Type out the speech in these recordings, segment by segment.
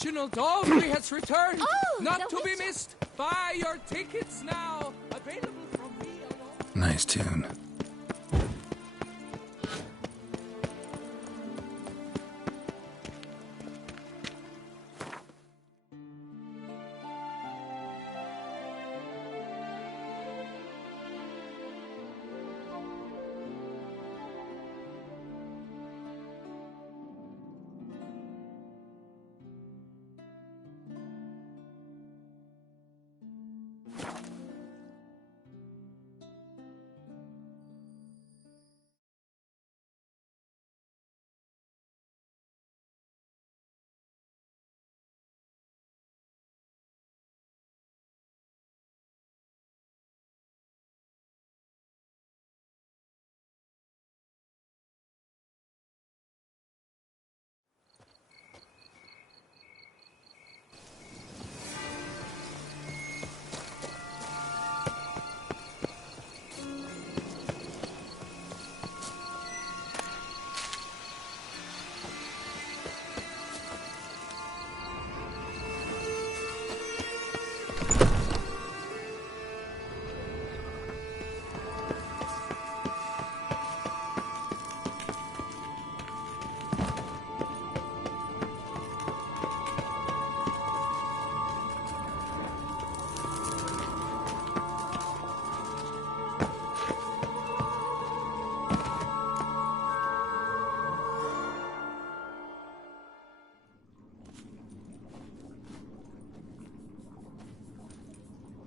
Reginald Dalby has returned, Oh, not the to be witch. missed. Buy your tickets now. Available from me alone. Nice tune.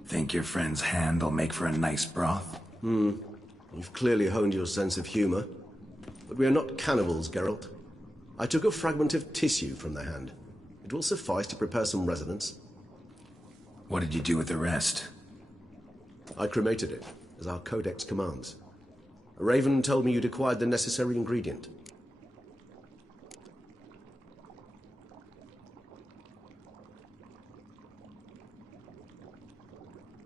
Think your friend's hand will make for a nice broth? You've clearly honed your sense of humor. But we are not cannibals, Geralt. I took a fragment of tissue from the hand. It will suffice to prepare some resonance. What did you do with the rest? I cremated it, as our codex commands. A raven told me you'd acquired the necessary ingredient.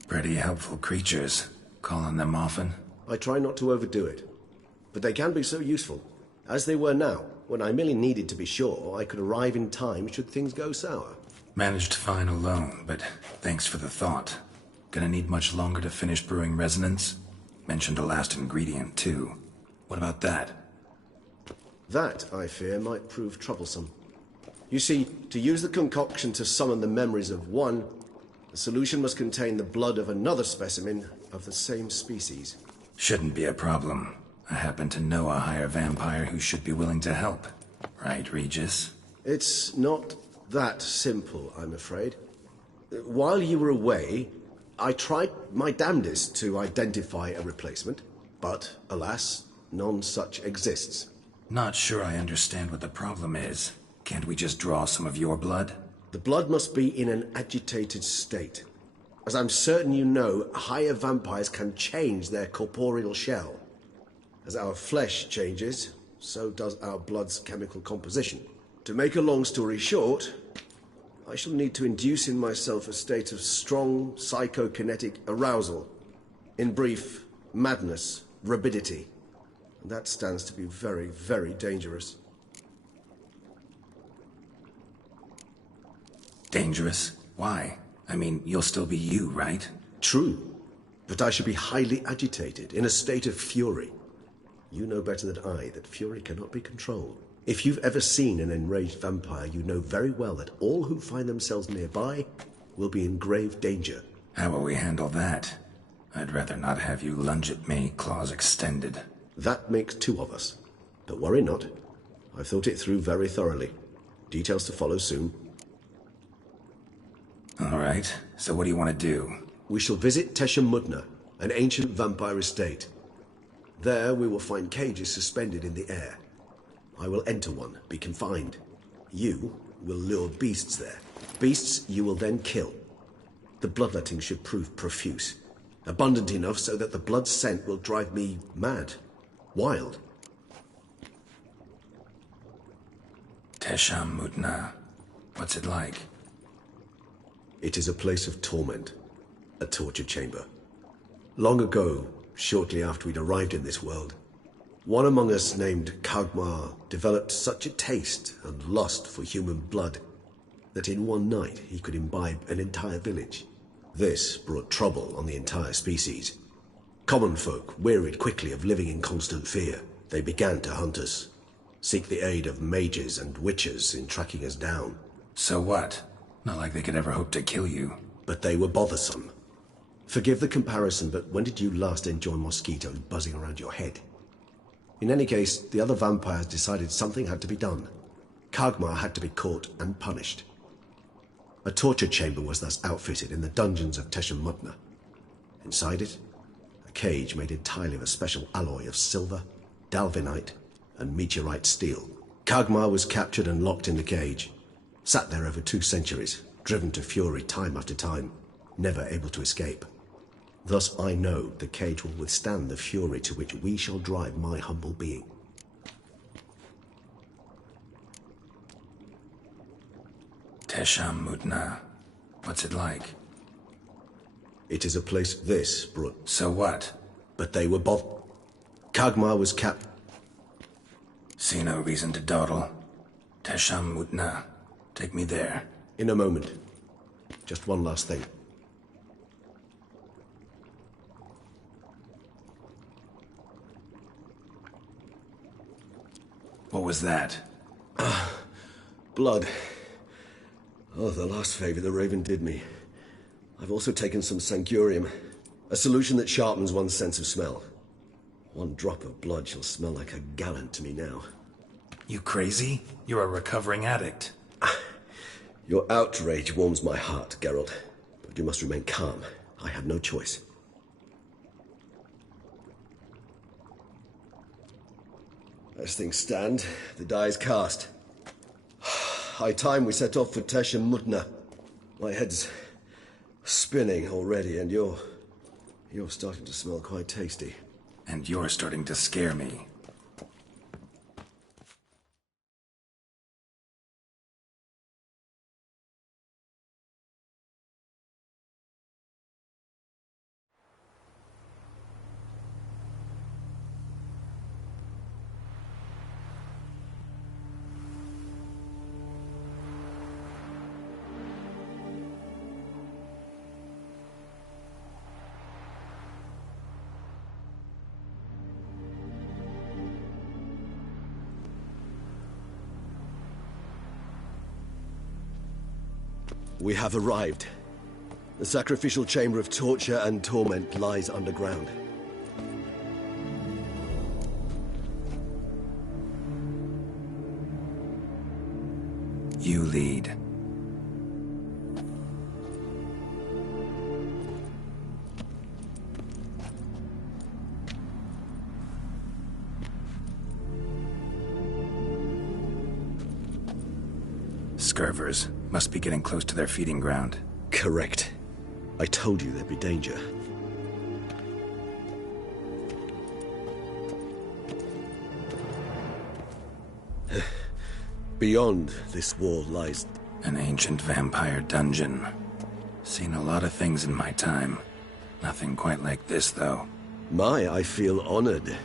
Pretty helpful creatures. Call on them often? I try not to overdo it. But they can be so useful. As they were now, when I merely needed to be sure I could arrive in time should things go sour. Managed fine alone, but thanks for the thought. Gonna need much longer to finish brewing resonance? Mentioned a last ingredient, too. What about that? That, I fear, might prove troublesome. You see, to use the concoction to summon the memories of one, the solution must contain the blood of another specimen of the same species. Shouldn't be a problem. I happen to know a higher vampire who should be willing to help. Right, Regis? It's not that simple, I'm afraid. While you were away, I tried my damnedest to identify a replacement, but, alas, none such exists. Not sure I understand what the problem is. Can't we just draw some of your blood? The blood must be in an agitated state. As I'm certain you know, higher vampires can change their corporeal shell. As our flesh changes, so does our blood's chemical composition. To make a long story short, I shall need to induce in myself a state of strong psychokinetic arousal. In brief, madness, rabidity. And that stands to be very, very dangerous. Dangerous? Why? I mean, you'll still be you, right? True, but I should be highly agitated, in a state of fury. You know better than I that fury cannot be controlled. If you've ever seen an enraged vampire, you know very well that all who find themselves nearby will be in grave danger. How will we handle that? I'd rather not have you lunge at me, claws extended. That makes two of us. But worry not. I've thought it through very thoroughly. Details to follow soon. All right, so what do you want to do? We shall visit Tesha Mudna, an ancient vampire estate. There we will find cages suspended in the air. I will enter one, be confined. You will lure beasts there. Beasts you will then kill. The bloodletting should prove profuse. Abundant enough so that the blood scent will drive me mad. Wild. Tesha Mudna. What's it like? It is a place of torment. A torture chamber. Long ago, shortly after we'd arrived in this world, one among us named Kagmar developed such a taste and lust for human blood that in one night he could imbibe an entire village. This brought trouble on the entire species. Common folk wearied quickly of living in constant fear. They began to hunt us, seek the aid of mages and witches in tracking us down. So what? Not like they could ever hope to kill you. But they were bothersome. Forgive the comparison, but when did you last enjoy mosquitoes buzzing around your head? In any case, the other vampires decided something had to be done. Kagmar had to be caught and punished. A torture chamber was thus outfitted in the dungeons of Teshamutna. Inside it, a cage made entirely of a special alloy of silver, dalvinite, and meteorite steel. Kagmar was captured and locked in the cage. Sat there over 2 centuries, driven to fury time after time, never able to escape. Thus I know the cage will withstand the fury to which we shall drive my humble being. Teshamutna. What's it like? It is a place this brought... So what? But they were Kagmar was See no reason to dawdle. Teshamutna. Take me there. In a moment. Just one last thing. What was that? Blood. Oh, the last favor the Raven did me. I've also taken some Sancurium, a solution that sharpens one's sense of smell. 1 drop of blood shall smell like a gallon to me now. You crazy? You're a recovering addict. Your outrage warms my heart, Geralt. But you must remain calm. I have no choice. As things stand, the die is cast. High time we set off for Teshamutna. My head's spinning already, and you're starting to smell quite tasty. And you're starting to scare me. We have arrived. The sacrificial chamber of torture and torment lies underground. You lead. Scurvers. Must be getting close to their feeding ground. Correct. I told you there'd be danger. Beyond this wall lies... An ancient vampire dungeon. Seen a lot of things in my time. Nothing quite like this, though. I feel honored.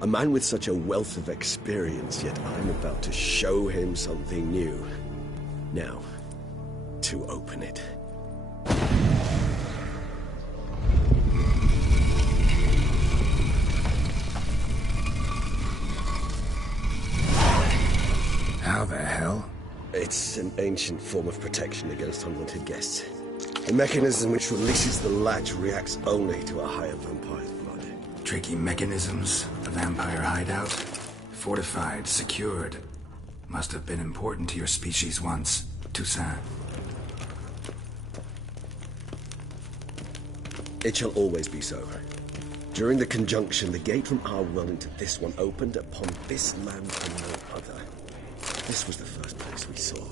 A man with such a wealth of experience, yet I'm about to show him something new. Now, to open it. How the hell? It's an ancient form of protection against unwanted guests. The mechanism which releases the latch reacts only to a higher vampire's blood. Tricky mechanisms, a vampire hideout. Fortified, secured. Must have been important to your species once, Toussaint. It shall always be so. During the conjunction, the gate from our world into this one opened upon this land and no other. This was the first place we saw.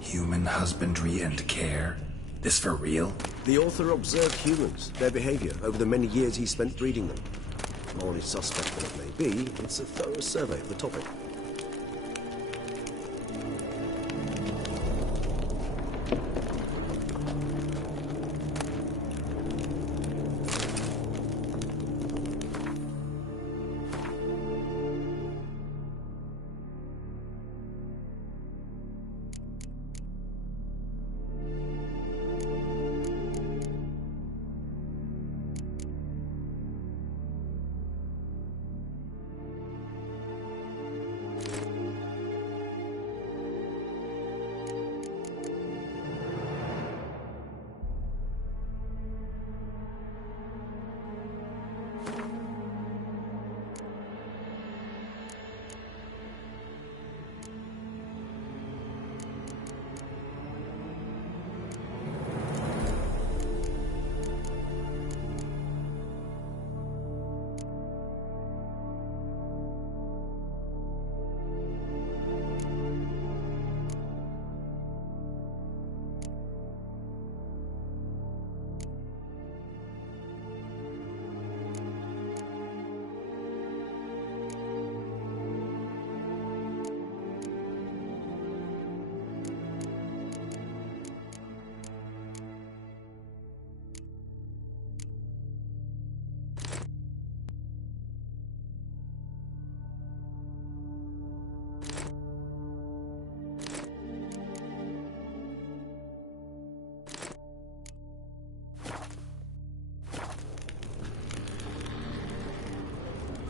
Human husbandry and care? This for real? The author observed humans, their behavior, over the many years he spent breeding them. Morally suspect than it may be, it's a thorough survey of the topic.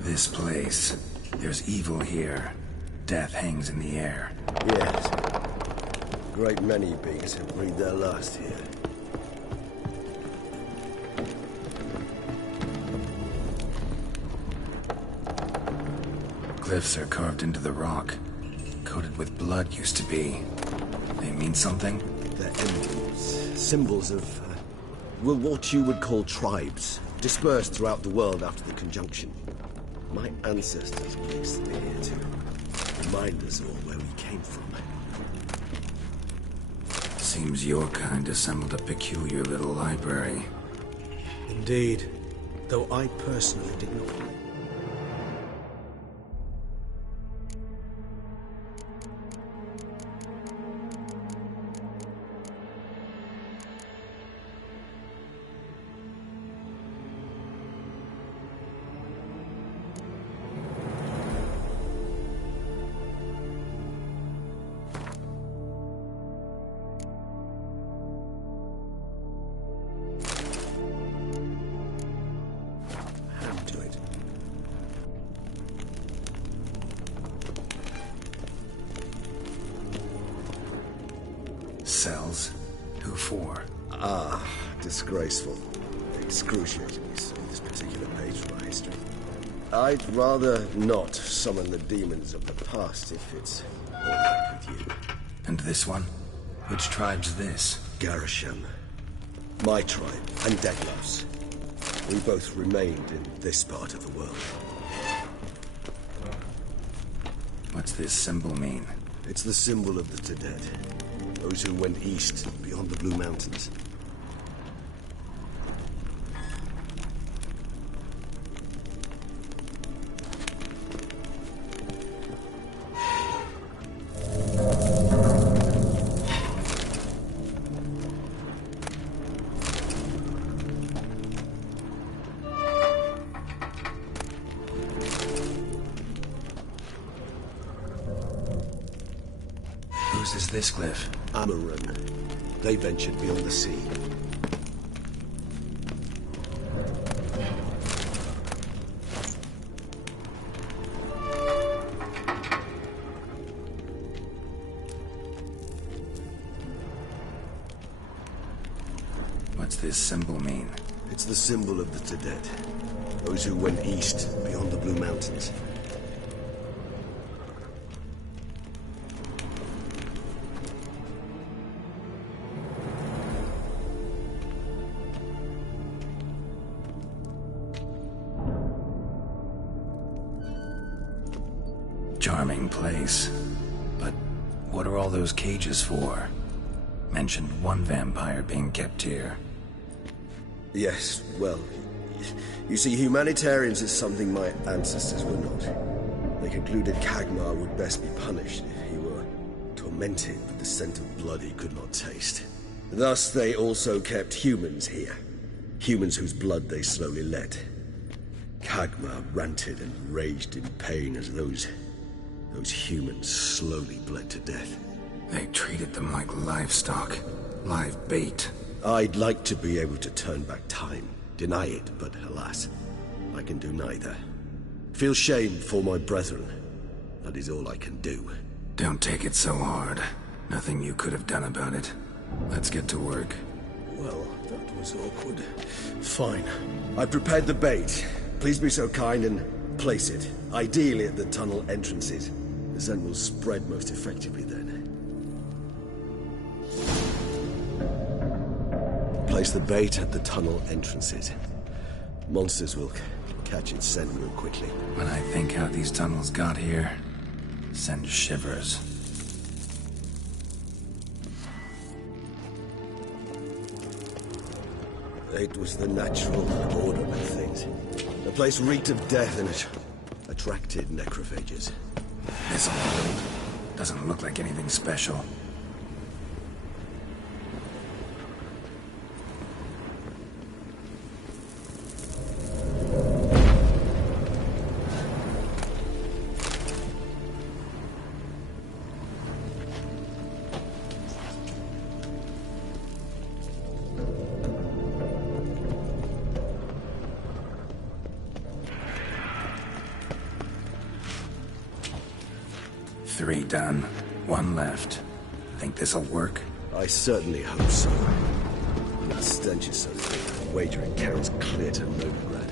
This place. There's evil here. Death hangs in the air. Yes. A great many beings have breathed their last here. Glyphs are carved into the rock. Coated with blood used to be. They mean something? They're emblems, symbols of, well, what you would call tribes, dispersed throughout the world after the conjunction. My ancestors placed them here to remind us all where we came from. Seems your kind assembled a peculiar little library. Indeed, though I personally did not. Cells? Who for? Ah, disgraceful. Excruciatingly so, this particular page from our history. I'd rather not summon the demons of the past if it's all right with you. And this one? Which tribe's this? Garisham. My tribe, and Deglov's. We both remained in this part of the world. What's this symbol mean? It's the symbol of the Dead. Those who went east, beyond the Blue Mountains. Whose is this glyph? Amaran. They ventured beyond the sea. What's this symbol mean? It's the symbol of the Dead. Those who went east, beyond the Blue Mountains. Charming place. But what are all those cages for? Mentioned one vampire being kept here. Yes, well, you see, humanitarians is something my ancestors were not. They concluded Kagmar would best be punished if he were tormented with the scent of blood he could not taste. Thus, they also kept humans here. Humans whose blood they slowly let. Kagmar ranted and raged in pain as those humans slowly bled to death. They treated them like livestock. Live bait. I'd like to be able to turn back time, deny it, but alas, I can do neither. Feel shame for my brethren. That is all I can do. Don't take it so hard. Nothing you could have done about it. Let's get to work. Well, that was awkward. Fine. I prepared the bait. Please be so kind and place it, ideally at the tunnel entrances. The scent will spread most effectively then. Place the bait at the tunnel entrances. Monsters will catch its scent real quickly. When I think how these tunnels got here, sends shivers. It was the natural order of things. The place reeked of death and it attracted necrophages. This'll hold. Doesn't look like anything special. 3 done. 1 left. Think this'll work? I certainly hope so. That stench is so thick, wagering counts clear to Novigrad.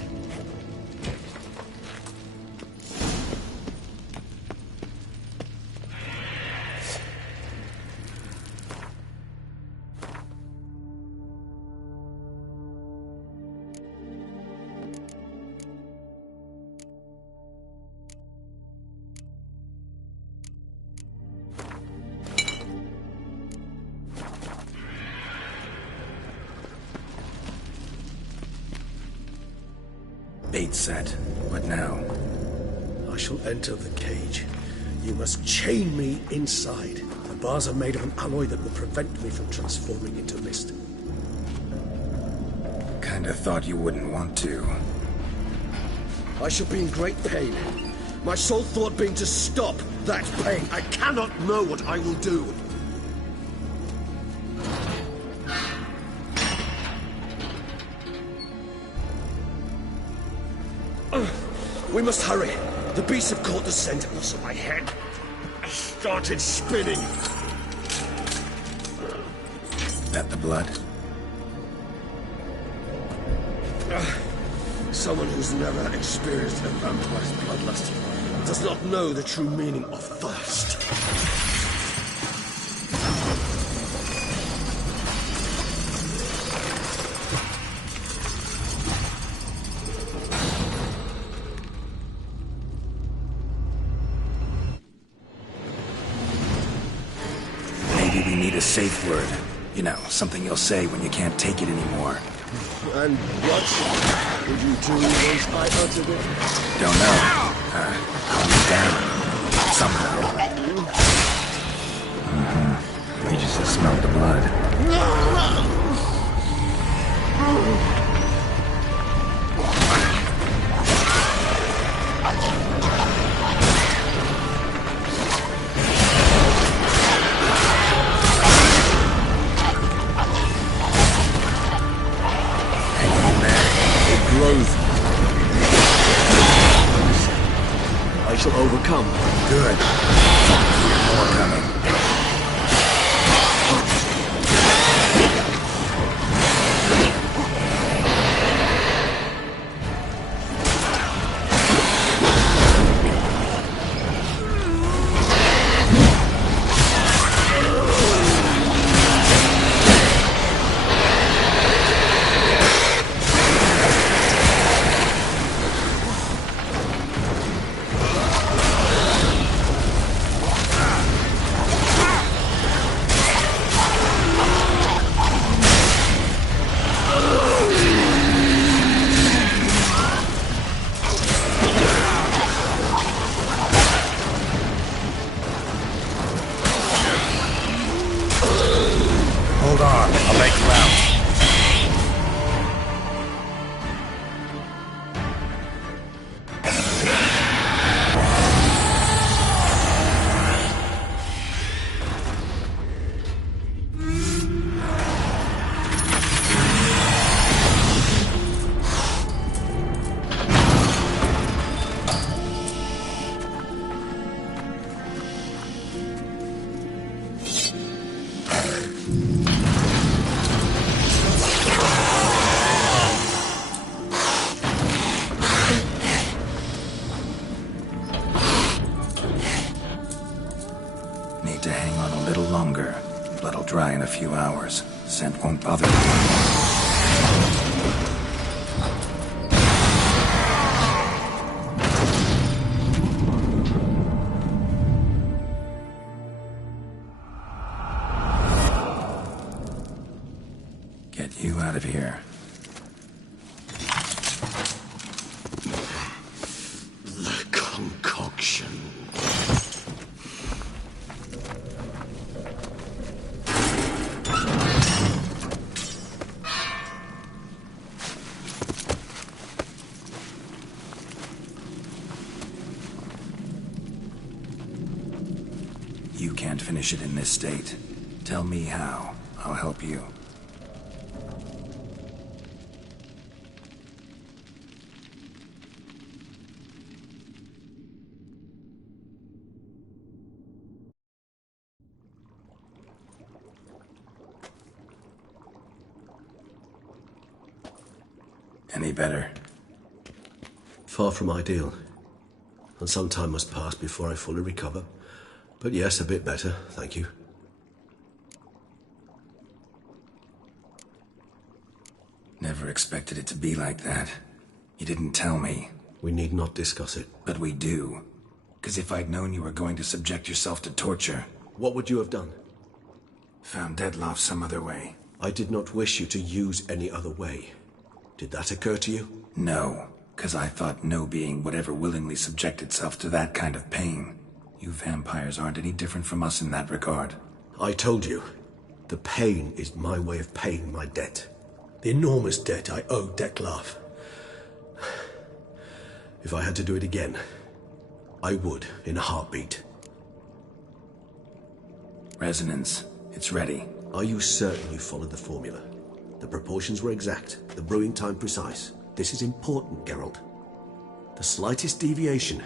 Bait set. What now? I shall enter the cage. You must chain me inside. The bars are made of an alloy that will prevent me from transforming into mist. Kinda thought you wouldn't want to. I shall be in great pain. My sole thought being to stop that pain. I cannot know what I will do. We must hurry. The beasts have caught the scent also my head. I started spinning. That the blood? Someone who's never experienced a vampire's bloodlust does not know the true meaning of thirst. Maybe we need a safe word. You know, something you'll say when you can't take it anymore. And what would you do once I uttered it? Don't know. Calm me down. Somehow. We just smelled the blood. I shall overcome. Good. More coming. Hold on, I'll let you out. Need to hang on a little longer. Blood'll dry in a few hours. Scent won't bother you. Get you out of here. The concoction. You can't finish it in this state. Tell me how. I'll help you. Any better? Far from ideal. And some time must pass before I fully recover. But yes, a bit better, thank you. Never expected it to be like that. You didn't tell me. We need not discuss it. But we do. Because if I'd known you were going to subject yourself to torture... What would you have done? Found Dettlaff some other way. I did not wish you to use any other way. Did that occur to you? No, because I thought no being would ever willingly subject itself to that kind of pain. You vampires aren't any different from us in that regard. I told you, the pain is my way of paying my debt. The enormous debt I owe Dettlaff. If I had to do it again, I would, in a heartbeat. Resonance. It's ready. Are you certain you followed the formula? The proportions were exact, the brewing time precise. This is important, Geralt. The slightest deviation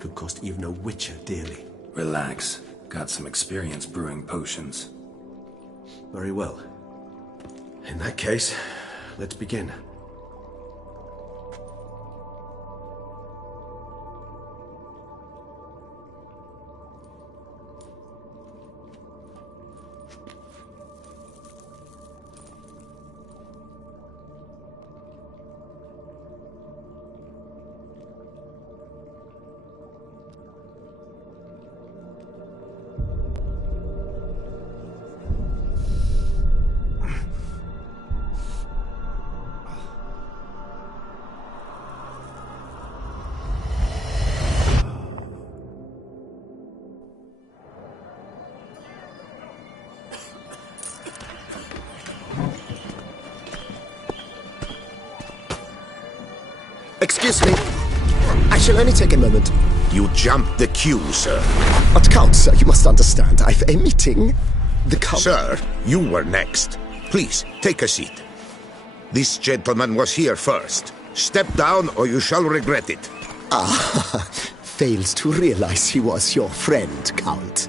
could cost even a witcher dearly. Relax. Got some experience brewing potions. Very well. In that case, let's begin. Excuse me. I shall only take a moment. You jumped the queue, sir. But Count, sir, you must understand. I've a meeting. The Count... Sir, you were next. Please, take a seat. This gentleman was here first. Step down or you shall regret it. Ah, fails to realize he was your friend, Count.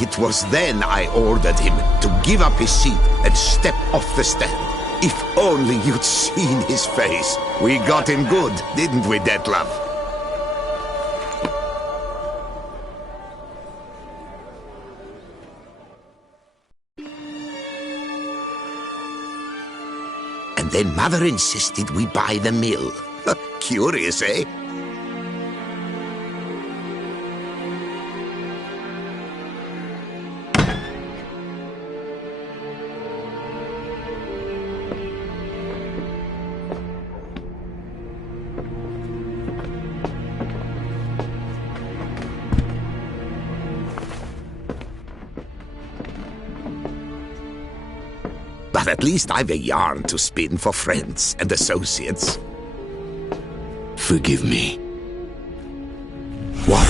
It was then I ordered him to give up his seat and step off the stand. If only you'd seen his face. We got him good, didn't we, Dettlaff? And then Mother insisted we buy the mill. Curious, eh? But at least I've a yarn to spin for friends and associates. Forgive me. What?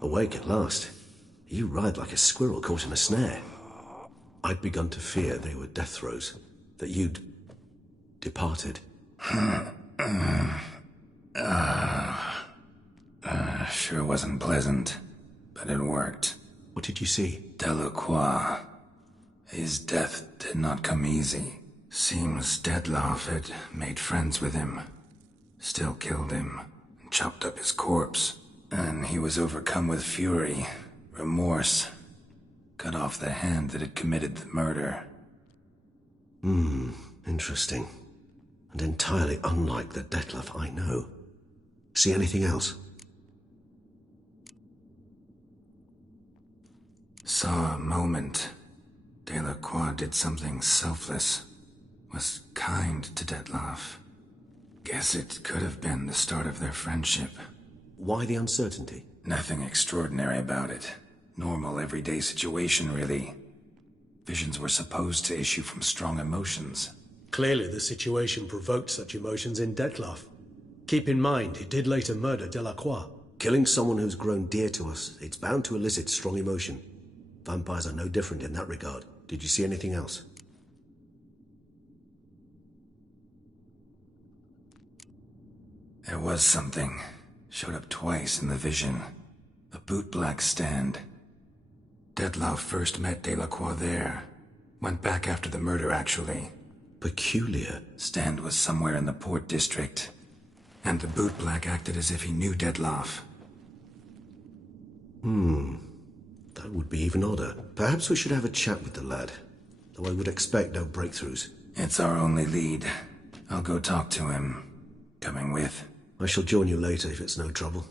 Awake at last. You ride like a squirrel caught in a snare. I'd begun to fear they were death throes, that you'd departed. Sure wasn't pleasant, but it worked. What did you see? Delacroix. His death did not come easy. Seems Dettlaff had made friends with him. Still killed him, and chopped up his corpse. And he was overcome with fury, remorse. Cut off the hand that had committed the murder. Interesting. And entirely unlike the Dettlaff I know. See anything else? Saw a moment. Delacroix did something selfless. Was kind to Dettlaff. Guess it could have been the start of their friendship. Why the uncertainty? Nothing extraordinary about it. Normal, everyday situation, really. Visions were supposed to issue from strong emotions. Clearly the situation provoked such emotions in Dettlaff. Keep in mind, he did later murder Delacroix. Killing someone who's grown dear to us, it's bound to elicit strong emotion. Vampires are no different in that regard. Did you see anything else? There was something. Showed up twice in the vision. A bootblack stand. Dettlaff first met Delacroix there. Went back after the murder, actually. Peculiar. Stand was somewhere in the Port District. And the bootblack acted as if he knew Dettlaff. That would be even odder. Perhaps we should have a chat with the lad. Though I would expect no breakthroughs. It's our only lead. I'll go talk to him. Coming with? I shall join you later if it's no trouble.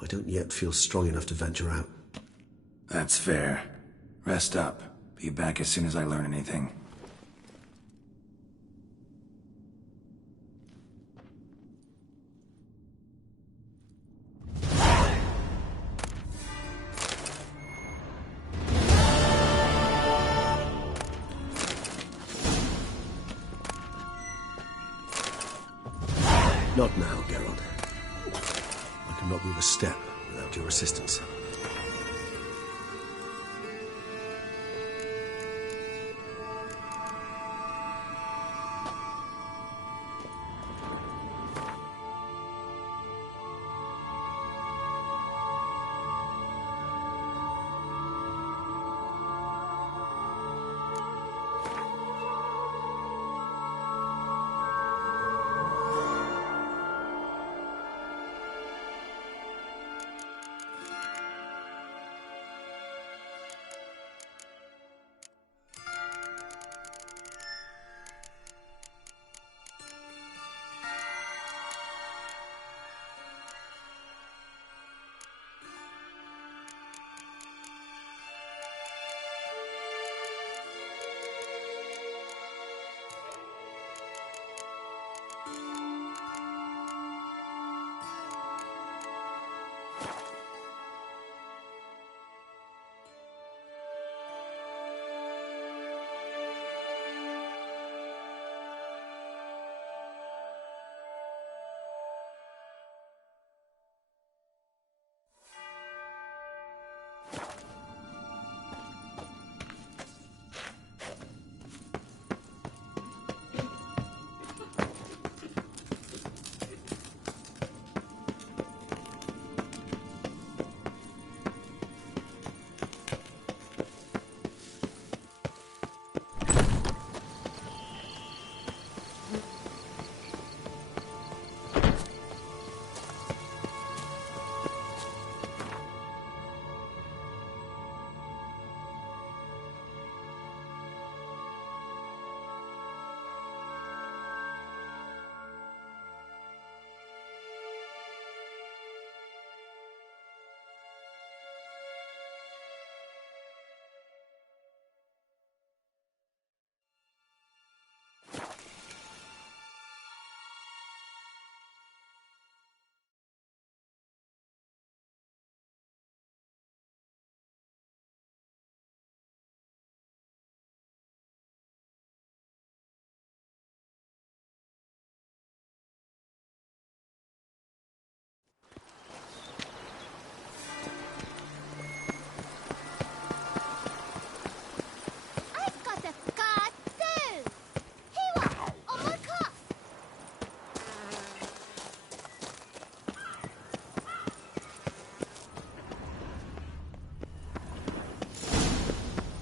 I don't yet feel strong enough to venture out. That's fair. Rest up. Be back as soon as I learn anything. Not now, Geralt. I cannot move a step without your assistance.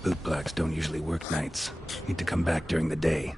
Bootblacks don't usually work nights. Need to come back during the day.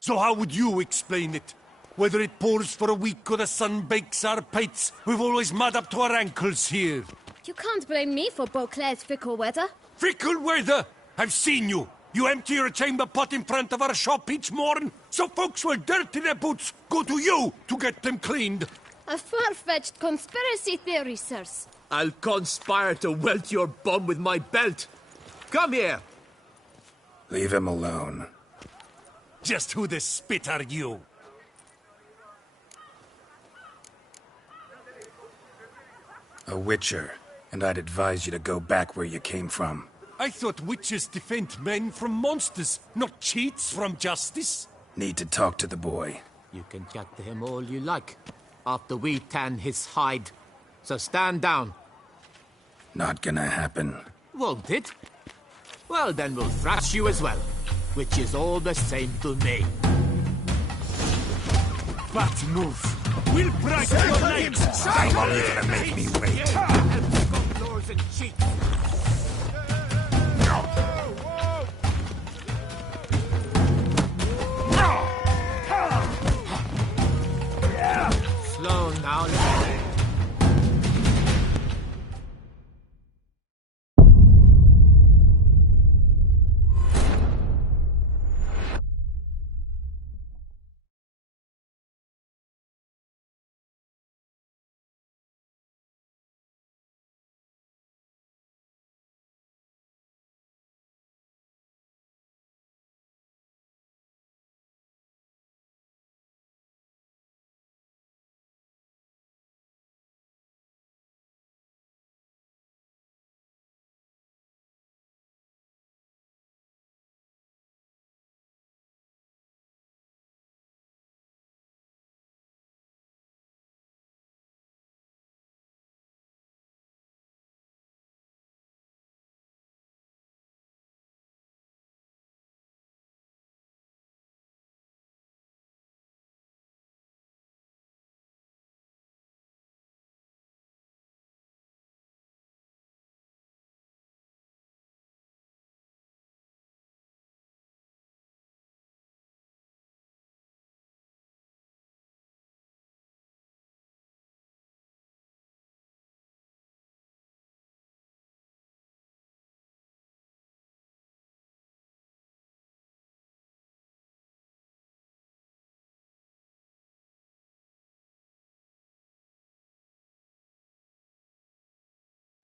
So how would you explain it? Whether it pours for a week or the sun bakes our pates, we've always mud up to our ankles here. You can't blame me for Beauclair's fickle weather. Fickle weather? I've seen you. You empty your chamber pot in front of our shop each morn, so folks will dirty their boots, go to you to get them cleaned. A far-fetched conspiracy theory, sirs. I'll conspire to welt your bum with my belt. Come here. Leave him alone. Just who the spit are you? A witcher, and I'd advise you to go back where you came from. I thought witches defend men from monsters, not cheats from justice. Need to talk to the boy. You can chat to him all you like, after we tan his hide. So stand down. Not gonna happen. Won't it? Well, then we'll thrash you as well. Which is all the same to me. Bad move. We'll break your legs. How long are you gonna make me wait? Floors and cheeks. Slow now.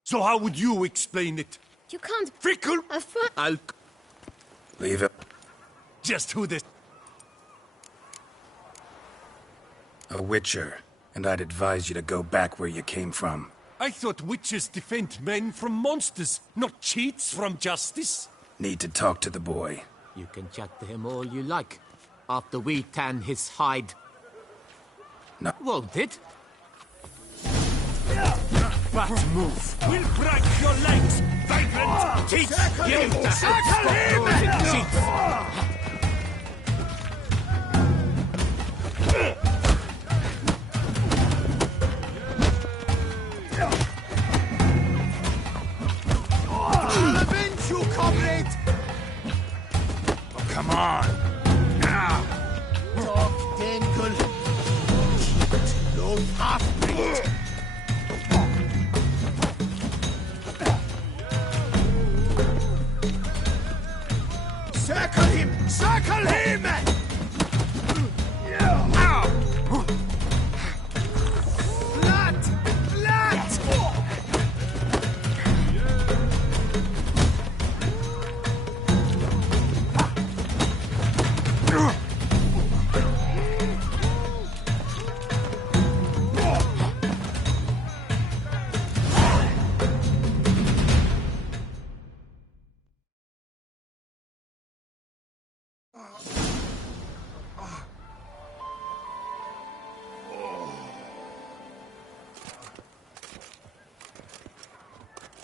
So how would you explain it? You can't... Fickle? I'll... Leave him. Just who the... A witcher, and I'd advise you to go back where you came from. I thought witches defend men from monsters, not cheats from justice. Need to talk to the boy. You can chat to him all you like, after we tan his hide. No. Won't it? Bad move. We'll break your legs. Vagrant! Teach him to Circle him! I'll avenge you, comrade! Oh, come on! Dog Denkel. No half-breed. Circle him! Circle him! Blood! Blood!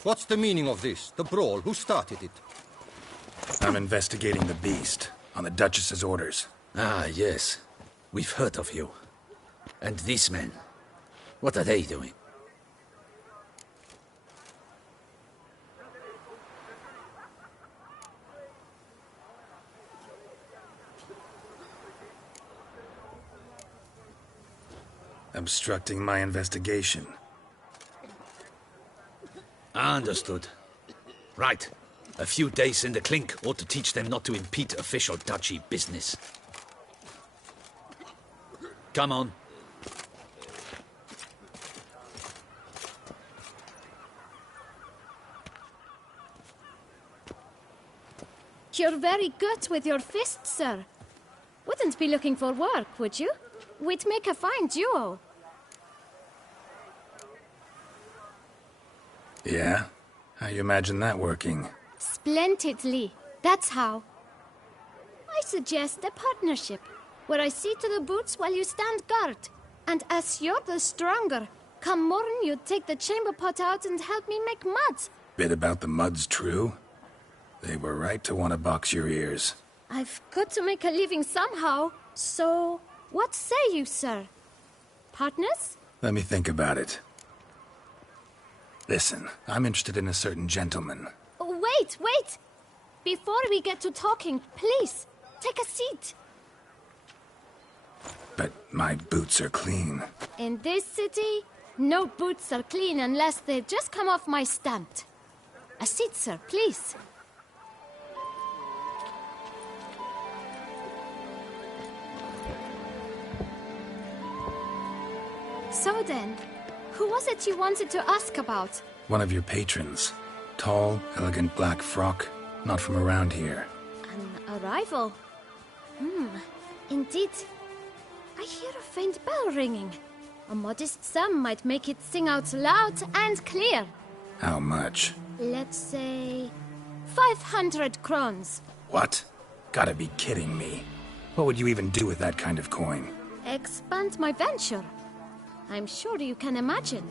What's the meaning of this? The brawl? Who started it? I'm investigating the beast, on the Duchess's orders. Ah, yes. We've heard of you. And these men, what are they doing? Obstructing my investigation. Understood. Right. A few days in the clink ought to teach them not to impede official duchy business. Come on. You're very good with your fists, sir. Wouldn't be looking for work, would you? We'd make a fine duo. Yeah? How you imagine that working? Splendidly. That's how. I suggest a partnership, where I see to the boots while you stand guard. And as you're the stronger, come morn you take the chamber pot out and help me make mud. Bit about the mud's true? They were right to want to box your ears. I've got to make a living somehow, so what say you, sir? Partners? Let me think about it. Listen, I'm interested in a certain gentleman. Oh, wait! Before we get to talking, please, take a seat. But my boots are clean. In this city, no boots are clean unless they just come off my stand. A seat, sir, please. So then, who was it you wanted to ask about? One of your patrons. Tall, elegant black frock. Not from around here. An arrival? Indeed. I hear a faint bell ringing. A modest sum might make it sing out loud and clear. How much? Let's say 500 crowns. What? Gotta be kidding me. What would you even do with that kind of coin? Expand my venture. I'm sure you can imagine.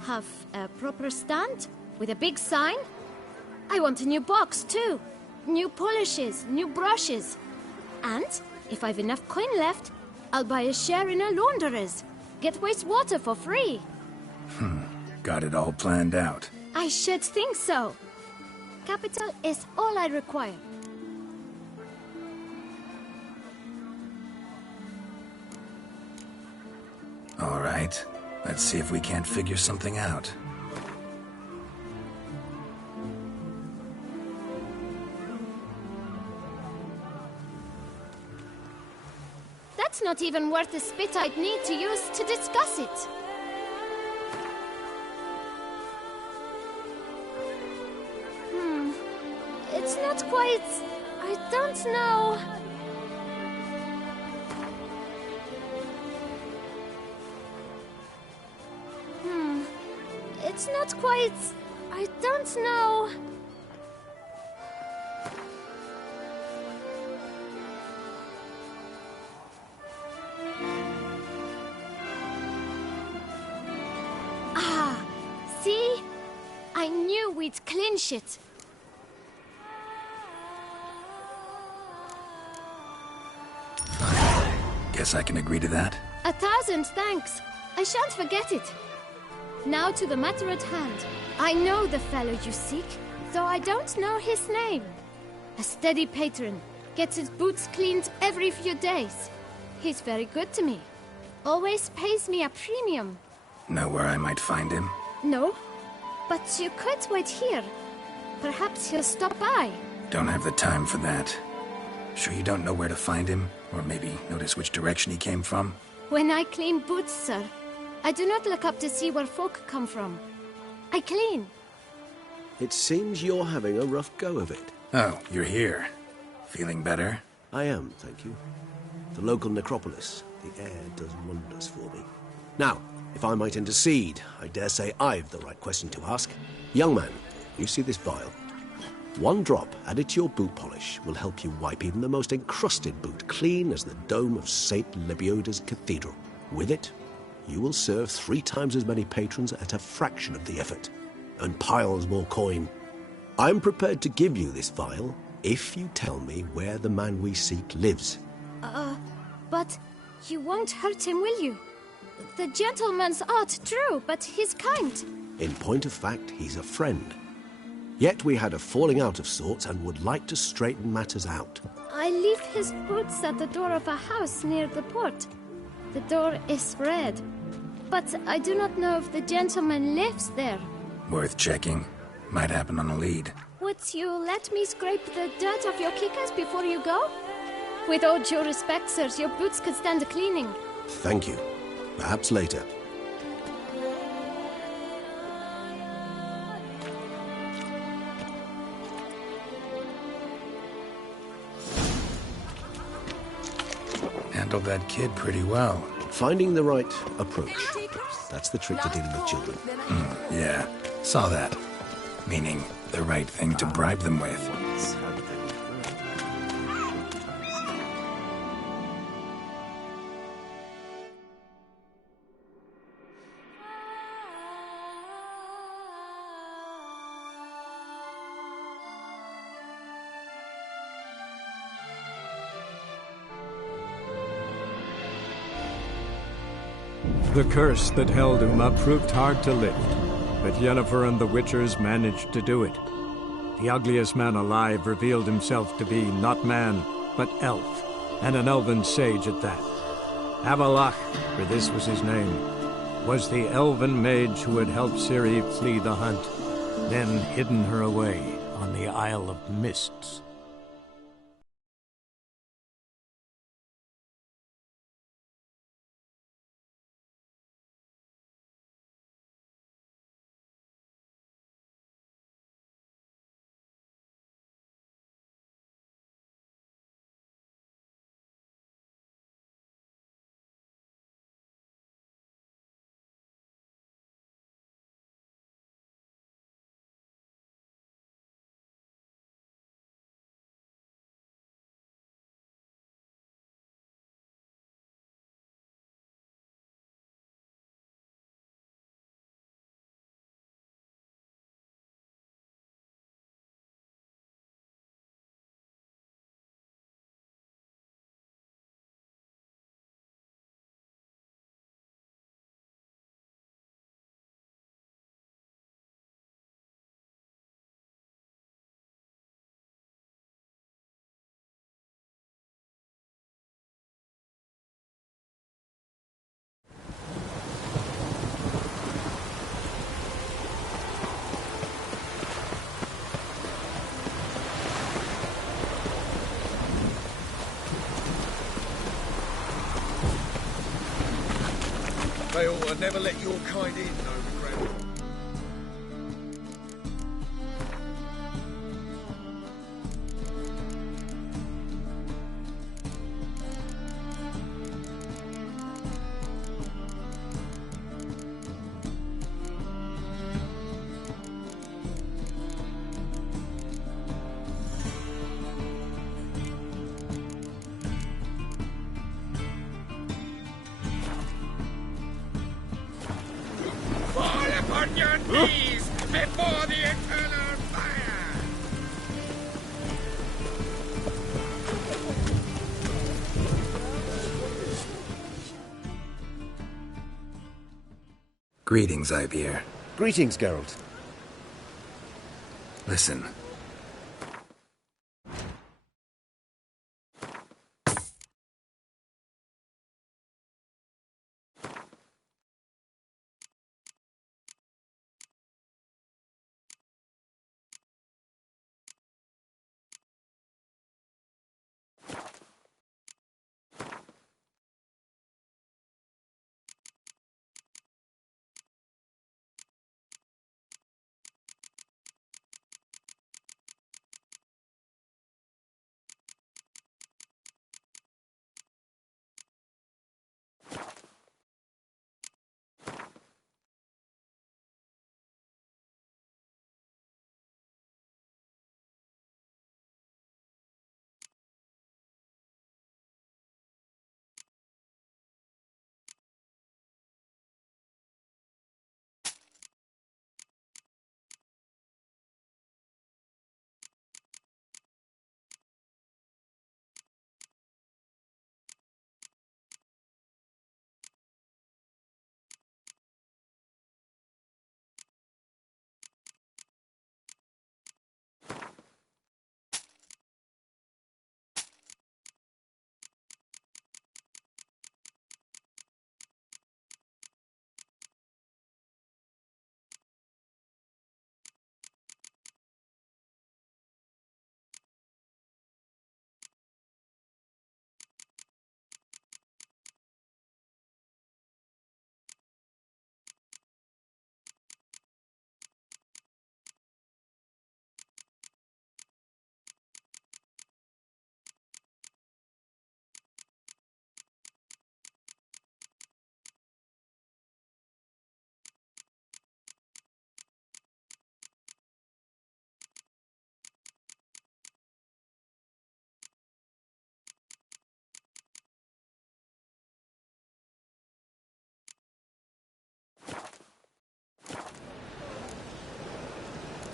Have a proper stand with a big sign. I want a new box too. New polishes, new brushes. And if I've enough coin left, I'll buy a share in a launderer's. Get wastewater for free. Got it all planned out. I should think so. Capital is all I require. All right. Let's see if we can't figure something out. That's not even worth the spit I'd need to use to discuss it. It's not quite... I don't know... It's not quite... I don't know... See? I knew we'd clinch it. Fine. Guess I can agree to that. 1,000 thanks. I shan't forget it. Now to the matter at hand. I know the fellow you seek, though I don't know his name. A steady patron, gets his boots cleaned every few days. He's very good to me. Always pays me a premium. Know where I might find him? No, but you could wait here. Perhaps he'll stop by. Don't have the time for that. Sure you don't know where to find him? Or maybe notice which direction he came from? When I clean boots, sir, I do not look up to see where folk come from. I clean. It seems you're having a rough go of it. Oh, you're here. Feeling better? I am, thank you. The local necropolis. The air does wonders for me. Now, if I might intercede, I dare say I've the right question to ask. Young man, you see this vial? One drop added to your boot polish will help you wipe even the most encrusted boot clean as the dome of St. Lebioda's Cathedral. With it, you will serve 3 times as many patrons at a fraction of the effort. and piles more coin. I'm prepared to give you this vial if you tell me where the man we seek lives. But you won't hurt him, will you? The gentleman's art, true, but he's kind. In point of fact, he's a friend. Yet we had a falling out of sorts and would like to straighten matters out. I leave his boots at the door of a house near the port. The door is red, but I do not know if the gentleman lives there. Worth checking. Might happen on a lead. Would you let me scrape the dirt off your kickers before you go? With all due respect, sirs, your boots could stand a cleaning. Thank you. Perhaps later. Handled that kid pretty well. Finding the right approach. That's the trick to dealing with children. Yeah, saw that. Meaning, the right thing to bribe them with. The curse that held Uma proved hard to lift, but Yennefer and the Witchers managed to do it. The ugliest man alive revealed himself to be not man, but elf, and an elven sage at that. Avalach, for this was his name, was the elven mage who had helped Ciri flee the hunt, then hidden her away on the Isle of Mists. They ought to never let your kind in, Overground. On your knees before the eternal fire! Greetings, Ivyr. Greetings, Geralt. Listen.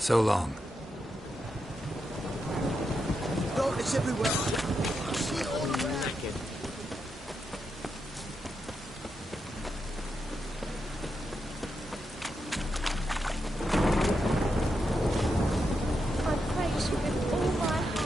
So long. Darkness everywhere. I see it all around. I praise you with all my heart.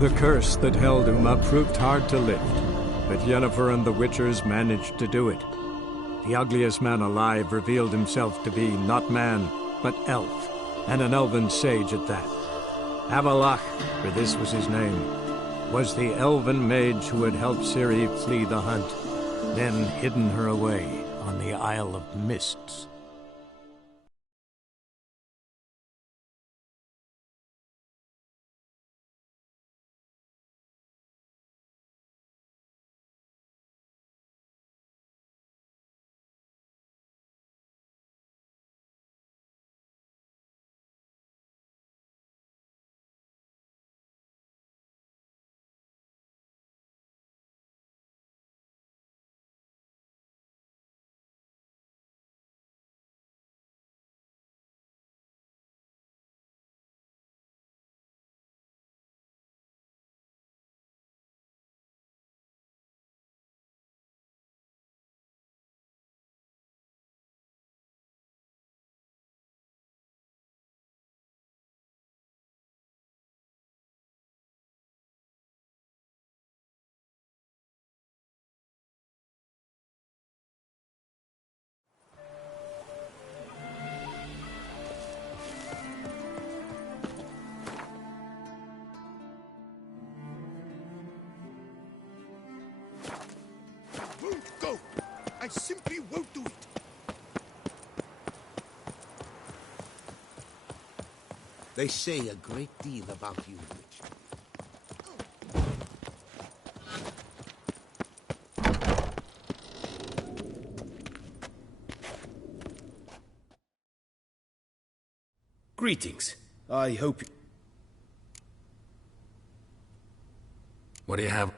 The curse that held Uma proved hard to lift, but Yennefer and the Witchers managed to do it. The ugliest man alive revealed himself to be not man, but elf, and an elven sage at that. Avalach, for this was his name, was the elven mage who had helped Ciri flee the hunt, then hidden her away on the Isle of Mists. Won't go! I simply won't do it! They say a great deal about you, Witch. Greetings. I hope... What do you have?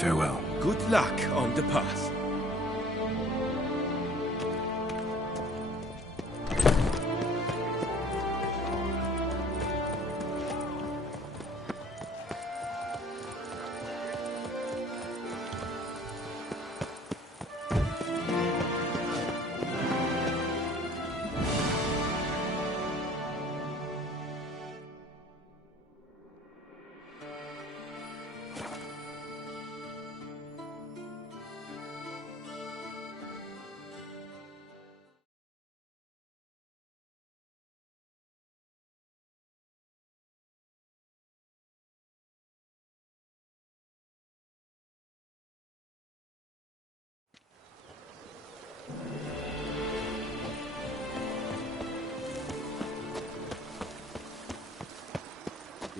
Farewell. Good luck on the path.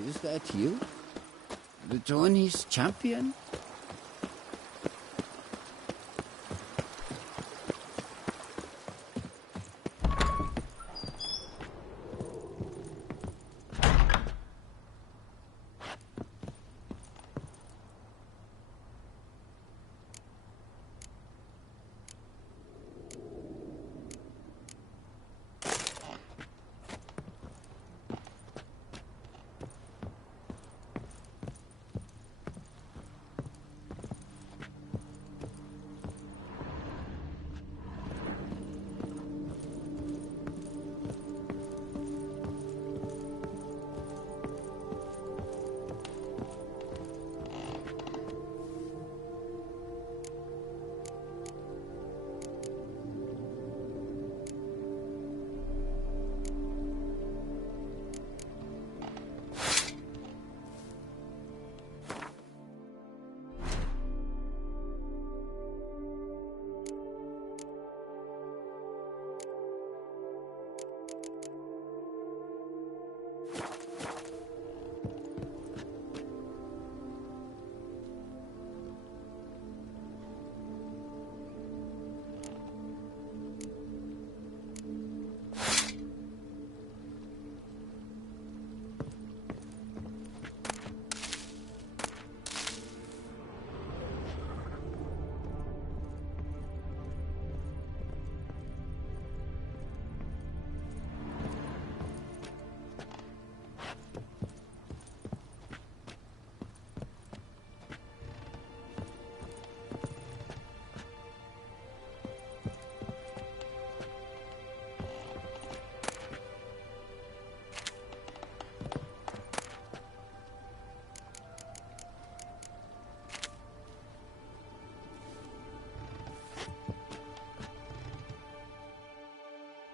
Is that you? The Tony's champion?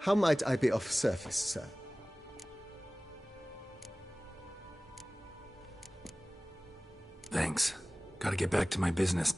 How might I be of service, sir? Thanks. Gotta get back to my business.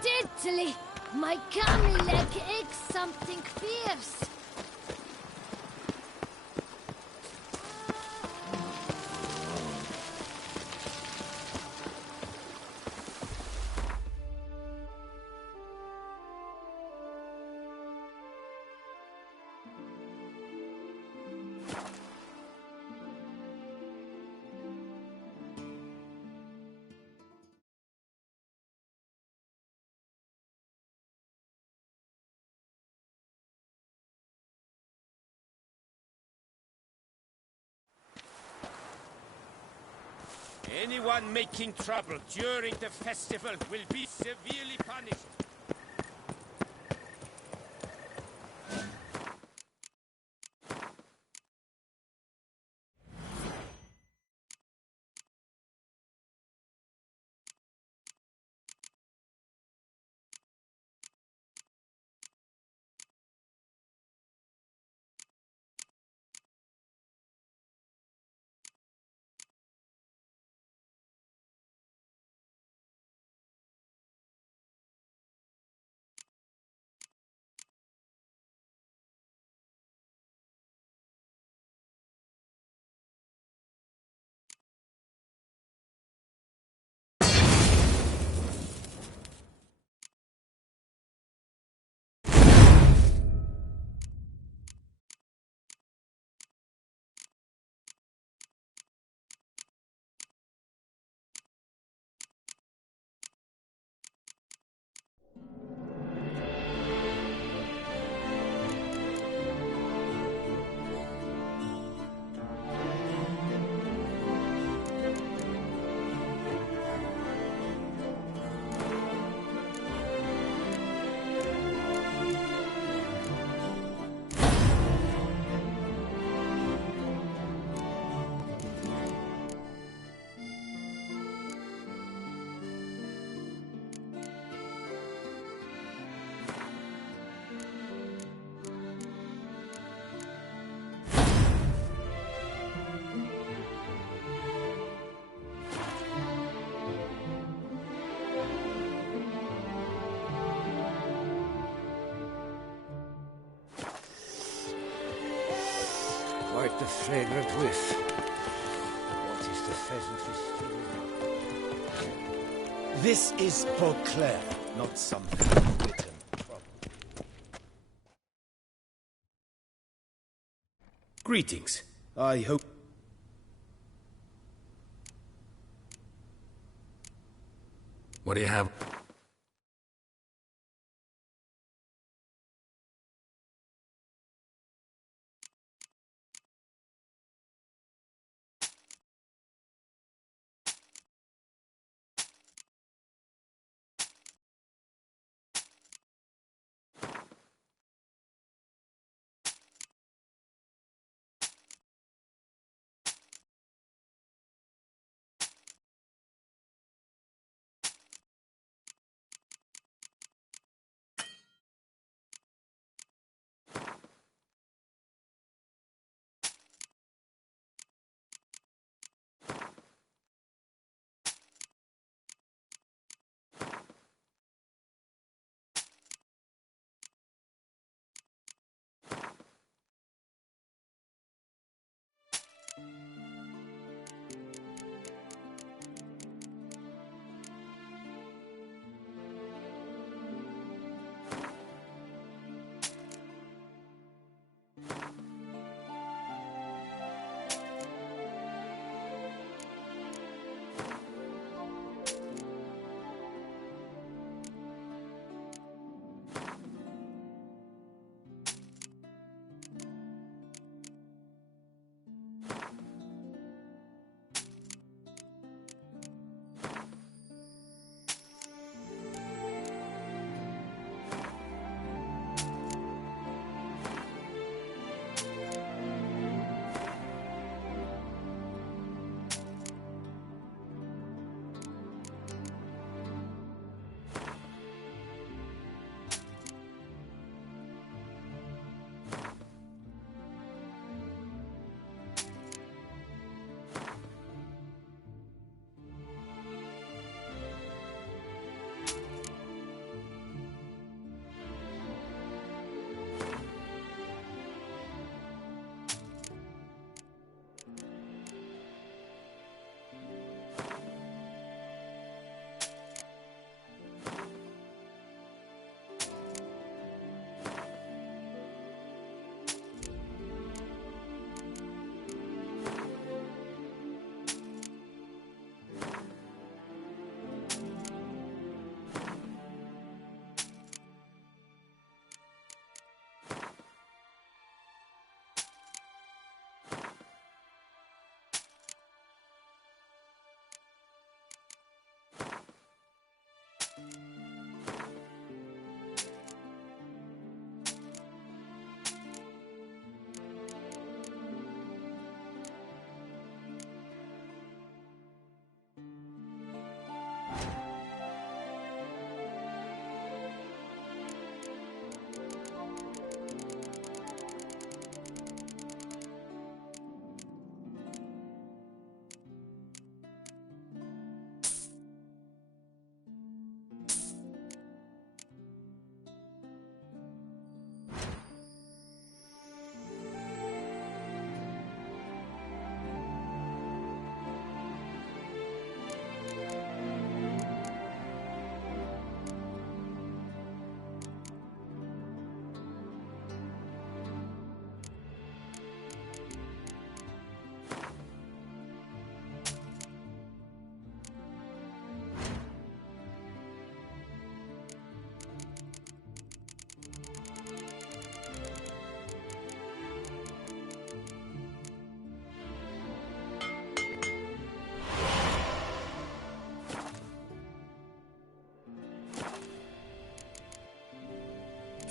Diddly! My gummy leg aches something fierce. Anyone making trouble during the festival will be severely punished. fragrant whiff. What is the pheasant is? This is for Claire, not something written. Greetings. I hope... What do you have?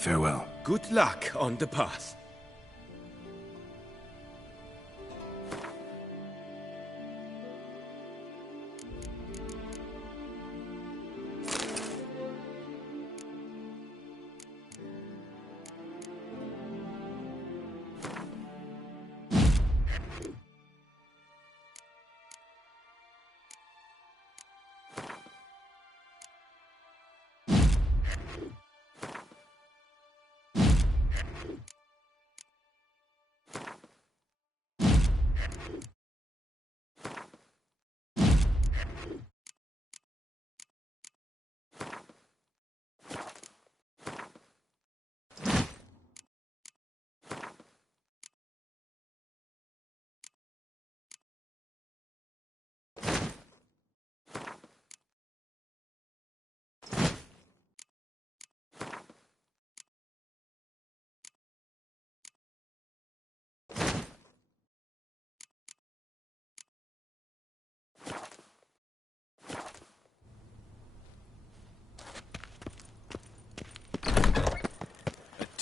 Farewell. Good luck on the path.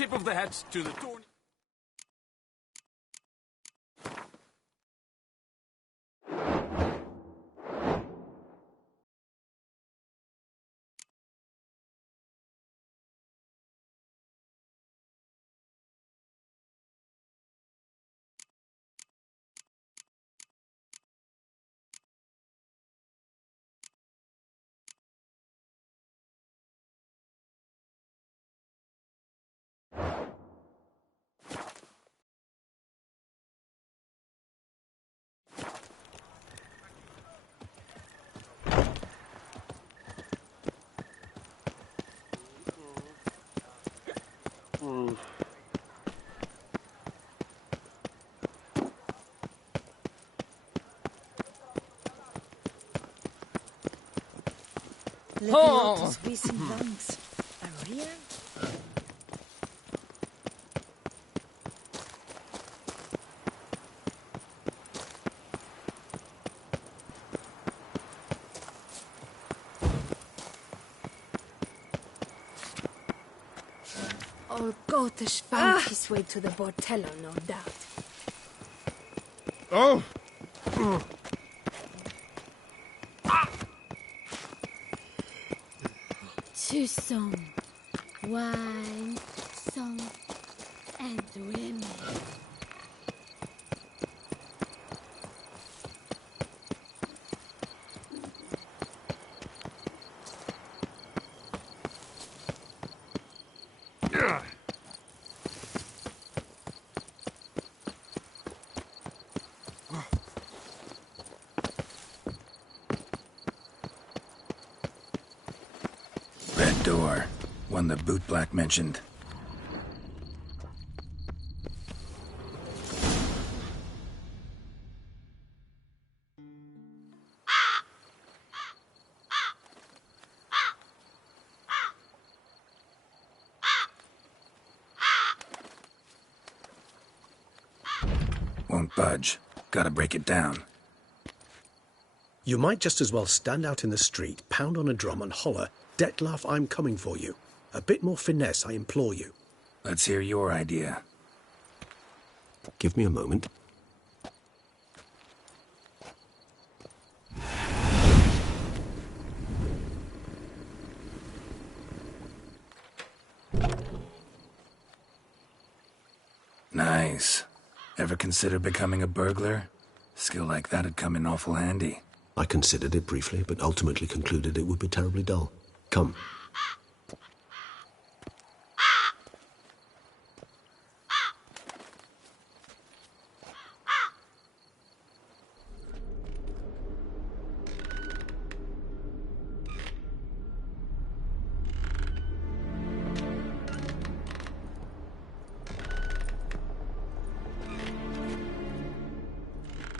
tip of the hat to the thorny... Lepilotus recent lungs. A real? Old Gotish found his way to the Bordello, no doubt. Oh! Toussaint, wine, song, and women. Red door. One the bootblack mentioned. Won't budge. Gotta break it down. You might just as well stand out in the street, pound on a drum and holler, "Detlef, I'm coming for you." A bit more finesse, I implore you. Let's hear your idea. Give me a moment. Nice. Ever consider becoming a burglar? Skill like that'd come in awful handy. I considered it briefly, but ultimately concluded it would be terribly dull. Come.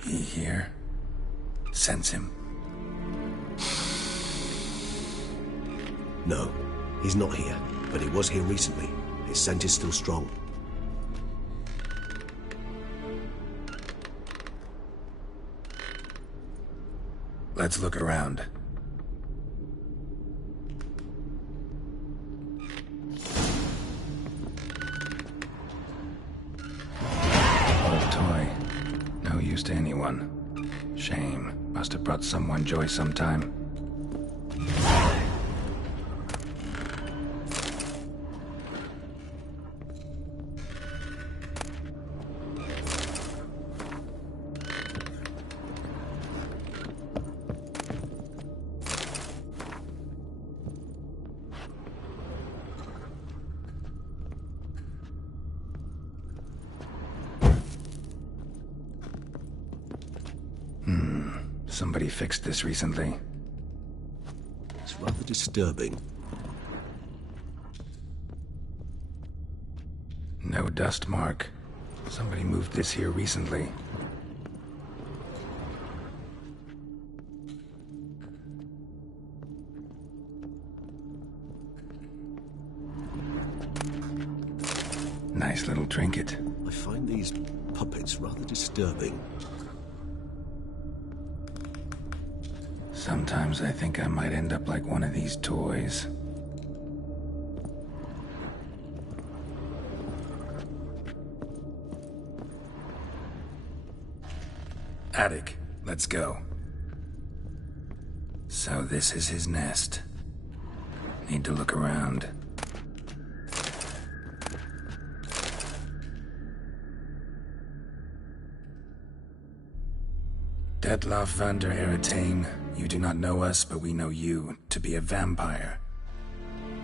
He here? Sense him? No, he's not here, but he was here recently. His scent is still strong. Let's look around. Old toy. No use to anyone. Shame. Must have brought someone joy sometime. Somebody fixed this recently. It's rather disturbing. No dust mark. Somebody moved this here recently. Nice little trinket. I find these puppets rather disturbing. Sometimes I think I might end up like one of these toys. Attic, let's go. So this is his nest. Need to look around. Detloff van der Eretain, you do not know us, but we know you to be a vampire.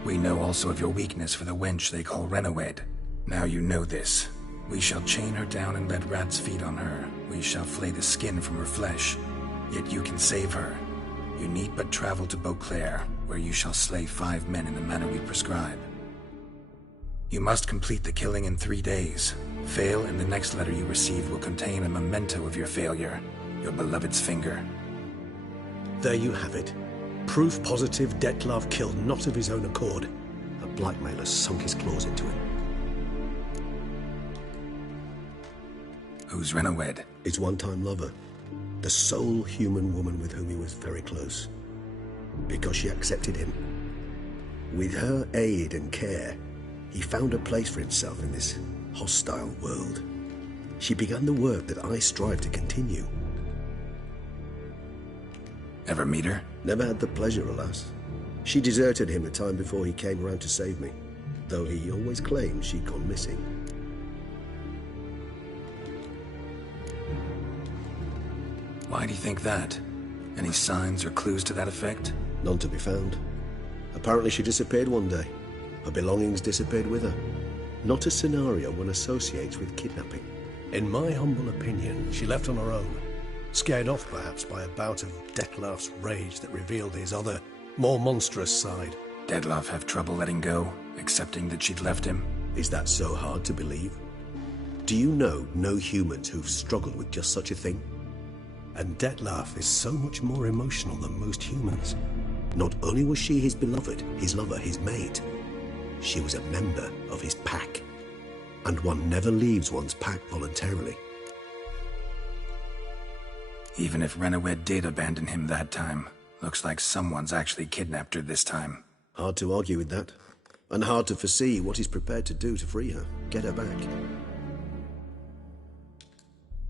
We know also of your weakness for the wench they call Renawed. Now you know this. We shall chain her down and let rats feed on her. We shall flay the skin from her flesh. Yet you can save her. You need but travel to Beauclair, where you shall slay 5 men in the manner we prescribe. You must complete the killing in 3 days. Fail, and the next letter you receive will contain a memento of your failure. Your beloved's finger. There you have it. Proof positive Detlav killed not of his own accord. A blackmailer sunk his claws into him. Who's Renawed? His one-time lover. The sole human woman with whom he was very close. Because she accepted him. With her aid and care, he found a place for himself in this hostile world. She began the work that I strive to continue. Ever meet her? Never had the pleasure, alas. She deserted him a time before he came round to save me, though he always claimed she'd gone missing. Why do you think that? Any signs or clues to that effect? None to be found. Apparently she disappeared one day. Her belongings disappeared with her. Not a scenario one associates with kidnapping. In my humble opinion, she left on her own. Scared off, perhaps, by a bout of Detlav's rage that revealed his other, more monstrous side. Detlav have trouble letting go, accepting that she'd left him? Is that so hard to believe? Do you know no humans who've struggled with just such a thing? And Detlav is so much more emotional than most humans. Not only was she his beloved, his lover, his mate, she was a member of his pack. And one never leaves one's pack voluntarily. Even if Renawed did abandon him that time, looks like someone's actually kidnapped her this time. Hard to argue with that. And hard to foresee what he's prepared to do to free her, get her back.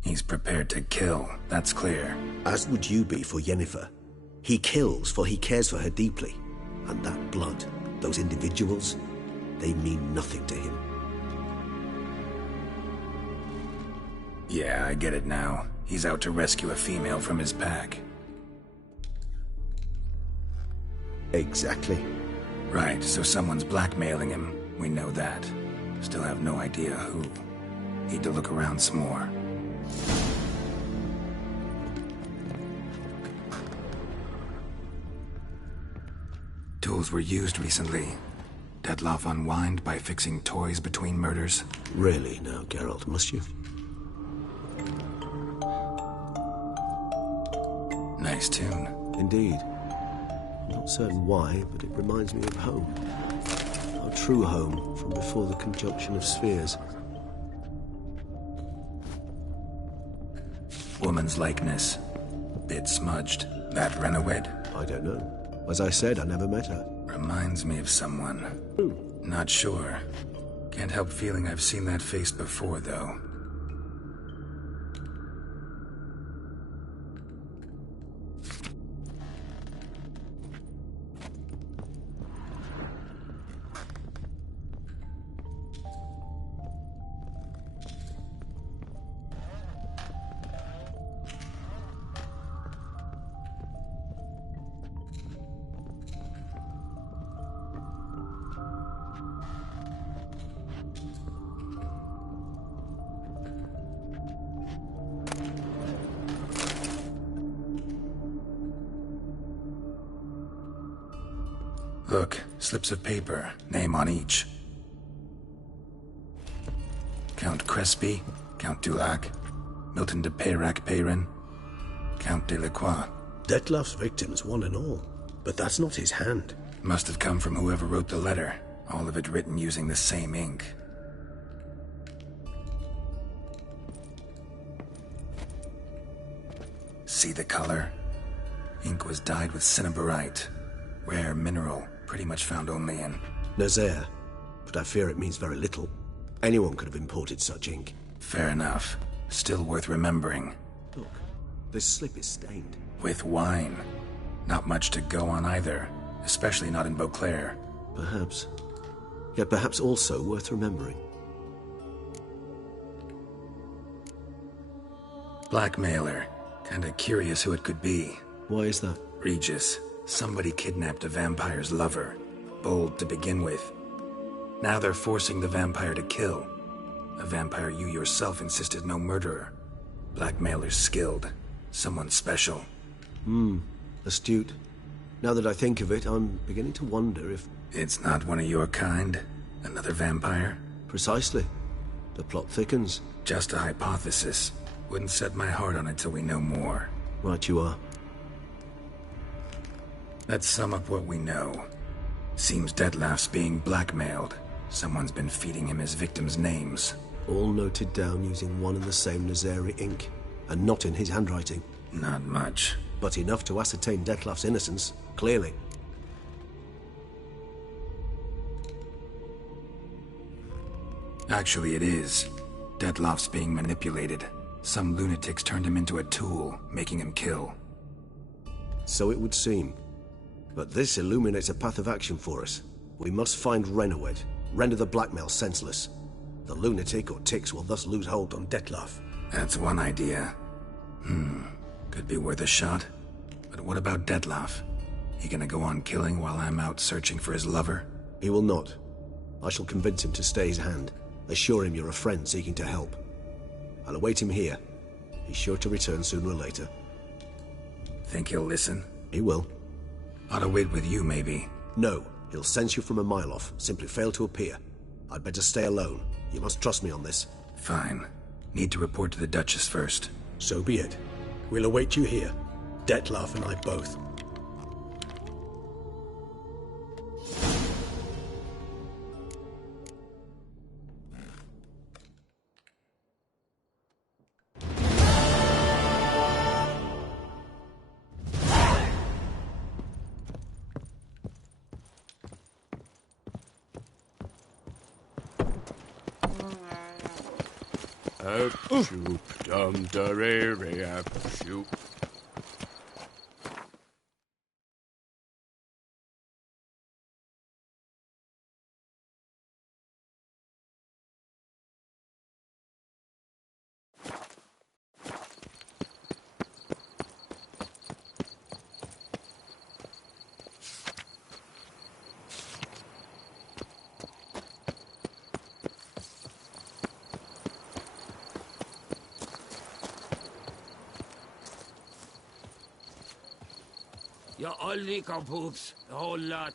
He's prepared to kill, that's clear. As would you be for Yennefer. He kills for he cares for her deeply. And that blood, those individuals, they mean nothing to him. Yeah, I get it now. He's out to rescue a female from his pack. Exactly. Right, so someone's blackmailing him. We know that. Still have no idea who. Need to look around some more. Tools were used recently. Detlav unwind by fixing toys between murders. Really now, Geralt, must you? Nice tune. Indeed. I'm not certain why, but it reminds me of home. Our true home from before the conjunction of spheres. Woman's likeness. Bit smudged. That Renawed? I don't know. As I said, I never met her. Reminds me of someone. Who? Not sure. Can't help feeling I've seen that face before, though. Look, slips of paper, name on each. Count Crespi, Count Dulac, Milton de Peyrac-Peyrin, Count Delacroix. Detlav's victims, one and all. But that's not his hand. Must have come from whoever wrote the letter. All of it written using the same ink. See the color? Ink was dyed with cinnabarite. Rare mineral, pretty much found only in Nazaire, but I fear it means very little. Anyone could have imported such ink. Fair enough. Still worth remembering. Look, This slip is stained. With wine. Not much to go on either, especially not in Beauclair. Perhaps. Yet perhaps also worth remembering. Blackmailer. Kinda curious who it could be. Why is that? Regis. Somebody kidnapped a vampire's lover. Bold to begin with. Now they're forcing the vampire to kill. A vampire you yourself insisted no murderer. Blackmailer's skilled. Someone special. Astute. Now that I think of it, I'm beginning to wonder if... It's not one of your kind? Another vampire? Precisely. The plot thickens. Just a hypothesis. Wouldn't set my heart on it till we know more. Right you are. Let's sum up what we know. Seems Detlef's being blackmailed. Someone's been feeding him his victims' names. All noted down using one and the same Nazari ink, and not in his handwriting. Not much. But enough to ascertain Detlef's innocence, clearly. Actually, it is. Detlef's being manipulated. Some lunatics turned him into a tool, making him kill. So it would seem. But this illuminates a path of action for us. We must find Renowed, render the blackmail senseless. The lunatic or ticks will thus lose hold on Detlef. That's one idea. Could be worth a shot. But what about Detlef? He gonna go on killing while I'm out searching for his lover? He will not. I shall convince him to stay his hand. Assure him you're a friend seeking to help. I'll await him here. He's sure to return sooner or later. Think he'll listen? He will. Ought to wait with you, maybe. No, he'll sense you from a mile off. Simply fail to appear. I'd better stay alone. You must trust me on this. Fine. Need to report to the Duchess first. So be it. We'll await you here. Detlef and I both. Shoop dum da re re ap shoop. You're all leaker poops, the whole lot.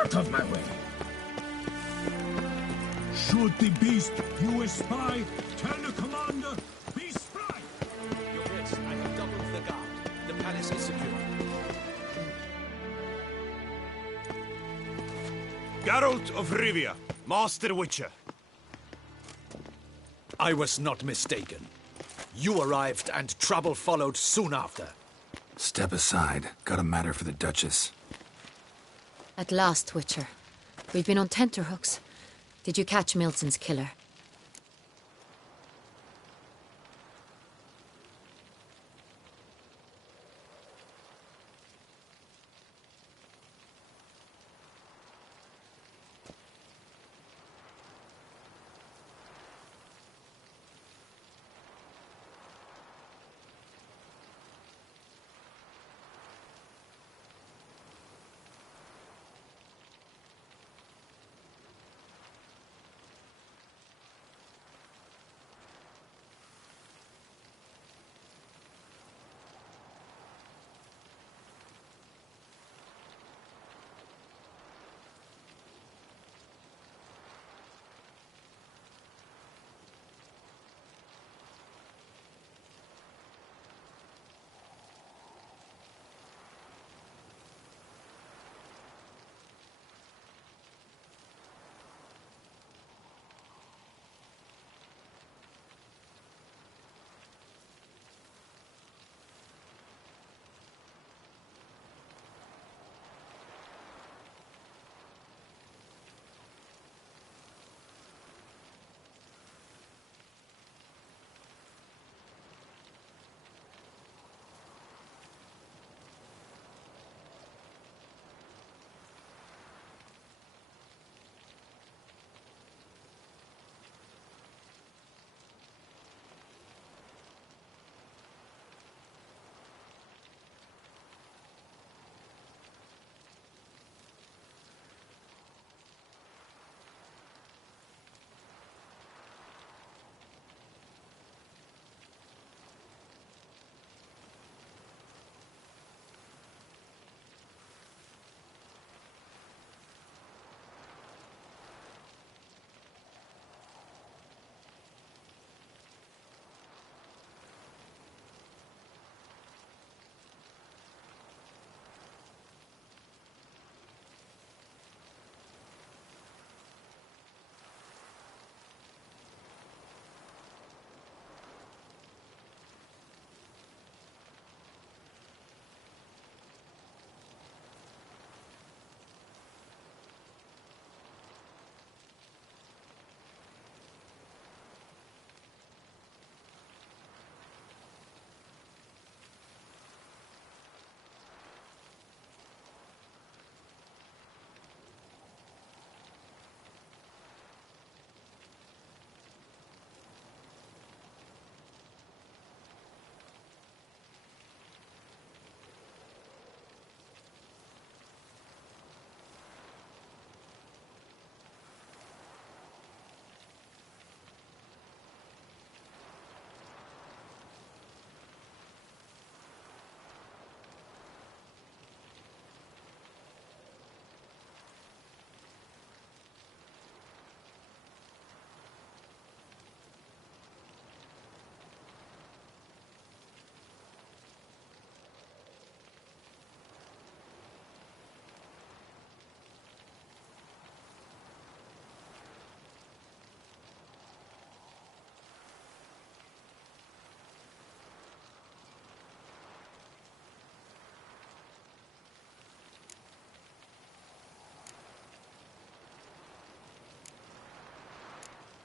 Out of my way! Shoot the beast, you spy! Tell the commander, beast fly! Your Grace, I have doubled the guard. The palace is secure. Geralt of Rivia, Master Witcher. I was not mistaken. You arrived and trouble followed soon after. Step aside. Got a matter for the Duchess. At last, Witcher. We've been on tenterhooks. Did you catch Milton's killer?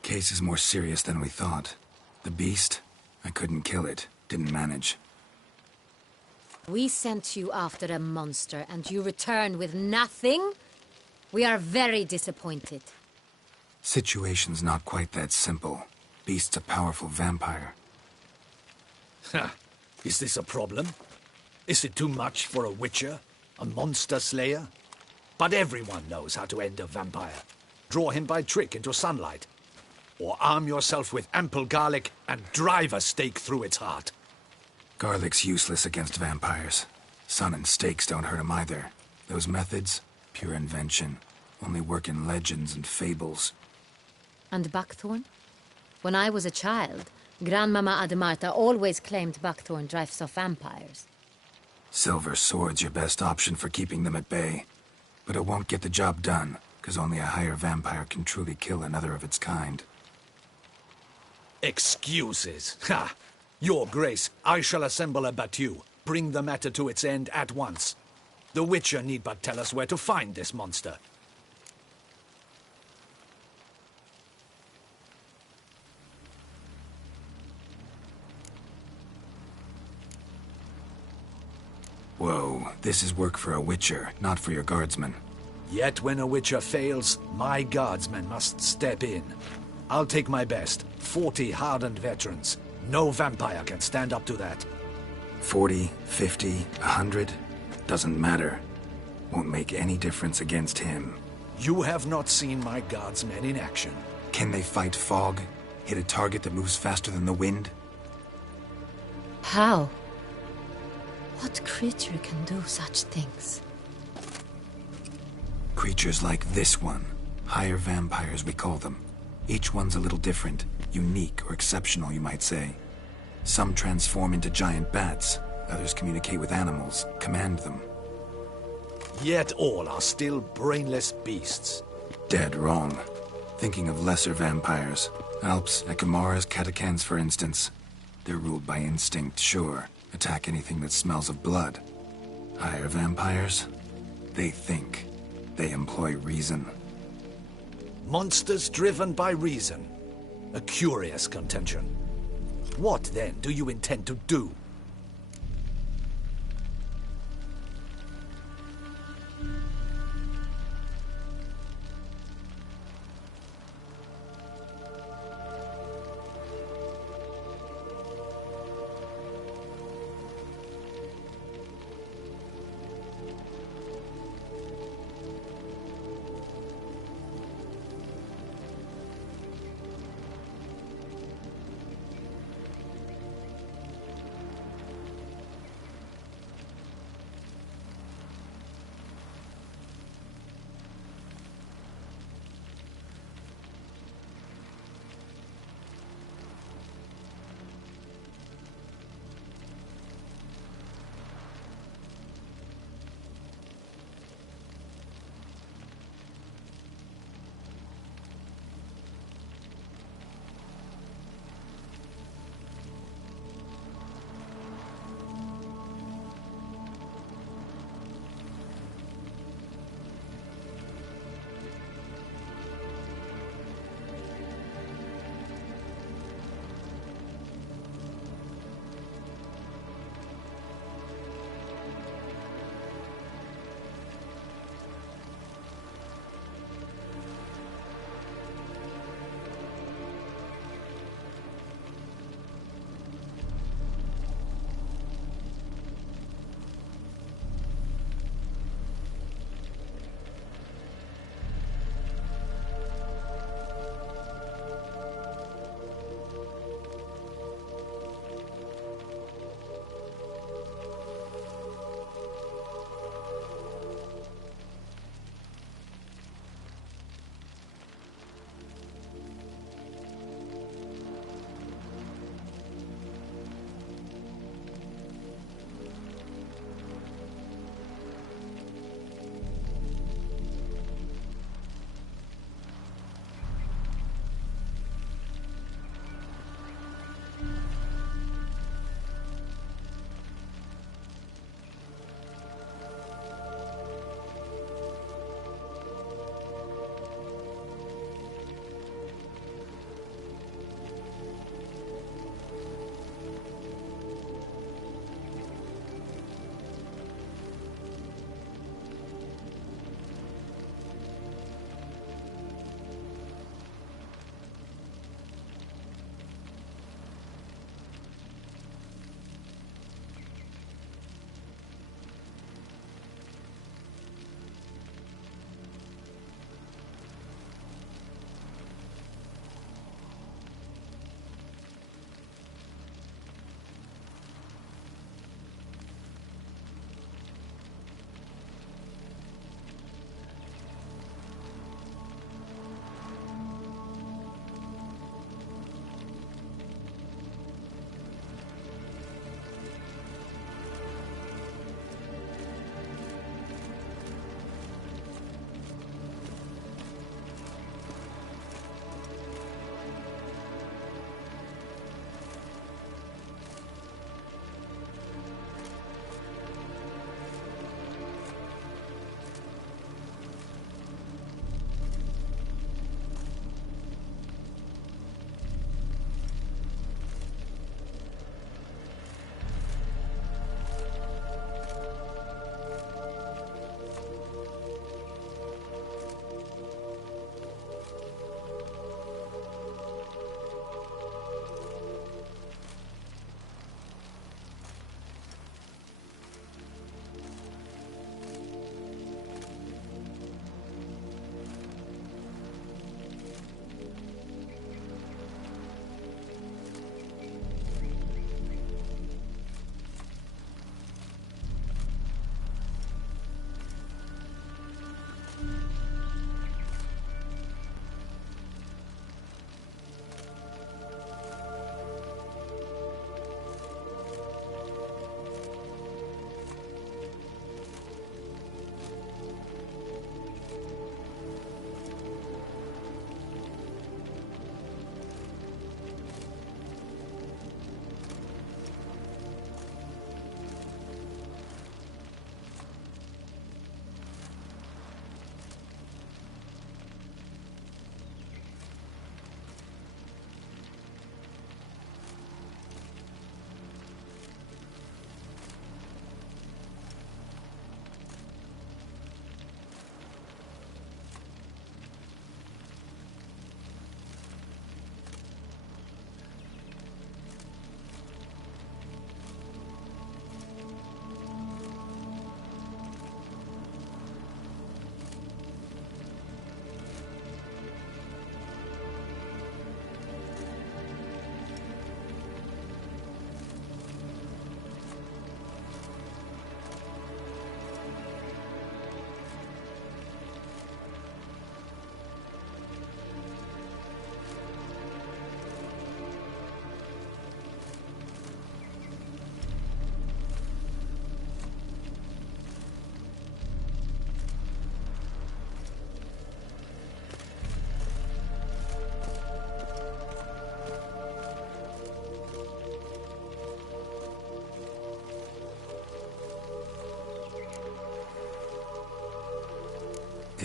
Case is more serious than we thought. The beast? I couldn't kill it. Didn't manage. We sent you after a monster, and you return with nothing? We are very disappointed. Situation's not quite that simple. Beast's a powerful vampire. Ha! Is this a problem? Is it too much for a witcher? A monster slayer? But everyone knows how to end a vampire. Draw him by trick into sunlight. Or arm yourself with ample garlic and drive a stake through its heart. Garlic's useless against vampires. Sun and stakes don't hurt him either. Those methods, Pure invention. Only work in legends and fables. And buckthorn? When I was a child, Grandmama Ademarta always claimed buckthorn drives off vampires. Silver sword's your best option for keeping them at bay. But it won't get the job done, because only a higher vampire can truly kill another of its kind. Excuses. Ha! Your Grace, I shall assemble a battue. Bring the matter to its end at once. The Witcher need but tell us where to find this monster. Whoa, this is work for a Witcher, not for your guardsmen. Yet when a Witcher fails, my guardsmen must step in. I'll take my best. 40 hardened veterans. No vampire can stand up to that. 40, 50, 100? Doesn't matter. Won't make any difference against him. You have not seen my guardsmen in action. Can they fight fog? Hit a target that moves faster than the wind? How? What creature can do such things? Creatures like this one. Higher vampires, we call them. Each one's a little different. Unique or exceptional, you might say. Some transform into giant bats. Others communicate with animals, command them. Yet all are still brainless beasts. Dead wrong. Thinking of lesser vampires. Alps, Ekamaras, Catacans, for instance. They're ruled by instinct, sure. Attack anything that smells of blood. Higher vampires? They think. They employ reason. Monsters driven by reason. A curious contention. What, then, do you intend to do?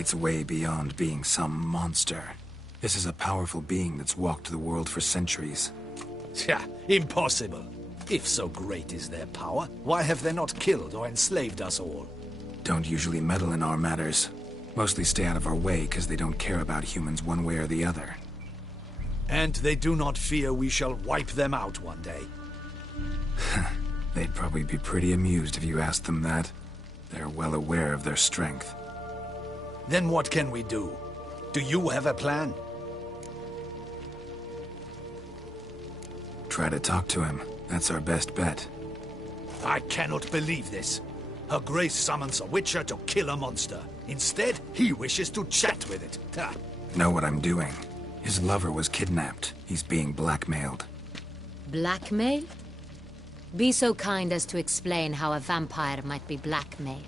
It's way beyond being some monster. This is a powerful being that's walked the world for centuries. Yeah, impossible. If so great is their power, why have they not killed or enslaved us all? Don't usually meddle in our matters. Mostly stay out of our way because they don't care about humans one way or the other. And they do not fear we shall wipe them out one day. They'd probably be pretty amused if you asked them that. They're well aware of their strength. Then what can we do? Do you have a plan? Try to talk to him. That's our best bet. I cannot believe this. Her Grace summons a witcher to kill a monster. Instead, he wishes to chat with it. Ha. Know what I'm doing. His lover was kidnapped. He's being blackmailed. Blackmailed? Be so kind as to explain how a vampire might be blackmailed.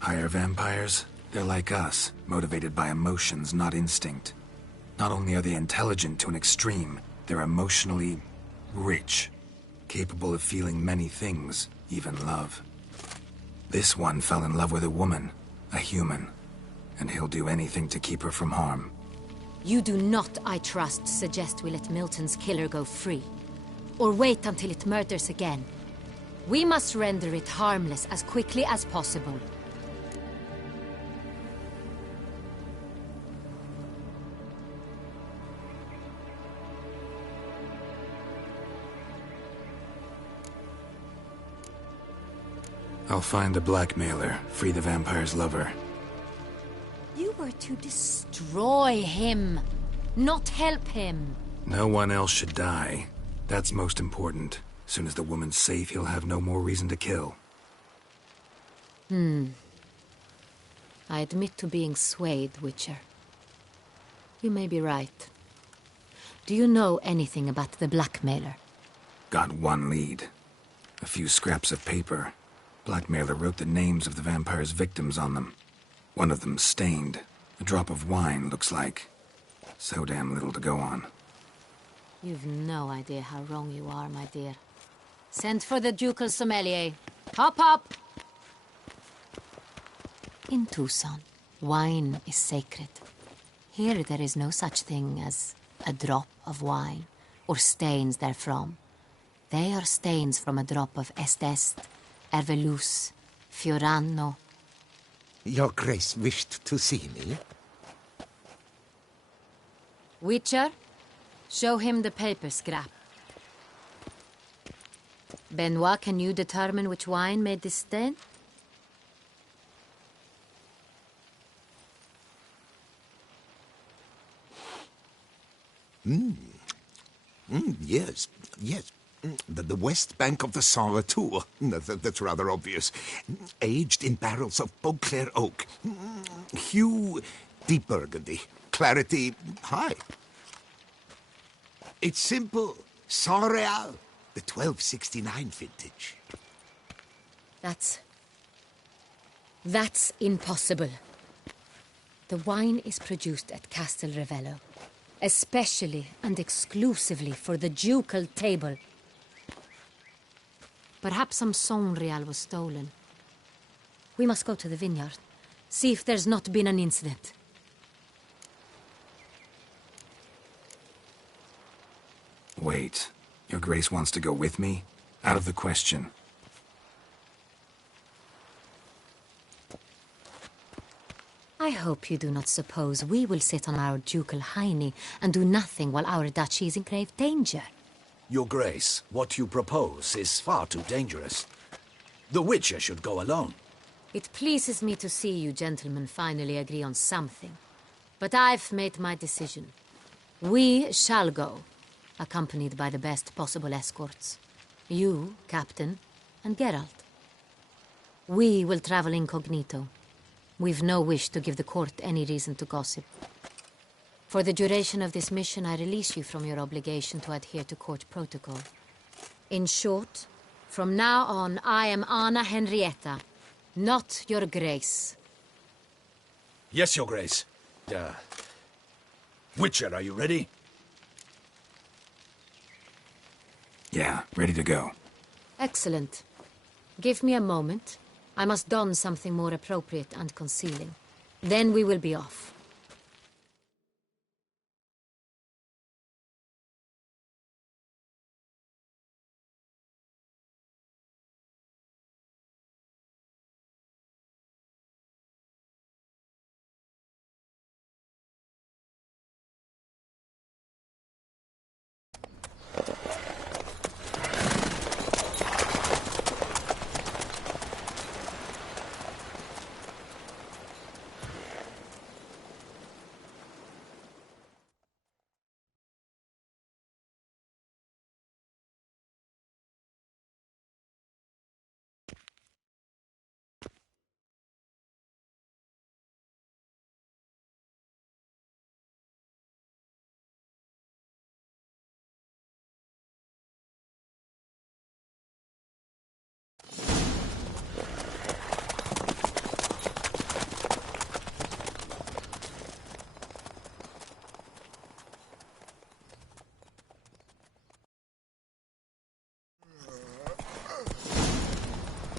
Higher vampires? They're like us, motivated by emotions, not instinct. Not only are they intelligent to an extreme, they're emotionally rich. Capable of feeling many things, even love. This one fell in love with a woman, a human, and he'll do anything to keep her from harm. You do not, I trust, suggest we let Milton's killer go free. Or wait until it murders again. We must render it harmless as quickly as possible. I'll find the blackmailer, free the vampire's lover. You were to destroy him, not help him. No one else should die. That's most important. As soon as the woman's safe, he'll have no more reason to kill. I admit to being swayed, Witcher. You may be right. Do you know anything about the blackmailer? Got one lead. A few scraps of paper. Blackmailer wrote the names of the vampire's victims on them. One of them stained. A drop of wine, looks like. So damn little to go on. You've no idea how wrong you are, my dear. Send for the ducal sommelier. Hop, hop! In Toussaint, wine is sacred. Here there is no such thing as a drop of wine, or stains therefrom. They are stains from a drop of Est, Ervelus, Fiorano. Your Grace wished to see me? Witcher, show him the paper scrap. Benoit, can you determine which wine made this stain? Yes, yes. The west bank of the Sarre, too. That's rather obvious. Aged in barrels of Beauclair oak. Hue, deep burgundy. Clarity, high. It's simple. Saint-Réal, the 1269 vintage. That's impossible. The wine is produced at Castel Ravello, especially and exclusively for the ducal table. Perhaps some Saint-Réal was stolen. We must go to the vineyard, see if there's not been an incident. Wait. Your Grace wants to go with me? Out of the question. I hope you do not suppose we will sit on our ducal hiney and do nothing while our duchy is in grave danger. Your Grace, what you propose is far too dangerous. The Witcher should go alone. It pleases me to see you gentlemen finally agree on something. But I've made my decision. We shall go, accompanied by the best possible escorts. You, Captain, and Geralt. We will travel incognito. We've no wish to give the court any reason to gossip. For the duration of this mission, I release you from your obligation to adhere to court protocol. In short, from now on, I am Anna Henrietta, not your Grace. Yes, Your Grace. Witcher, are you ready? Yeah, ready to go. Excellent. Give me a moment. I must don something more appropriate and concealing. Then we will be off.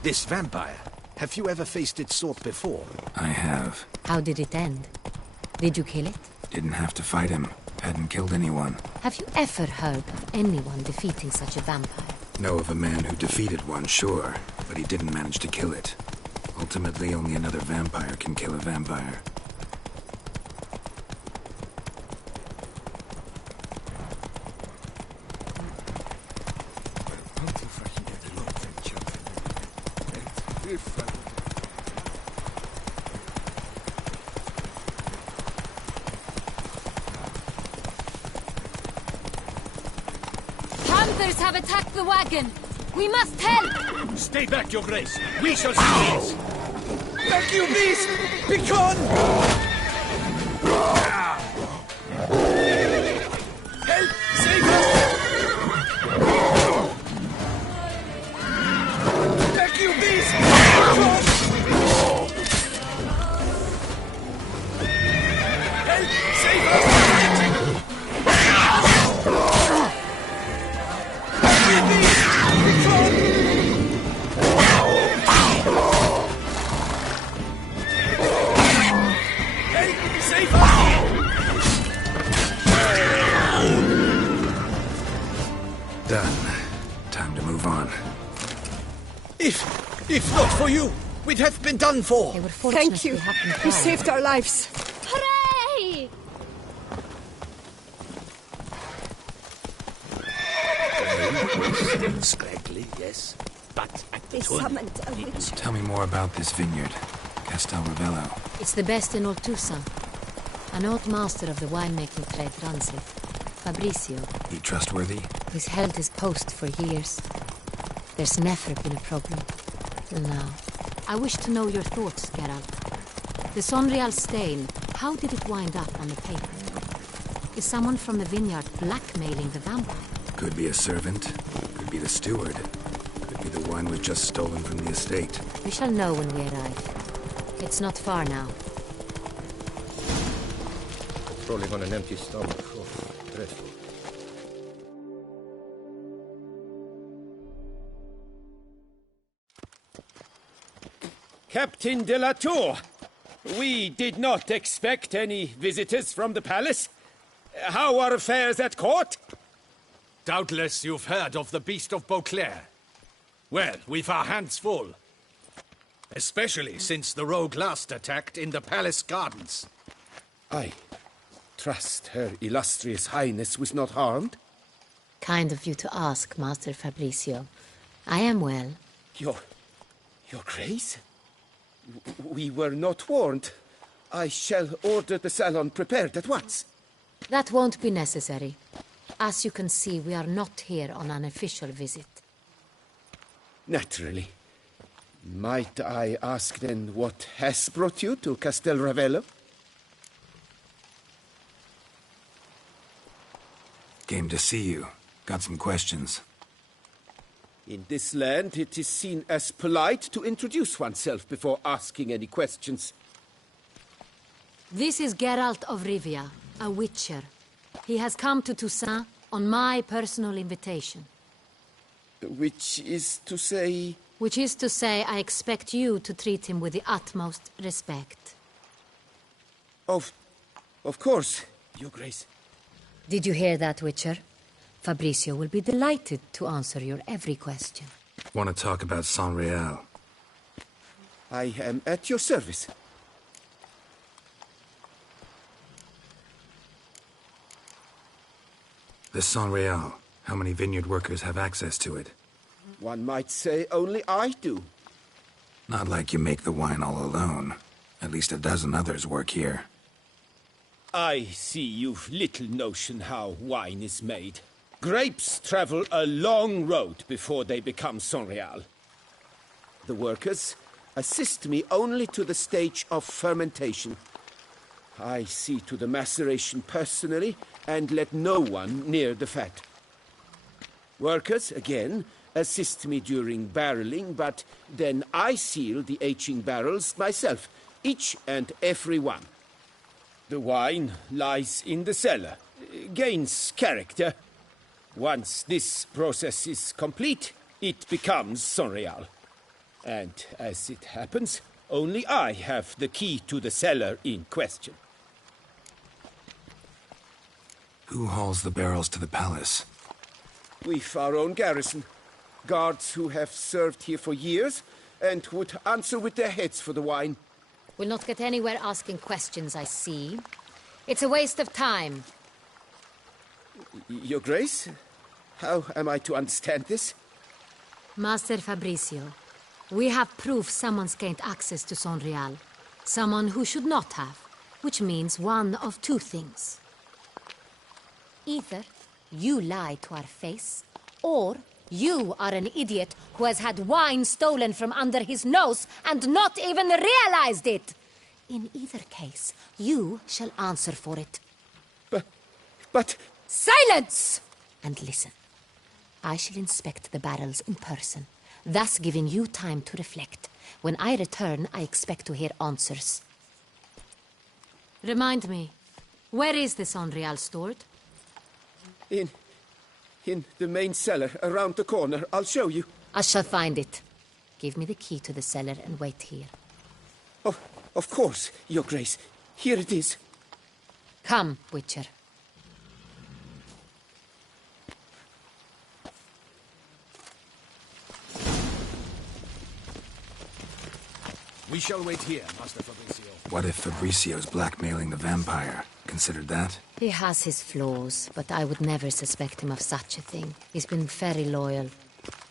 This vampire, have you ever faced its sort before? I have. How did it end? Did you kill it? Didn't have to fight him. Hadn't killed anyone. Have you ever heard of anyone defeating such a vampire? Know of a man who defeated one, sure, but he didn't manage to kill it. Ultimately, only another vampire can kill a vampire. Hunters have attacked the wagon! We must help! Stay back, Your Grace! We shall see this! Thank you, beast! Begone! Help! Save us! Thank you, beast! Begone! Help! Save us! Done. Time to move on. If not for you, we'd have been done for. Thank you. You saved our lives. Hooray! Scraggly, yes, but They summoned a witch. Tell me more about this vineyard. Castel Ravello. It's the best in all Toussaint. An old master of the winemaking trade runs it. Fabrizio. He trustworthy? He's held his post for years. There's never been a problem. Till now. I wish to know your thoughts, Geralt. The Sonreal stain, how did it wind up on the paper? Is someone from the vineyard blackmailing the vampire? Could be a servant. Could be the steward. Could be the wine was just stolen from the estate. We shall know when we arrive. It's not far now. Rolling on an empty stomach. Oh, dreadful. Captain de la Tour, we did not expect any visitors from the palace. How are affairs at court? Doubtless you've heard of the Beast of Beauclair. Well, we've our hands full. Especially since the rogue last attacked in the palace gardens. I trust Her Illustrious Highness was not harmed? Kind of you to ask, Master Fabrizio. I am well. Your Grace? We were not warned. I shall order the salon prepared at once. That won't be necessary. As you can see, we are not here on an official visit. Naturally. Might I ask then what has brought you to Castel Ravello? Came to see you. Got some questions. In this land, it is seen as polite to introduce oneself before asking any questions. This is Geralt of Rivia, a witcher. He has come to Toussaint on my personal invitation. Which is to say... Which is to say, I expect you to treat him with the utmost respect. Of course, Your Grace. Did you hear that, Witcher? Fabricio will be delighted to answer your every question. Want to talk about Saint Real? I am at your service. The Saint Real. How many vineyard workers have access to it? One might say only I do. Not like you make the wine all alone. At least a dozen others work here. I see you've little notion how wine is made. Grapes travel a long road before they become Saint Real. The workers assist me only to the stage of fermentation. I see to the maceration personally and let no one near the fat. Workers, again, assist me during barreling, but then I seal the aging barrels myself, each and every one. The wine lies in the cellar, gains character. Once this process is complete, it becomes Saint Real. And as it happens, only I have the key to the cellar in question. Who hauls the barrels to the palace? We've our own garrison. Guards who have served here for years and would answer with their heads for the wine. We'll not get anywhere asking questions, I see. It's a waste of time. Your Grace? How am I to understand this? Master Fabricio, we have proof someone's gained access to Saint Real. Someone who should not have, which means one of two things. Either you lie to our face, or you are an idiot who has had wine stolen from under his nose and not even realized it. In either case, you shall answer for it. But... Silence! And listen. I shall inspect the barrels in person, thus giving you time to reflect. When I return, I expect to hear answers. Remind me, where is the Saint Real stored? In the main cellar, around the corner. I'll show you. I shall find it. Give me the key to the cellar and wait here. Oh, of course, Your Grace. Here it is. Come, Witcher. We shall wait here, Master Fabricio. What if Fabricio's blackmailing the vampire? Considered that? He has his flaws, but I would never suspect him of such a thing. He's been very loyal.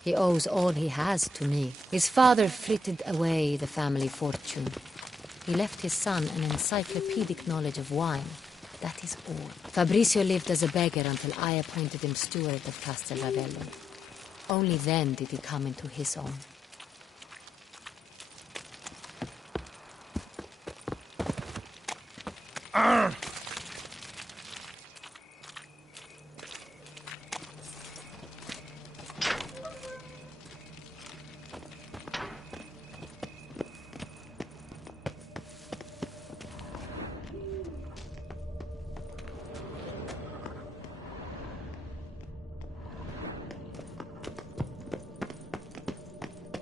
He owes all he has to me. His father frittered away the family fortune. He left his son an encyclopedic knowledge of wine. That is all. Fabricio lived as a beggar until I appointed him steward of Castel Ravello. Only then did he come into his own.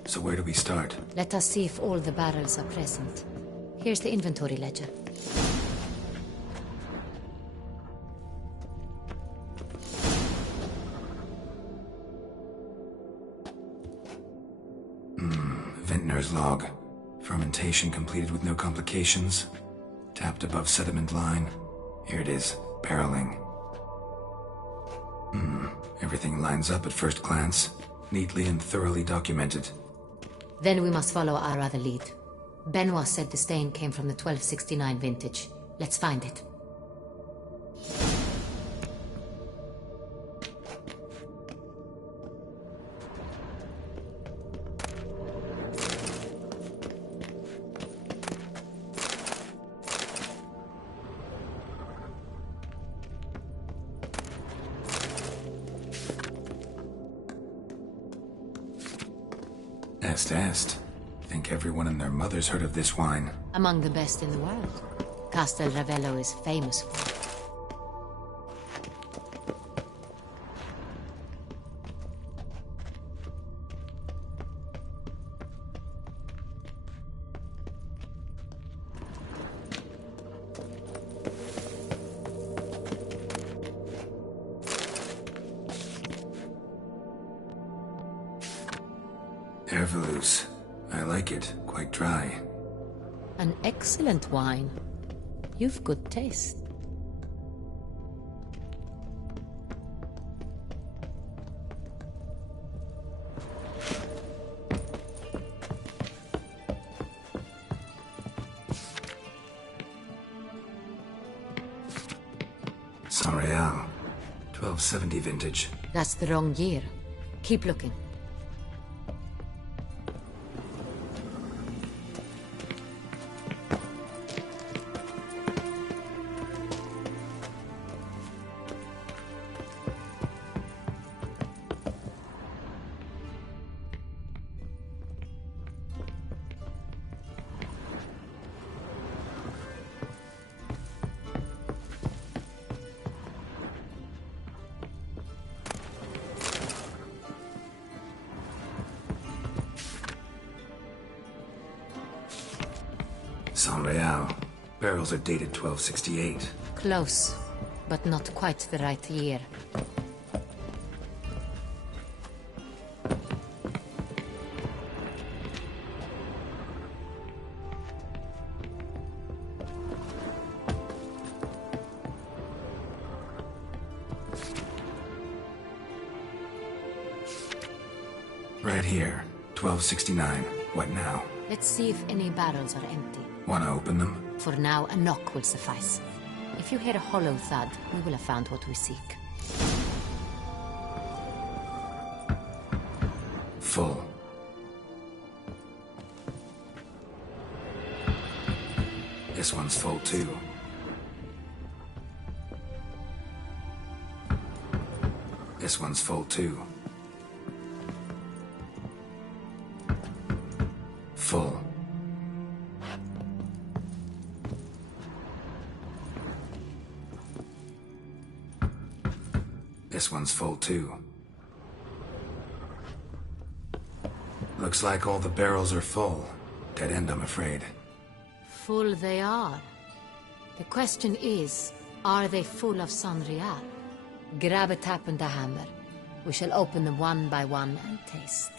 So where do we start? Let us see if all the barrels are present. Here's the inventory ledger. Vintner's log. Fermentation completed with no complications. Tapped above sediment line. Here it is. Barreling. Everything lines up at first glance. Neatly and thoroughly documented. Then we must follow our other lead. Benoit said the stain came from the 1269 vintage. Let's find it. Est. Think everyone and their mother's heard of this wine. Among the best in the world. Castel Ravello is famous for it. Herveloos. I like it. Quite dry. An excellent wine. You've good taste. Saint-Réal. 1270 vintage. That's the wrong year. Keep looking. Saint-Réal. Barrels are dated 1268. Close, but not quite the right year. Right here. 1269. What now? Let's see if any barrels are empty. Wanna open them? For now, a knock will suffice. If you hear a hollow thud, we will have found what we seek. Full. This one's full too. This one's full too. Full. This one's full too. Looks like all the barrels are full. Dead end, I'm afraid. Full they are. The question is, are they full of Saint-Réal? Grab a tap and a hammer. We shall open them one by one and taste.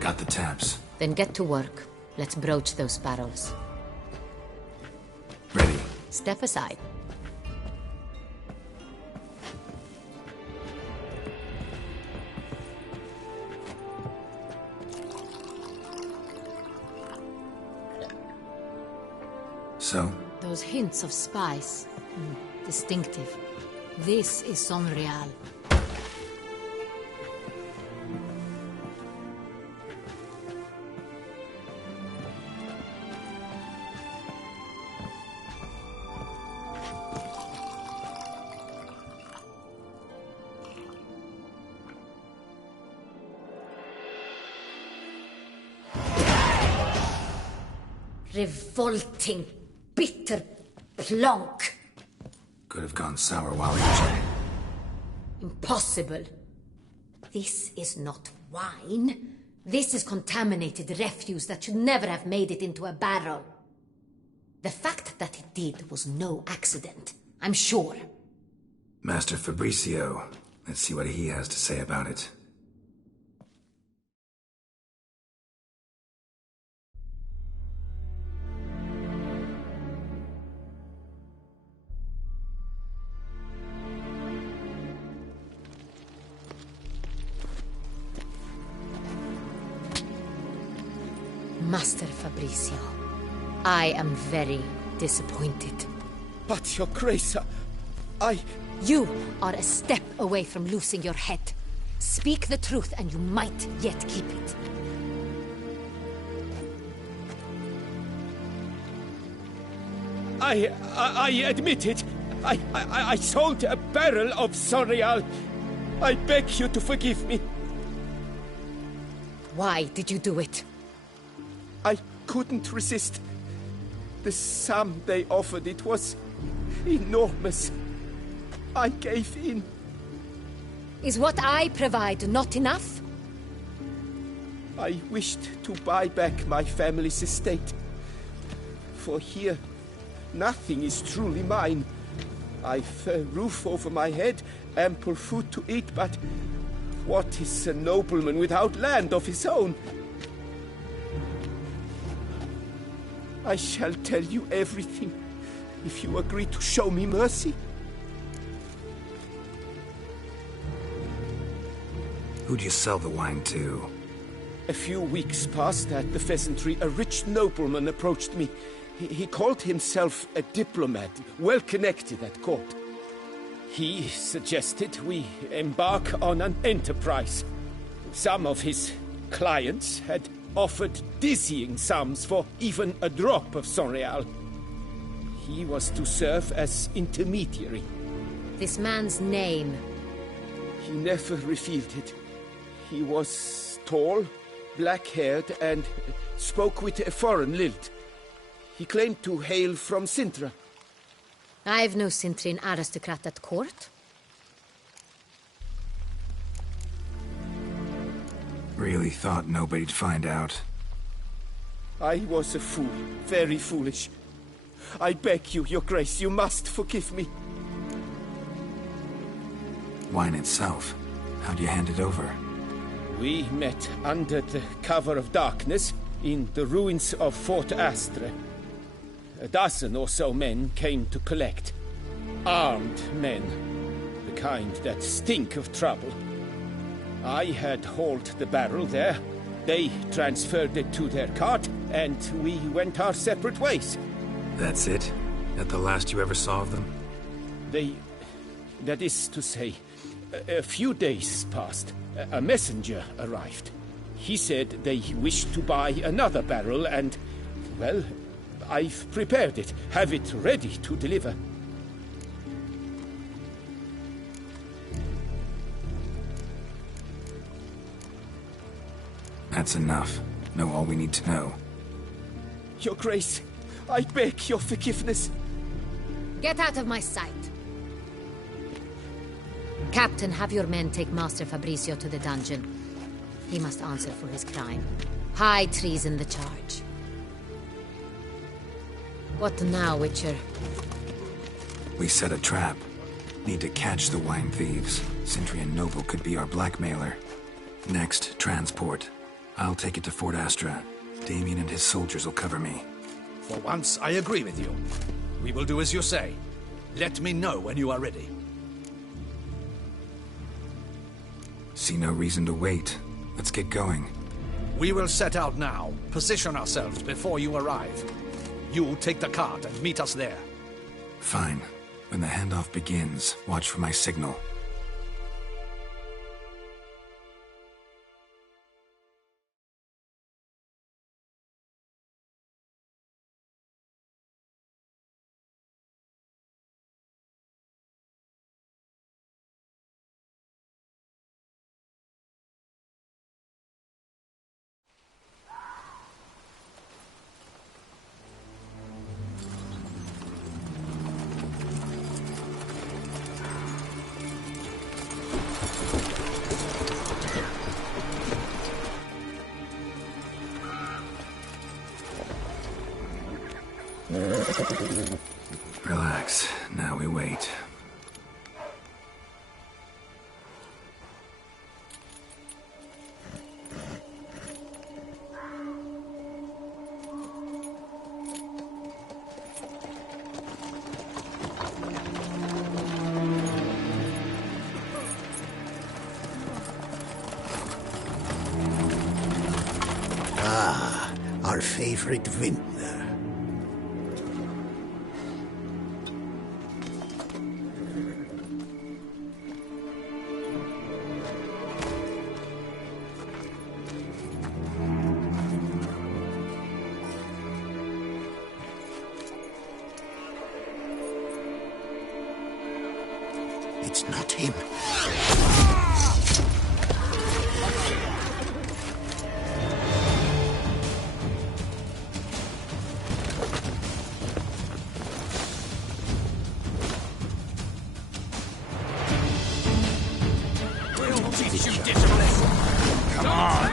Got the taps. Then get to work. Let's broach those barrels. Ready. Step aside. So? Those hints of spice. Distinctive. This is Saint-Réal. Revolting, bitter plonk. Could have gone sour while aging. Impossible. This is not wine. This is contaminated refuse that should never have made it into a barrel. The fact that it did was no accident, I'm sure. Master Fabricio. Let's see what he has to say about it. Master Fabricio, I am very disappointed. But, Your Grace, You are a step away from losing your head. Speak the truth and you might yet keep it. I admit it. I sold a barrel of Sonreal. I beg you to forgive me. Why did you do it? I couldn't resist. The sum they offered, it was enormous. I gave in. Is what I provide not enough? I wished to buy back my family's estate. For here, nothing is truly mine. I've a roof over my head, ample food to eat, but what is a nobleman without land of his own? I shall tell you everything, if you agree to show me mercy. Who'd you sell the wine to? A few weeks past at the pheasantry, a rich nobleman approached me. He called himself a diplomat, well connected at court. He suggested we embark on an enterprise. Some of his clients had offered dizzying sums for even a drop of Sonreal. He was to serve as intermediary. This man's name? He never revealed it. He was tall, black-haired, and spoke with a foreign lilt. He claimed to hail from Sintra. I've no Sintrin aristocrat at court. Really thought nobody'd find out. I was a fool, very foolish. I beg you, Your Grace, you must forgive me. Wine itself, how'd you hand it over? We met under the cover of darkness in the ruins of Fort Astre. A dozen or so men came to collect. Armed men. The kind that stink of trouble. I had hauled the barrel there. They transferred it to their cart, and we went our separate ways. That's it? That the last you ever saw of them? That is to say, a few days passed. A messenger arrived. He said they wished to buy another barrel and, well, I've prepared it, have it ready to deliver. That's enough. Know all we need to know. Your Grace, I beg your forgiveness. Get out of my sight. Captain, have your men take Master Fabricio to the dungeon. He must answer for his crime. High treason the charge. What now, Witcher? We set a trap. Need to catch the wine thieves. Sintry and Noble could be our blackmailer. Next, transport. I'll take it to Fort Astra. Damien and his soldiers will cover me. For once, I agree with you. We will do as you say. Let me know when you are ready. See no reason to wait. Let's get going. We will set out now. Position ourselves before you arrive. You take the cart and meet us there. Fine. When the handoff begins, watch for my signal. Relax. Now we wait. Ah, our favorite vintner. him. We'll teach you discipline. Come on.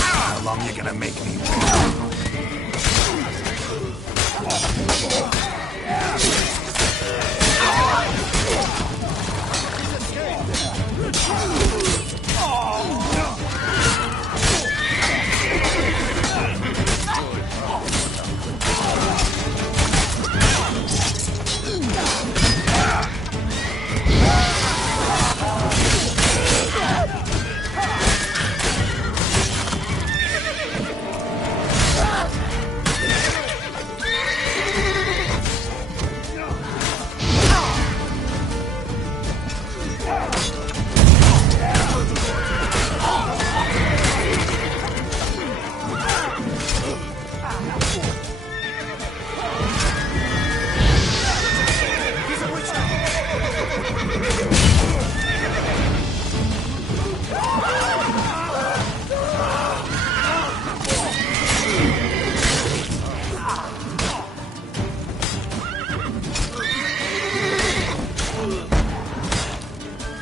How long you gonna make me walk?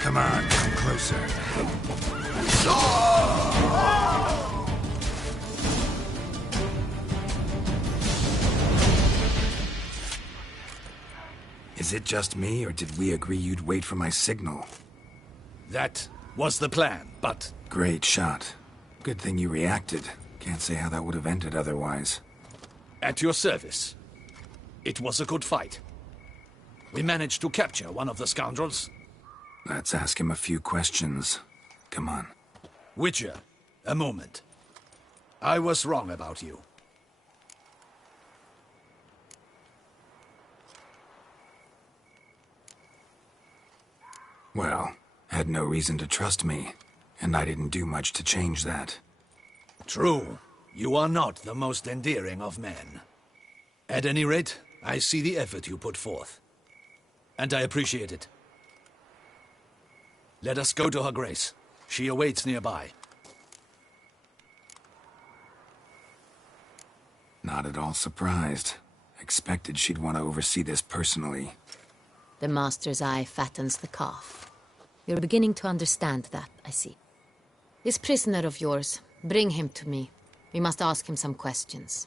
Come on, come closer. Is it just me, or did we agree you'd wait for my signal? That was the plan, but... Great shot. Good thing you reacted. Can't say how that would have ended otherwise. At your service. It was a good fight. We managed to capture one of the scoundrels. Let's ask him a few questions. Come on. Witcher, a moment. I was wrong about you. Well, had no reason to trust me, and I didn't do much to change that. True. You are not the most endearing of men. At any rate, I see the effort you put forth. And I appreciate it. Let us go to her grace. She awaits nearby. Not at all surprised. Expected she'd want to oversee this personally. The master's eye fattens the calf. You're beginning to understand that, I see. This prisoner of yours, bring him to me. We must ask him some questions.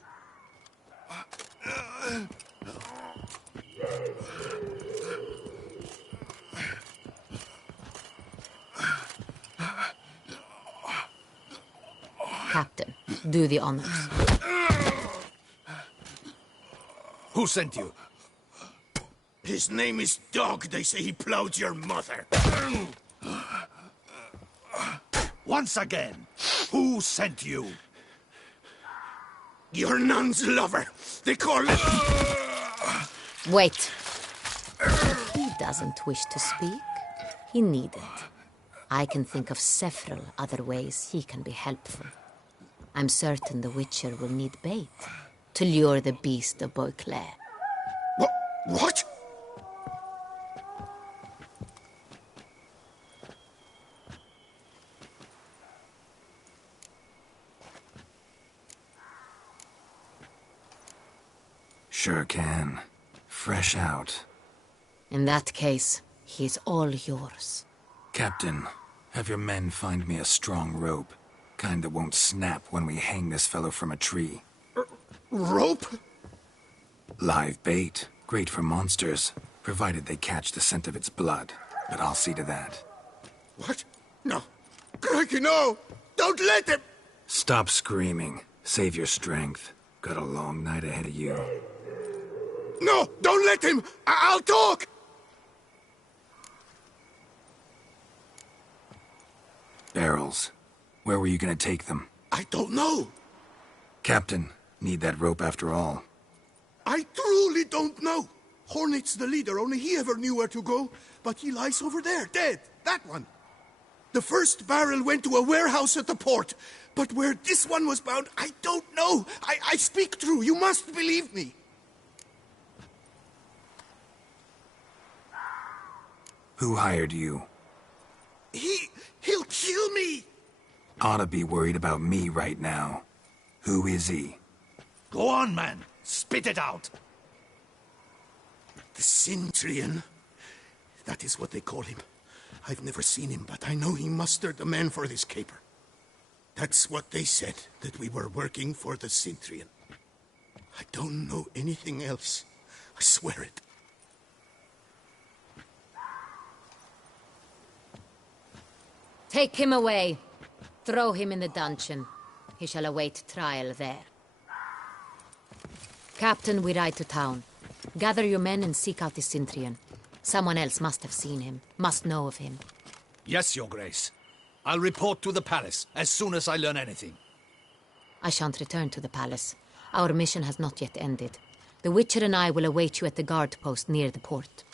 Captain, do the honors. Who sent you? His name is Dog. They say he plowed your mother. Once again, who sent you? Your nun's lover. They call it... Wait. If he doesn't wish to speak, he needn't. I can think of several other ways he can be helpful. I'm certain the Witcher will need bait to lure the beast of Beauclair. What? Sure can. Fresh out. In that case, he's all yours. Captain, have your men find me a strong rope. Kind that won't snap when we hang this fellow from a tree. Rope? Live bait. Great for monsters, provided they catch the scent of its blood. But I'll see to that. What? No. Crikey, no! Don't let him! Stop screaming. Save your strength. Got a long night ahead of you. No! Don't let him! I'll talk! Barrels. Where were you gonna take them? I don't know. Captain, Need that rope after all. I truly don't know. Hornet's the leader, only he ever knew where to go. But he lies over there, dead. That one. The first barrel went to a warehouse at the port. But where this one was bound, I don't know. I speak true. You must believe me. Who hired you? He'll kill me. Ought to be worried about me right now. Who is he? Go on, man. Spit it out. The Cintrian. That is what they call him. I've never seen him, but I know he mustered the men for this caper. That's what they said, that we were working for the Cintrian. I don't know anything else. I swear it. Take him away. Throw him in the dungeon. He shall await trial there. Captain, we ride to town. Gather your men and seek out the Cintrian. Someone else must have seen him, must know of him. Yes, Your Grace. I'll report to the palace as soon as I learn anything. I shan't return to the palace. Our mission has not yet ended. The Witcher and I will await you at the guard post near the port.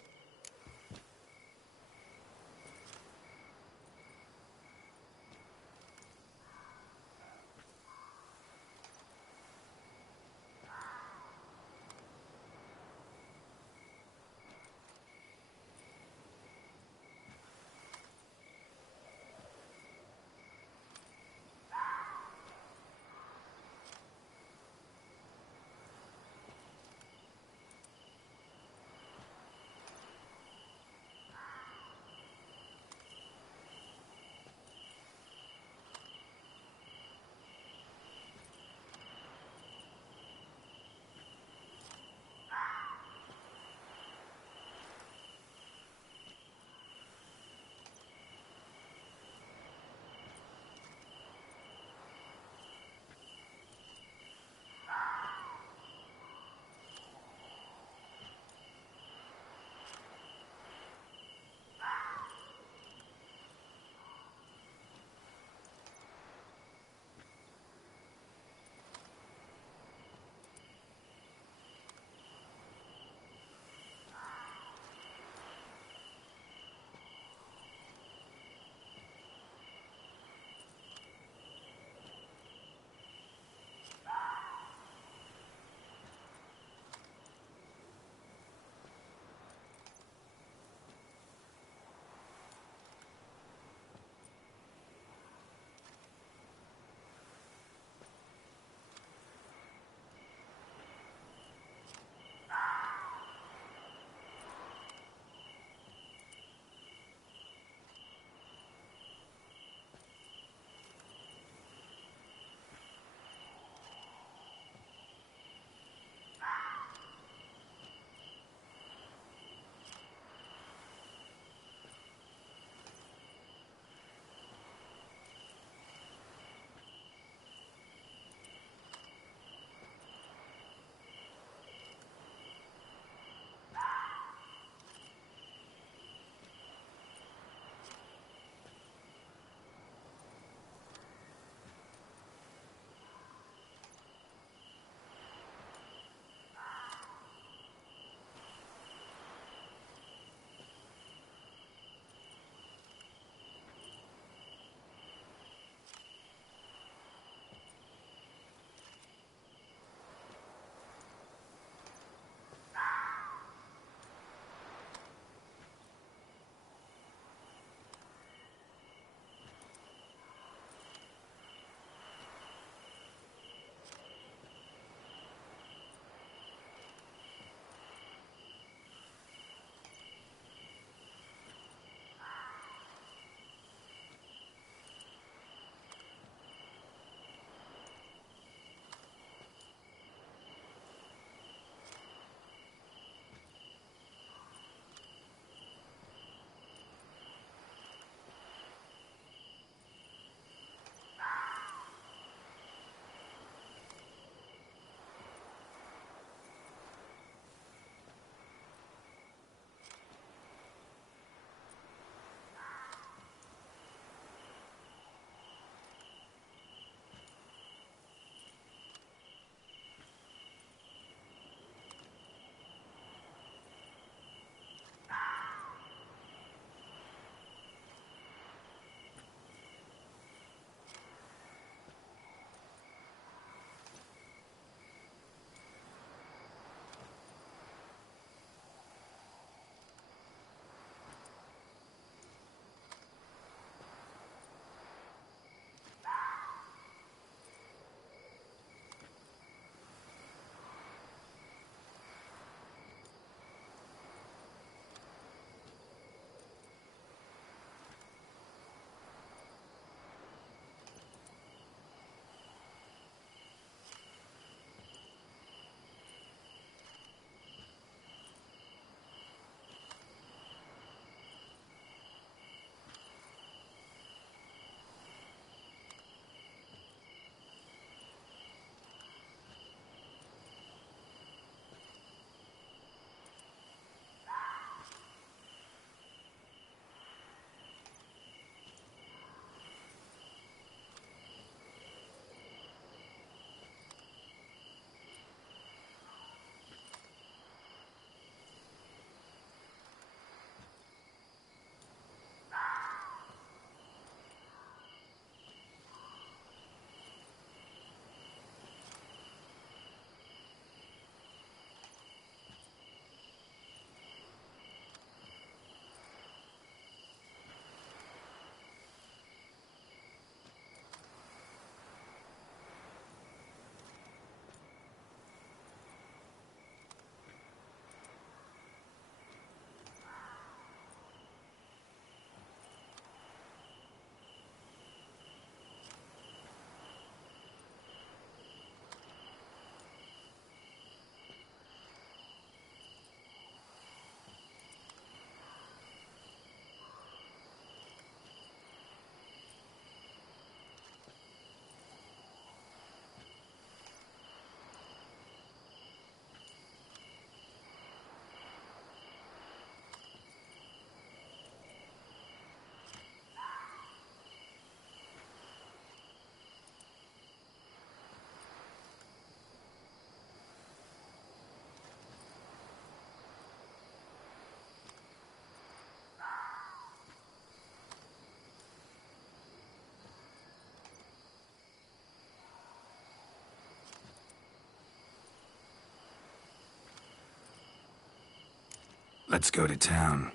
Let's go to town.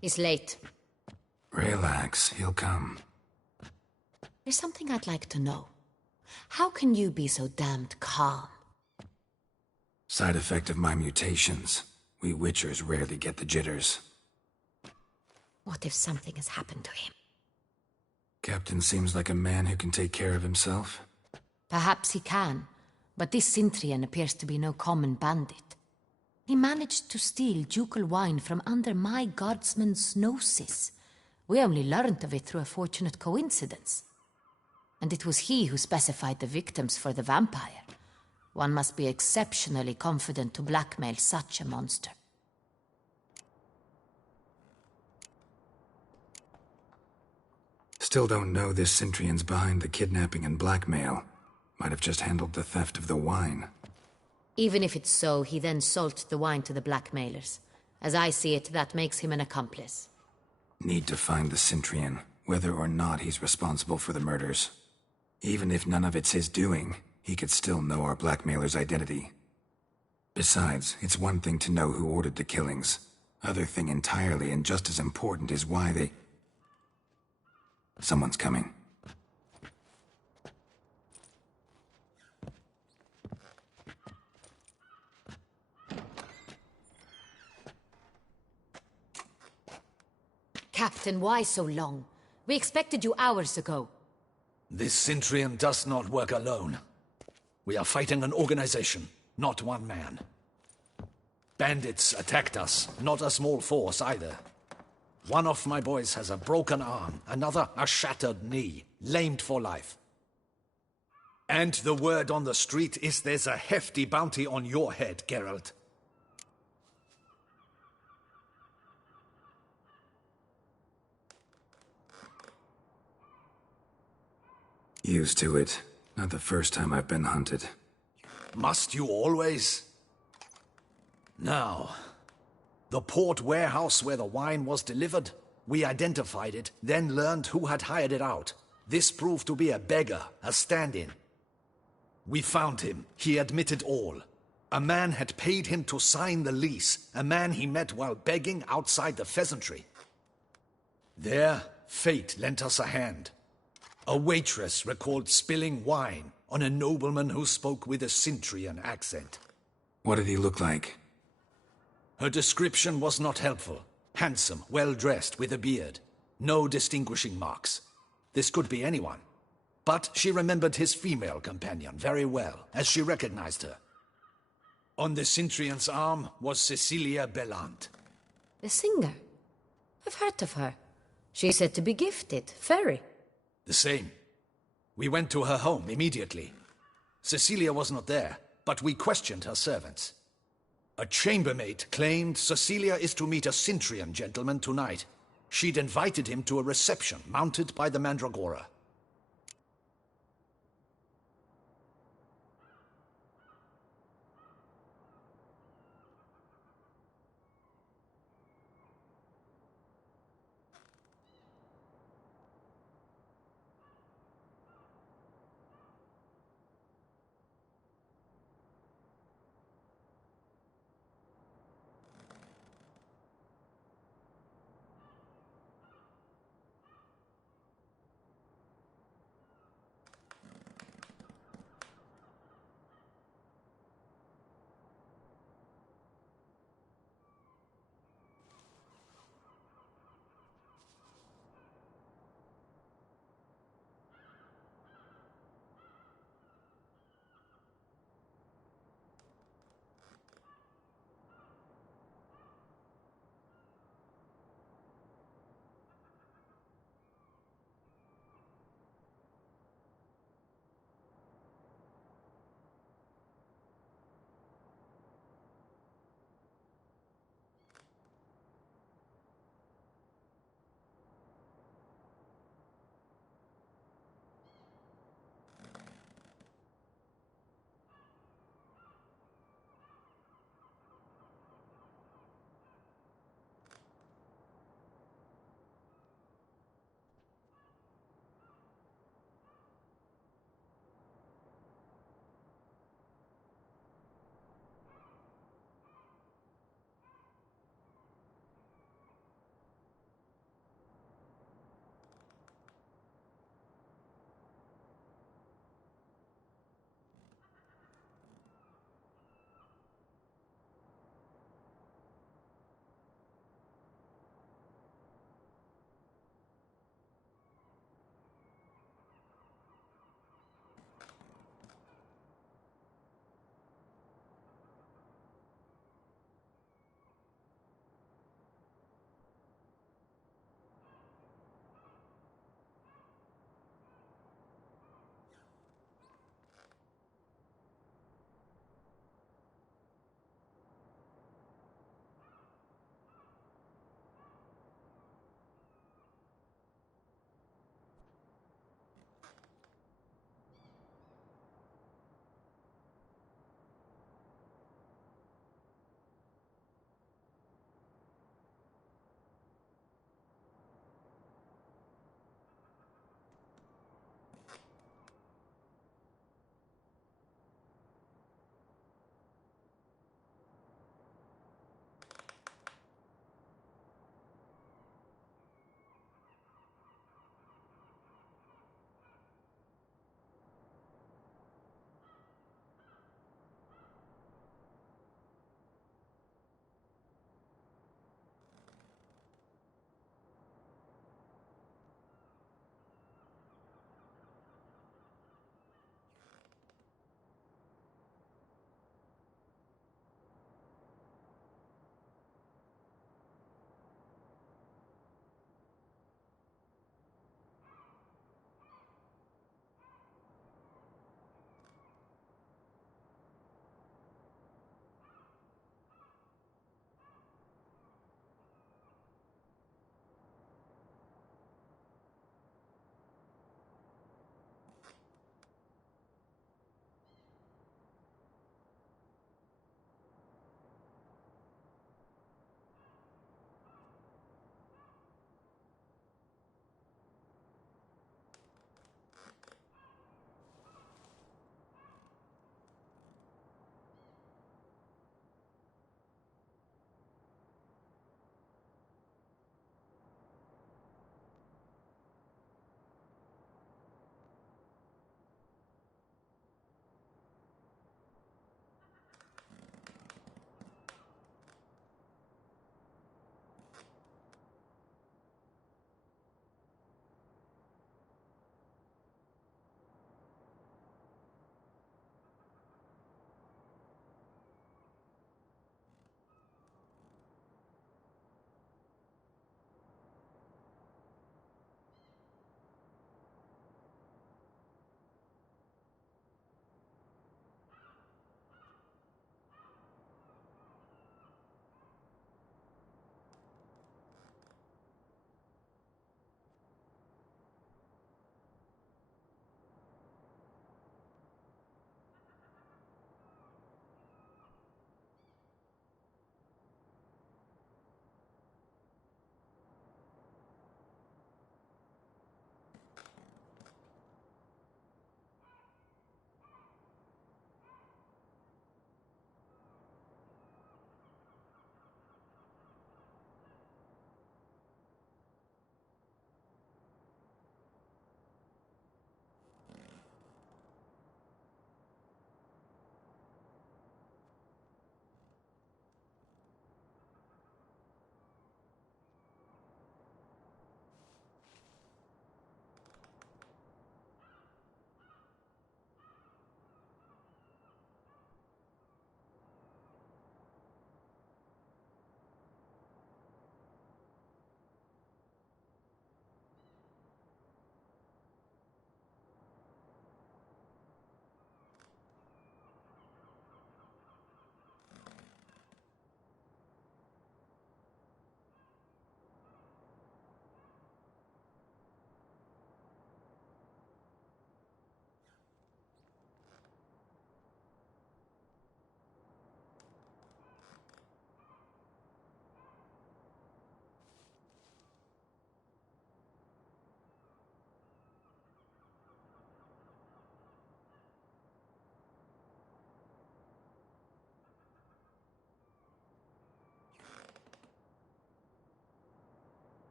He's late. Relax, he'll come. There's something I'd like to know. How can you be so damned calm? Side effect of my mutations. We Witchers rarely get the jitters. What if something has happened to him? Captain seems like a man who can take care of himself. Perhaps he can, but this Cintrian appears to be no common bandit. He managed to steal ducal wine from under my guardsman's noses. We only learned of it through a fortunate coincidence. And it was he who specified the victims for the vampire. One must be exceptionally confident to blackmail such a monster. Still don't know this Cintrian's behind the kidnapping and blackmail. Might have just handled the theft of the wine. Even if it's so, he then sold the wine to the blackmailers. As I see it, that makes him an accomplice. Need to find the Cintrian, whether or not he's responsible for the murders. Even if none of it's his doing, he could still know our blackmailer's identity. Besides, it's one thing to know who ordered the killings. Other thing entirely, and just as important, is why they... Someone's coming. Captain, why so long? We expected you hours ago. This Cintrian does not work alone. We are fighting an organization, not one man. Bandits attacked us, not a small force either. One of my boys has a broken arm, another a shattered knee, lamed for life. And the word on the street is there's a hefty bounty on your head, Geralt. Used to it. Not the first time I've been hunted. Must you always? Now, the port warehouse where the wine was delivered, we identified it, then learned who had hired it out. This proved to be a beggar, a stand-in. We found him. He admitted all. A man had paid him to sign the lease, a man he met while begging outside the pheasantry. There, fate lent us a hand. A waitress recalled spilling wine on a nobleman who spoke with a Cintrian accent. What did he look like? Her description was not helpful. Handsome, well-dressed, with a beard. No distinguishing marks. This could be anyone. But she remembered his female companion very well, as she recognized her. On the Cintrian's arm was Cecilia Bellant. The singer? I've heard of her. She's said to be gifted, fairy. The same. We went to her home immediately. Cecilia was not there, but we questioned her servants. A chambermaid claimed Cecilia is to meet a Cintrian gentleman tonight. She'd invited him to a reception mounted by the Mandragora.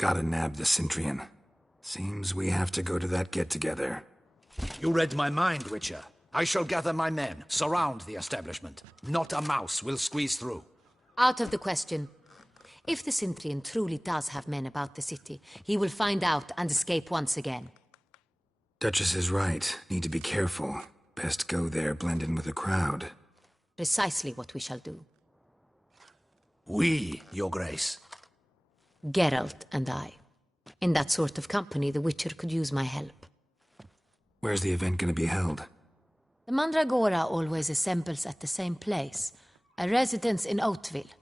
Gotta nab the Cintrian. Seems we have to go to that get-together. You read my mind, Witcher. I shall gather my men, surround the establishment. Not a mouse will squeeze through. Out of the question. If the Cintrian truly does have men about the city, he will find out and escape once again. Duchess is right. Need to be careful. Best go there, blend in with the crowd. Precisely what we shall do. We, Your Grace. Geralt and I. In that sort of company, the Witcher could use my help. Where's the event gonna be held? The Mandragora always assembles at the same place, a residence in Oatville.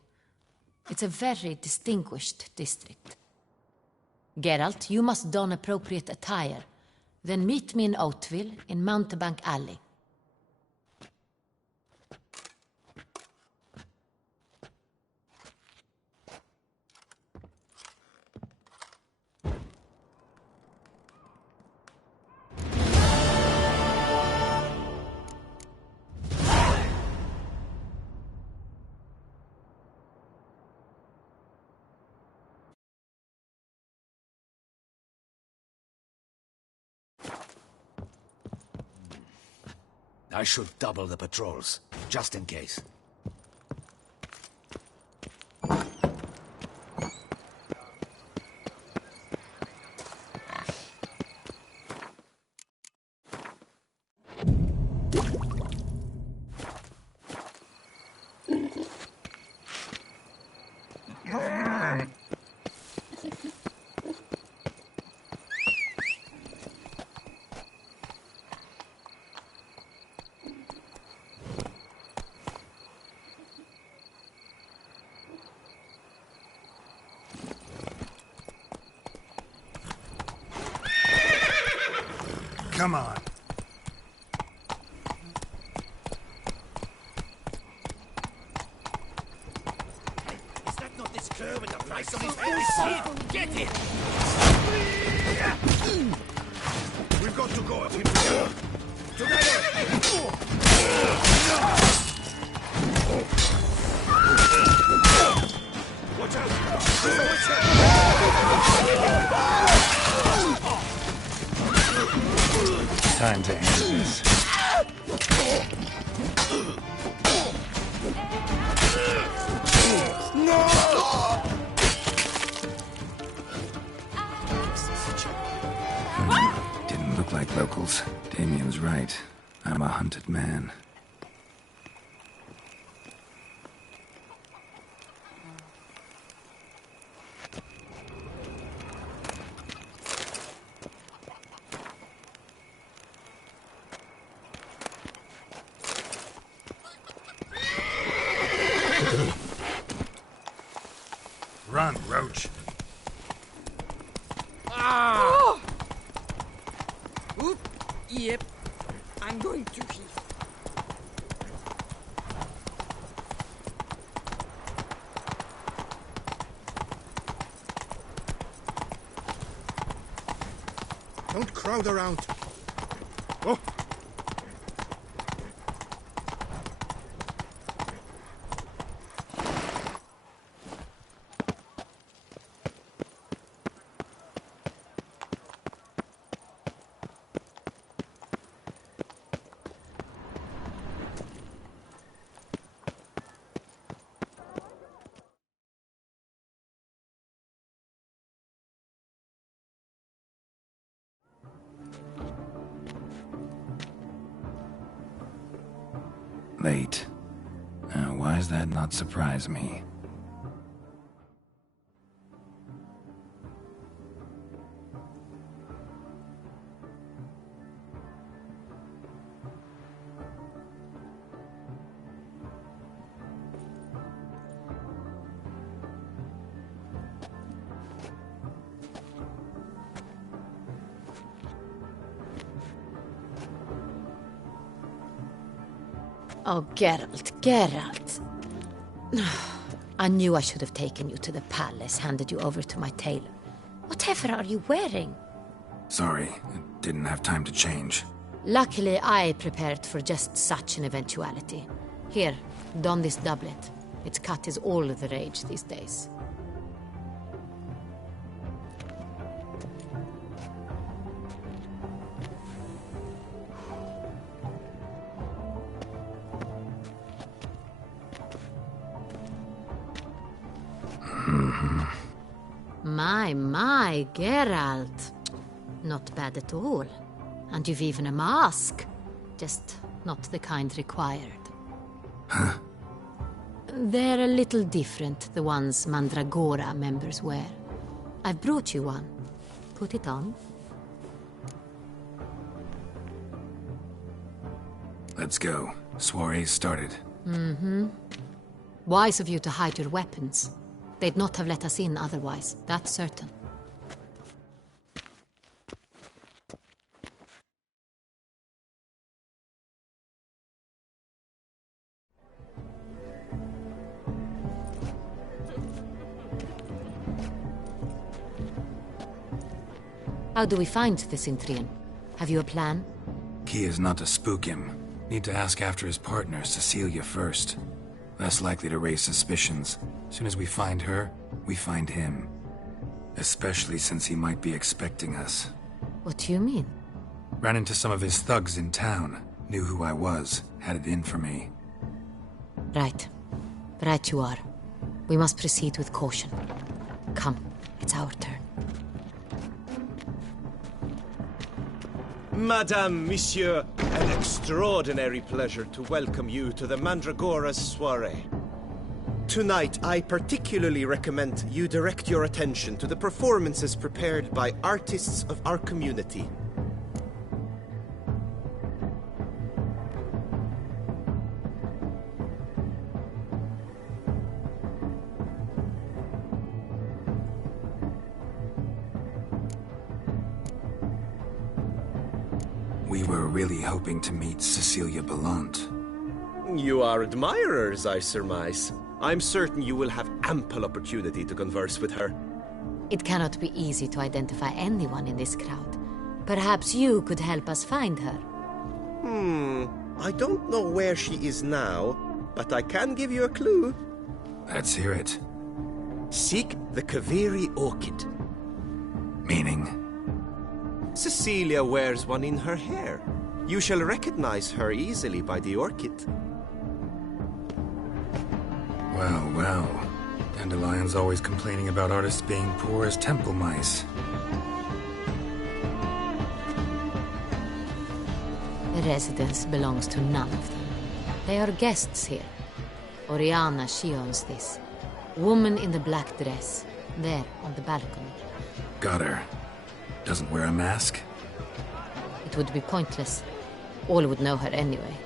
It's a very distinguished district. Geralt, you must don appropriate attire. Then meet me in Oatville, in Mountebank Alley. I should double the patrols, just in case. Come on. Is that not this cur with the price on his head? Get it! We've got to go up here together. Watch out! Time to end this. No! Didn't look like locals. Damien's right. I'm a hunted man. Run, Roach. Ah! Oop. Yep. I'm going to heal. Don't crowd around. Oh! Late. Why does that not surprise me? Oh, Geralt. I knew I should have taken you to the palace, handed you over to my tailor. Whatever are you wearing? Sorry, didn't have time to change. Luckily, I prepared for just such an eventuality. Here, don this doublet. Its cut is all the rage these days. My, Geralt. Not bad at all. And you've even a mask. Just not the kind required. Huh? They're a little different, the ones Mandragora members wear. I've brought you one. Put it on. Let's go. Soiree's started. Wise of you to hide your weapons. They'd not have let us in otherwise, that's certain. How do we find the Cintrian? Have you a plan? Key is not to spook him. Need to ask after his partner, Cecilia, first. Less likely to raise suspicions. Soon as we find her, we find him. Especially since he might be expecting us. What do you mean? Ran into some of his thugs in town. Knew who I was. Had it in for me. Right. Right you are. We must proceed with caution. Come, it's our turn. Madame, Monsieur, an extraordinary pleasure to welcome you to the Mandragora's soiree. Tonight, I particularly recommend you direct your attention to the performances prepared by artists of our community. We were really hoping to meet Cecilia Ballant. You are admirers, I surmise. I'm certain you will have ample opportunity to converse with her. It cannot be easy to identify anyone in this crowd. Perhaps you could help us find her. I don't know where she is now, but I can give you a clue. Let's hear it. Seek the Kaviri orchid. Meaning? Cecilia wears one in her hair. You shall recognize her easily by the orchid. Well, well. Dandelion's always complaining about artists being poor as temple mice. The residence belongs to none of them. They are guests here. Oriana, she owns this. Woman in the black dress. There, on the balcony. Got her. Doesn't wear a mask? It would be pointless. All would know her anyway.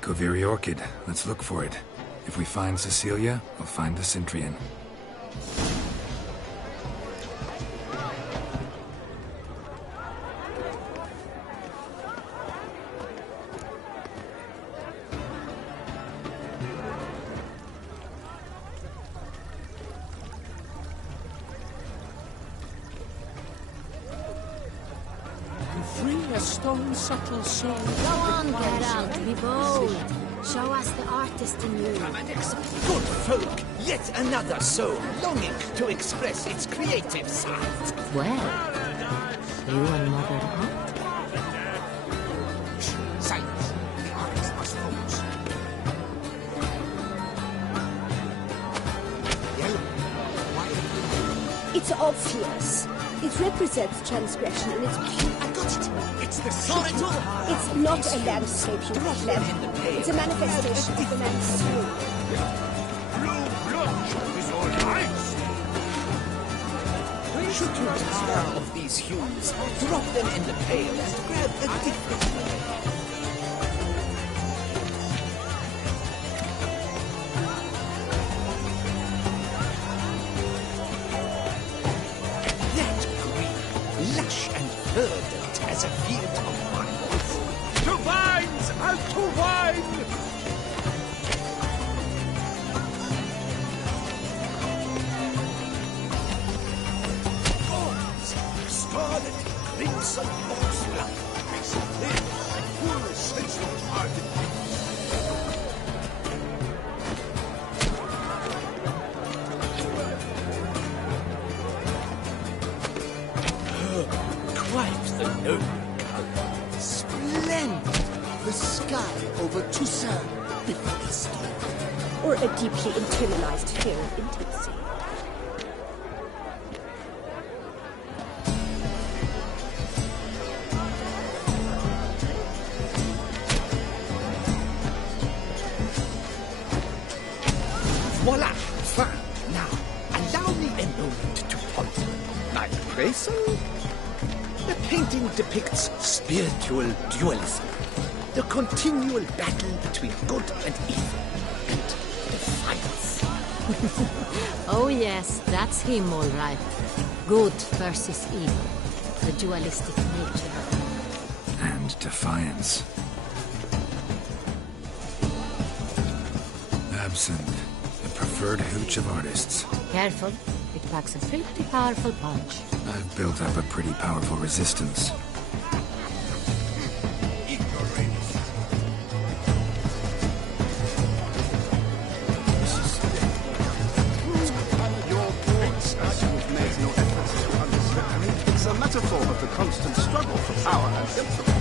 Kaviri orchid. Let's look for it. If we find Cecilia, we'll find the Cintrian. Stone subtle soul. Go on, Geralt, be bold. Show us the artist in you. Good folk, yet another soul longing to express its creative side. Well, you and Mother Hunt? Silence. The artist must focus. Yellow. It's obvious. It represents transgression in its pure... I got it. It's the solid. It's not a landscape, you clever. It's a manifestation of the man's soul. Blue blood is all lives. Should you tire of these hues, drop them in the pail and grab a different one. Lush and verdant as a field of vines. To vines and to wine! Gods, scarlet, crimson, oxblood, makes it clear and full sensual hearted. Quite the noble color. Splendid. The sky over Toussaint before the storm. Or a deeply internalized fear of intimacy. Voila! Fine. Now, allow me a moment to ponder. I pray so? The painting depicts spiritual dualism. The continual battle between good and evil. And defiance. Oh yes, that's him all right. Good versus evil. The dualistic nature. And defiance. Absinthe, the preferred hooch of artists. Careful, it packs a pretty powerful punch. I've built up a pretty powerful resistance. It's a metaphor of the constant struggle for power and influence.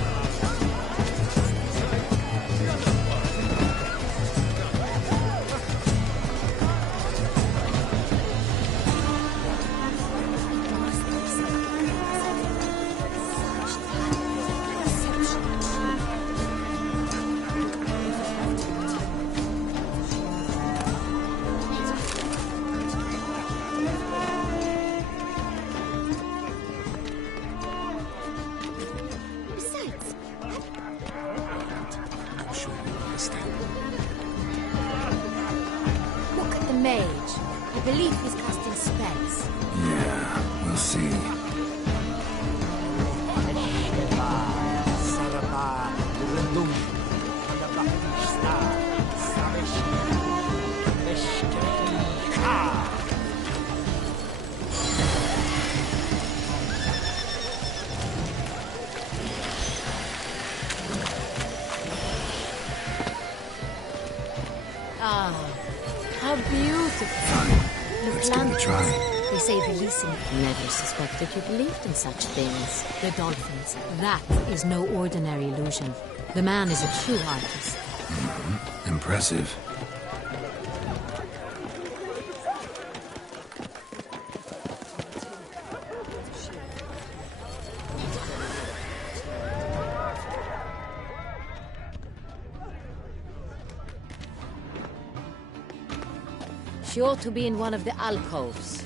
How beautiful. Fine. Let's give it a try. They say releasing. Never suspected you believed in such things. The dolphins. That is no ordinary illusion. The man is a true artist. Mm-hmm. Impressive. She ought to be in one of the alcoves.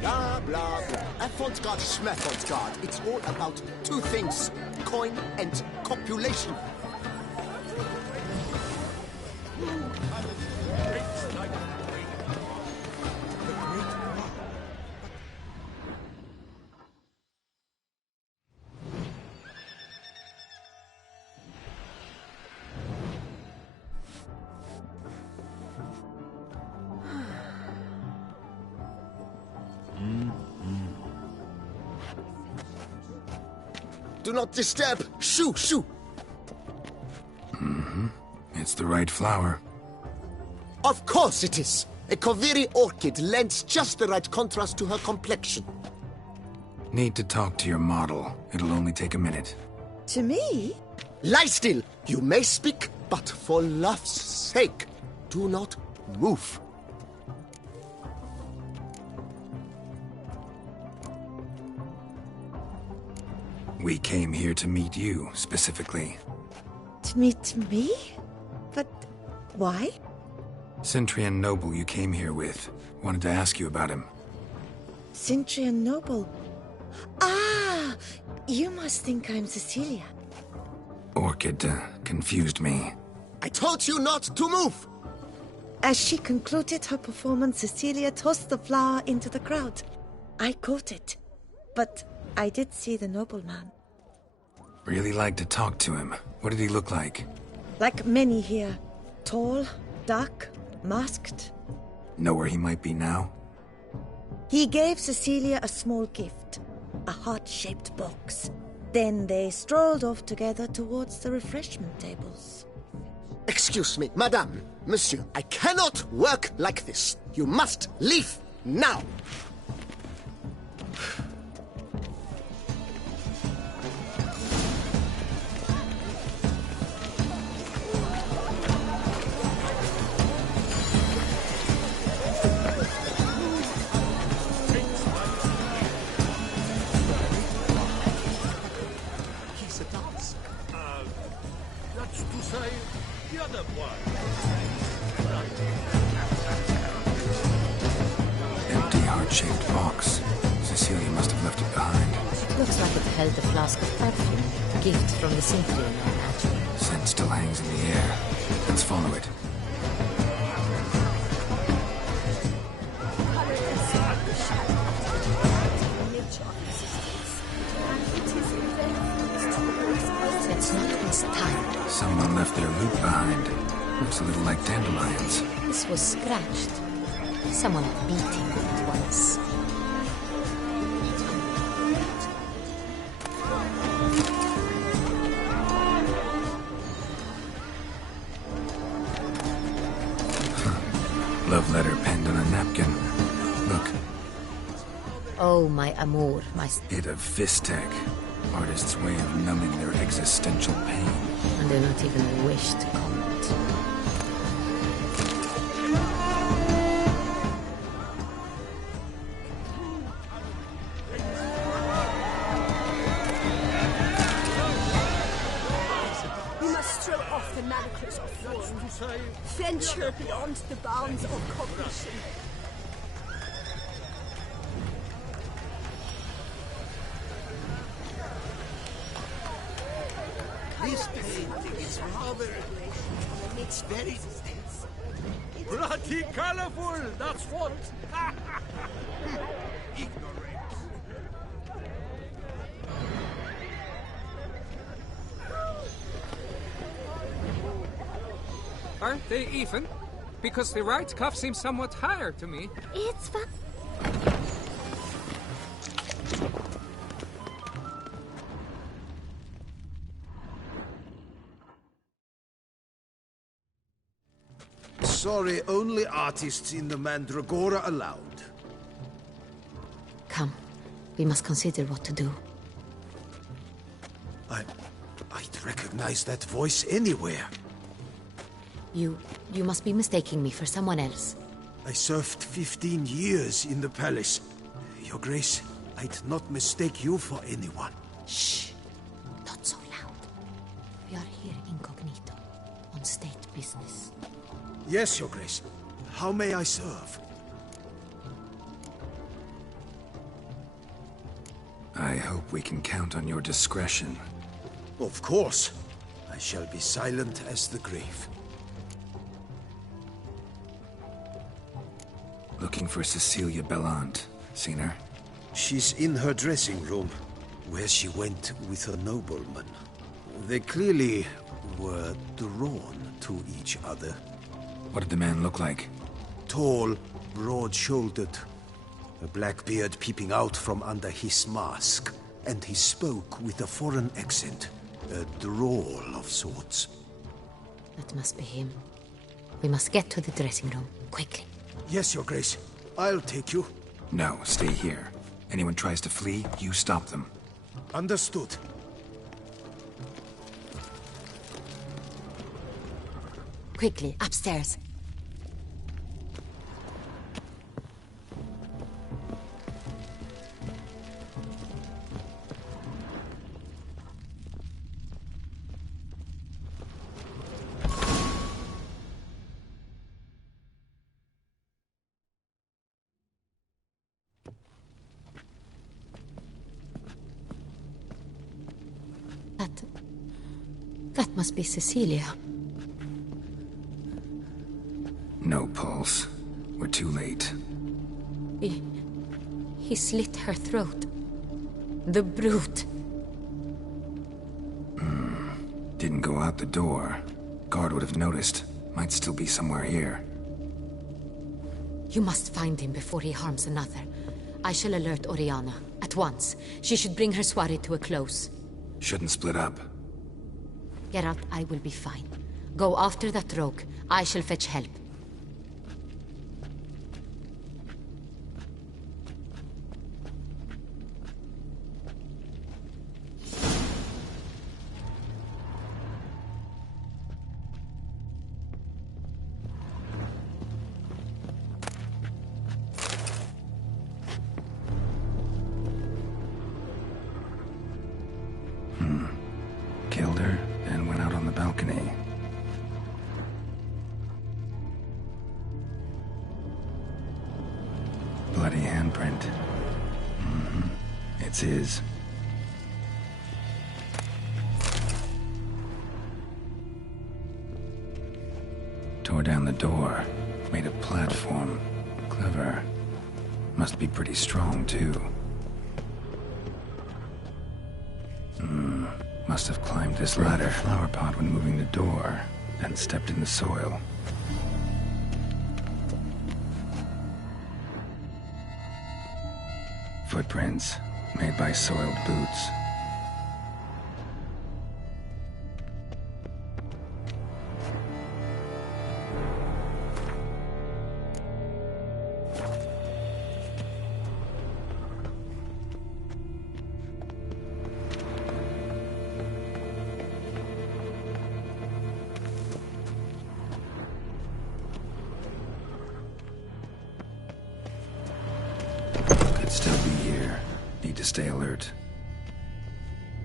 Blah, blah, blah. Avant-garde, schmeffant-garde. It's all about two things. Coin and copulation. Do not disturb! Shoo, shoo! Mm-hmm. It's the right flower. Of course it is! A Koviri orchid lends just the right contrast to her complexion. Need to talk to your model. It'll only take a minute. To me? Lie still! You may speak, but for love's sake, do not move. We came here to meet you, specifically. To meet me? But why? Cintrian noble you came here with. Wanted to ask you about him. Cintrian noble? Ah! You must think I'm Cecilia. Orchid confused me. I told you not to move! As she concluded her performance, Cecilia tossed the flower into the crowd. I caught it, but I did see the nobleman. Really like to talk to him. What did he look like? Like many here. Tall, dark, masked. Know where he might be now? He gave Cecilia a small gift, a heart-shaped box. Then they strolled off together towards the refreshment tables. Excuse me, madame, monsieur, I cannot work like this. You must leave now. Toussaint, the other one. Empty heart-shaped box. Cecilia must have left it behind. It looks like it held a flask of perfume. A gift from the symphony, I imagine. Scent still hangs in the air. Let's follow it. Let's not waste time. Someone left their loot behind. Looks a little like dandelions. This was scratched. Someone beating it once. Love letter penned on a napkin. Look. Oh, my amour, my... It of Vistek. Artist's way of numbing their existential pain. And do not even wish to comment. You must throw off the manacles of form. Venture beyond the bounds of cognition. This painting is rather... It's very... Bloody colorful, that's what! Aren't they even? Because the right cuff seems somewhat higher to me. It's fun. Sorry, only artists in the Mandragora allowed. Come. We must consider what to do. I'd recognize that voice anywhere. You must be mistaking me for someone else. I served 15 years in the palace. Your Grace, I'd not mistake you for anyone. Shh. Not so loud. We are here incognito, on state business. Yes, Your Grace. How may I serve? I hope we can count on your discretion. Of course. I shall be silent as the grave. Looking for Cecilia Bellant. Seen her? She's in her dressing room, where she went with a nobleman. They clearly were drawn to each other. What did the man look like? Tall, broad-shouldered. A black beard peeping out from under his mask. And he spoke with a foreign accent. A drawl of sorts. That must be him. We must get to the dressing room, quickly. Yes, Your Grace. I'll take you. No, stay here. Anyone tries to flee, you stop them. Understood. Quickly, upstairs. That must be Cecilia. No pulse. We're too late. He slit her throat. The brute. Didn't go out the door. Guard would have noticed. Might still be somewhere here. You must find him before he harms another. I shall alert Oriana. At once. She should bring her soirée to a close. Shouldn't split up. Geralt, I will be fine. Go after that rogue. I shall fetch help. Killed her and went out on the balcony. it. It's his. Tore down the door, made a platform. Clever. Must be pretty strong, too. Must have climbed this ladder flower pot when moving the door, then stepped in the soil. Footprints, made by soiled boots. Still be here. Need to stay alert.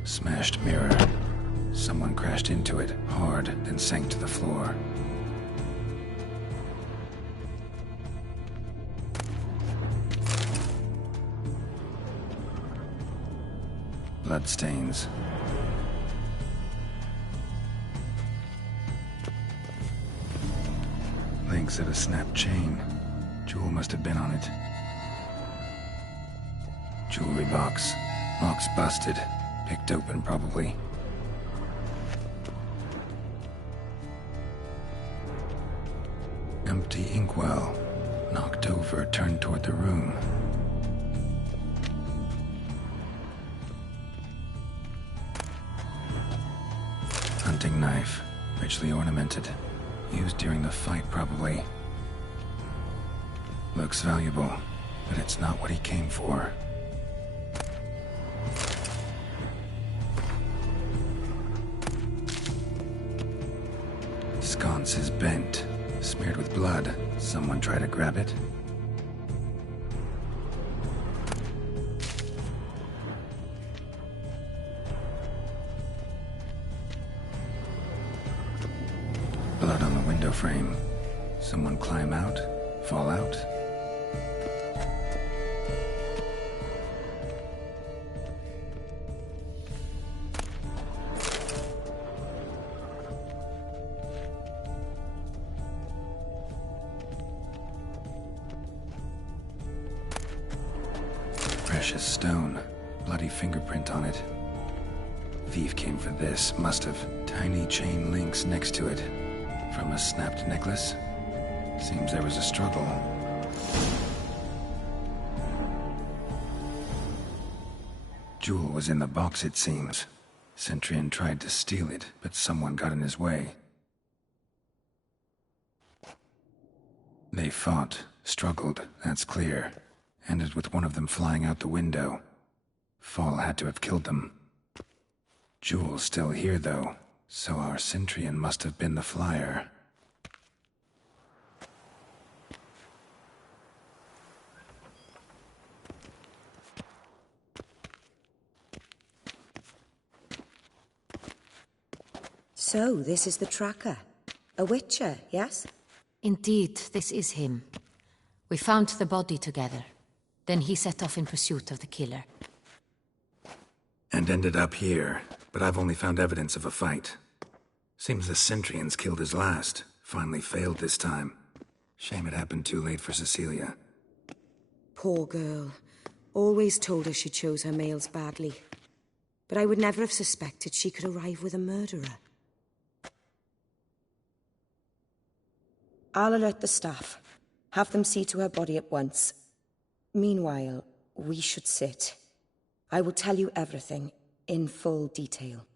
Smashed mirror. Someone crashed into it hard, then sank to the floor. Bloodstains. Links of a snapped chain. Jewel must have been on it. Jewelry box. Lock's busted. Picked open, probably. Empty inkwell. Knocked over, turned toward the room. Hunting knife. Richly ornamented. Used during the fight, probably. Looks valuable, but it's not what he came for. Sconce is bent, smeared with blood. Someone try to grab it? Blood on the window frame. Someone climb out? Fall out? Precious stone. Bloody fingerprint on it. Thief came for this. Must have. Tiny chain links next to it. From a snapped necklace? Seems there was a struggle. Jewel was in the box, it seems. Centurion tried to steal it, but someone got in his way. They fought, struggled, that's clear. Ended with one of them flying out the window. Fall had to have killed them. Jewel's still here, though, so our Centurion must have been the flyer. So, this is the tracker. A witcher, yes? Indeed, this is him. We found the body together. Then he set off in pursuit of the killer. And ended up here, but I've only found evidence of a fight. Seems the Centurions killed his last. Finally failed this time. Shame it happened too late for Cecilia. Poor girl. Always told her she chose her males badly. But I would never have suspected she could arrive with a murderer. I'll alert the staff. Have them see to her body at once. Meanwhile, we should sit. I will tell you everything, in full detail.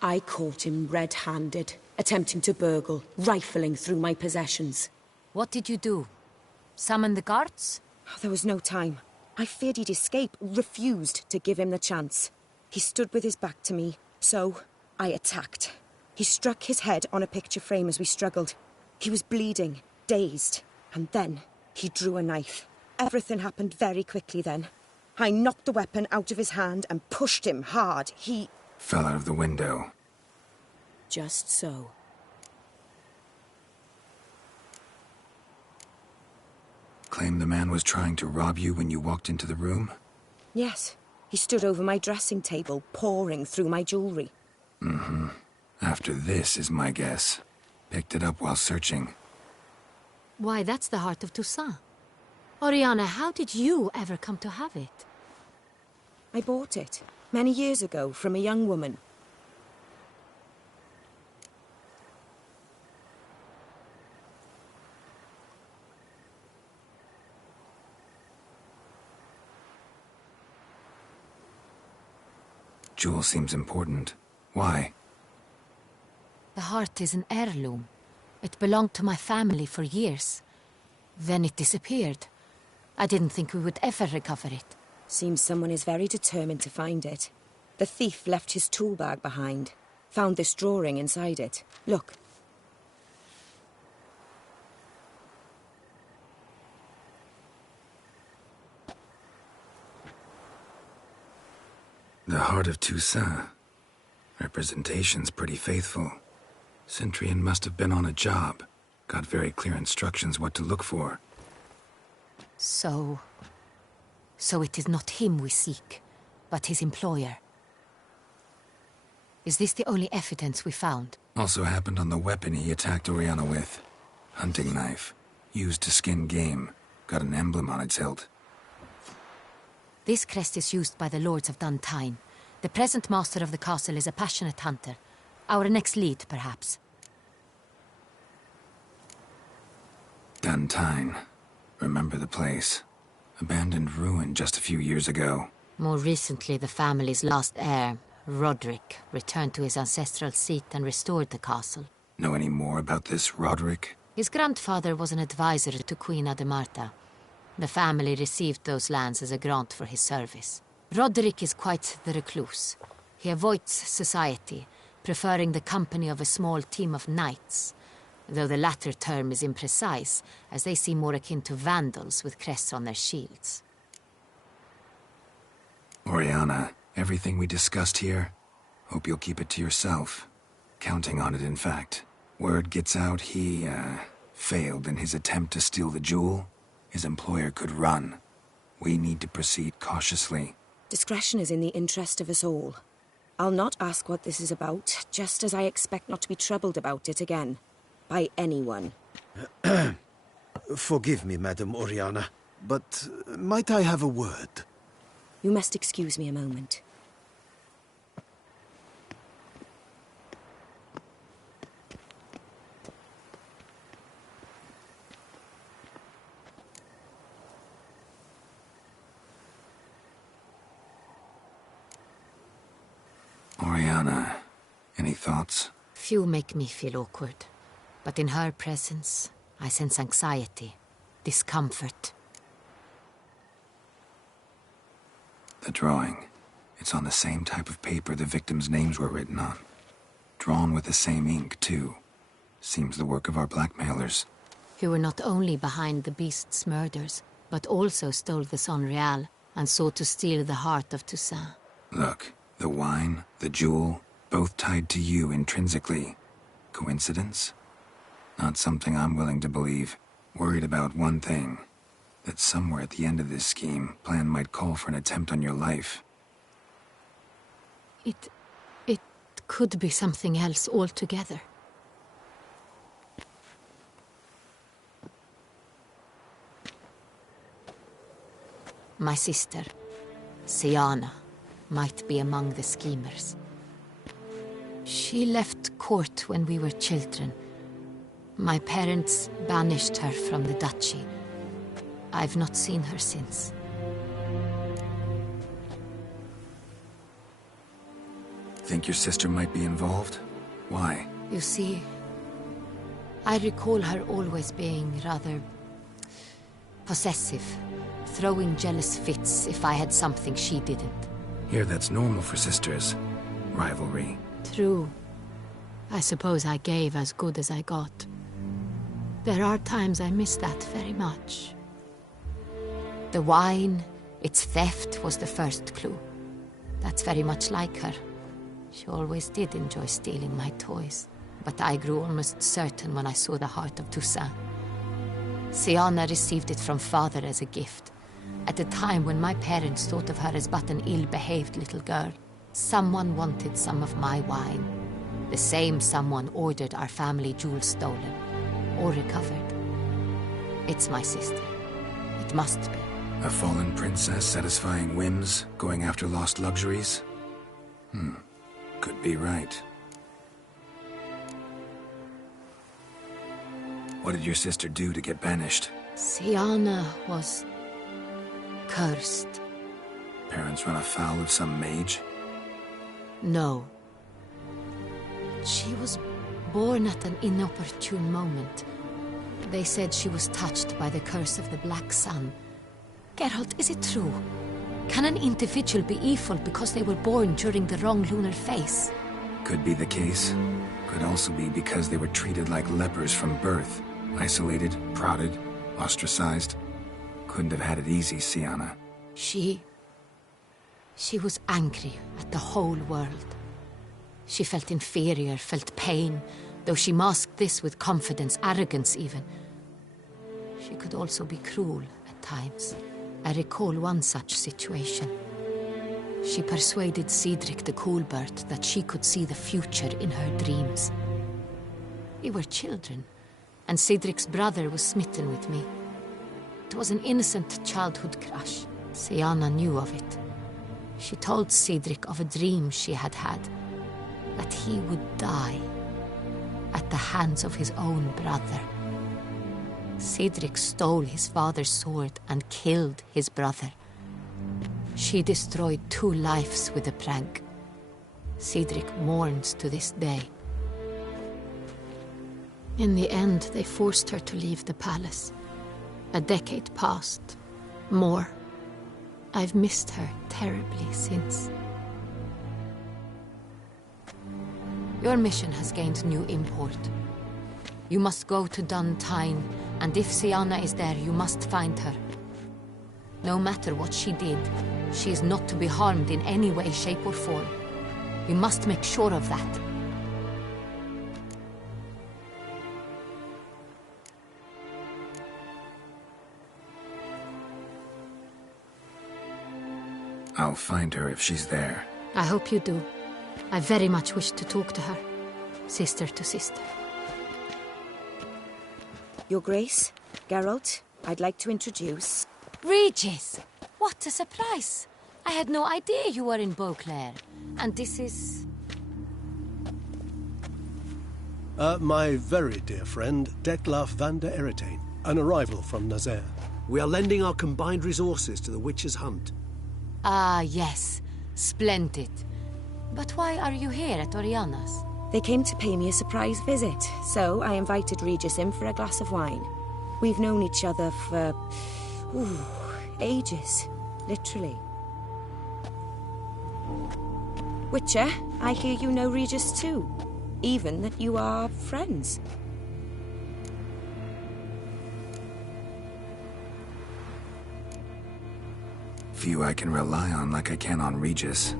I caught him red-handed, attempting to burgle, rifling through my possessions. What did you do? Summon the guards? There was no time. I feared he'd escape, refused to give him the chance. He stood with his back to me, so I attacked. He struck his head on a picture frame as we struggled. He was bleeding, dazed, and then he drew a knife. Everything happened very quickly then. I knocked the weapon out of his hand and pushed him hard. He Fell out of the window. Just so. Claim the man was trying to rob you when you walked into the room? Yes. He stood over my dressing table, pouring through my jewelry. Mm-hmm. After this is my guess. Picked it up while searching. Why, that's the heart of Toussaint. Oriana, how did you ever come to have it? I bought it, many years ago, from a young woman. Jewel seems important. Why? The heart is an heirloom. It belonged to my family for years. Then it disappeared. I didn't think we would ever recover it. Seems someone is very determined to find it. The thief left his tool bag behind. Found this drawing inside it. Look. The heart of Toussaint. Representation's pretty faithful. Centurion must have been on a job. Got very clear instructions what to look for. So it is not him we seek, but his employer. Is this the only evidence we found? Also happened on the weapon he attacked Oriana with. Hunting knife. Used to skin game. Got an emblem on its hilt. This crest is used by the Lords of Duntine. The present master of the castle is a passionate hunter. Our next lead, perhaps. Duntine. Remember the place. Abandoned ruin just a few years ago. More recently, the family's last heir, Roderick, returned to his ancestral seat and restored the castle. Know any more about this Roderick? His grandfather was an advisor to Queen Ademarta. The family received those lands as a grant for his service. Roderick is quite the recluse. He avoids society, preferring the company of a small team of knights, though the latter term is imprecise, as they seem more akin to vandals with crests on their shields. Oriana, everything we discussed here, hope you'll keep it to yourself. Counting on it, in fact. Word gets out he, failed in his attempt to steal the jewel. His employer could run. We need to proceed cautiously. Discretion is in the interest of us all. I'll not ask what this is about, just as I expect not to be troubled about it again. By anyone. Forgive me, Madam Oriana, but might I have a word? You must excuse me a moment. Oriana, any thoughts? Few make me feel awkward, but in her presence, I sense anxiety, discomfort. The drawing. It's on the same type of paper the victims' names were written on. Drawn with the same ink, too. Seems the work of our blackmailers. Who were not only behind the beast's murders, but also stole the Son Real and sought to steal the heart of Toussaint. Look, the wine, the jewel, both tied to you intrinsically. Coincidence? Not something I'm willing to believe. Worried about one thing. That somewhere at the end of this scheme, plan might call for an attempt on your life. It could be something else altogether. My sister, Siana, might be among the schemers. She left court when we were children. My parents banished her from the duchy. I've not seen her since. Think your sister might be involved? Why? You see, I recall her always being rather possessive, throwing jealous fits if I had something she didn't. Here, that's normal for sisters. Rivalry. True. I suppose I gave as good as I got. There are times I miss that very much. The wine, its theft was the first clue. That's very much like her. She always did enjoy stealing my toys, but I grew almost certain when I saw the heart of Toussaint. Siana received it from father as a gift. At a time when my parents thought of her as but an ill-behaved little girl, someone wanted some of my wine. The same someone ordered our family jewels stolen, or recovered. It's my sister. It must be. A fallen princess satisfying whims, going after lost luxuries? Could be right. What did your sister do to get banished? Siana was cursed. Parents run afoul of some mage? No. She was born at an inopportune moment. They said she was touched by the curse of the Black Sun. Geralt, is it true? Can an individual be evil because they were born during the wrong lunar phase? Could be the case. Could also be because they were treated like lepers from birth. Isolated, prodded, ostracized. Couldn't have had it easy, Siana. She was angry at the whole world. She felt inferior, felt pain, though she masked this with confidence, arrogance even. She could also be cruel at times. I recall one such situation. She persuaded Cedric the Coolbird that she could see the future in her dreams. We were children, and Cedric's brother was smitten with me. It was an innocent childhood crush. Siana knew of it. She told Cedric of a dream she had had, that he would die at the hands of his own brother. Cedric stole his father's sword and killed his brother. She destroyed 2 lives with a prank. Cedric mourns to this day. In the end, they forced her to leave the palace. A decade passed. More. I've missed her terribly since. Your mission has gained new import. You must go to Dun Tyne, and if Siana is there, you must find her. No matter what she did, she is not to be harmed in any way, shape, or form. You must make sure of that. I'll find her if she's there. I hope you do. I very much wish to talk to her. Sister to sister. Your Grace, Geralt, I'd like to introduce... Regis! What a surprise! I had no idea you were in Beauclair. And this is... My very dear friend, Detlaf van der Eretain, an arrival from Nazaire. We are lending our combined resources to the Witch's Hunt. Ah, yes. Splendid. But why are you here at Oriana's? They came to pay me a surprise visit, so I invited Regis in for a glass of wine. We've known each other for... ages. Literally. Witcher, I hear you know Regis too. Even that you are friends. Few I can rely on like I can on Regis.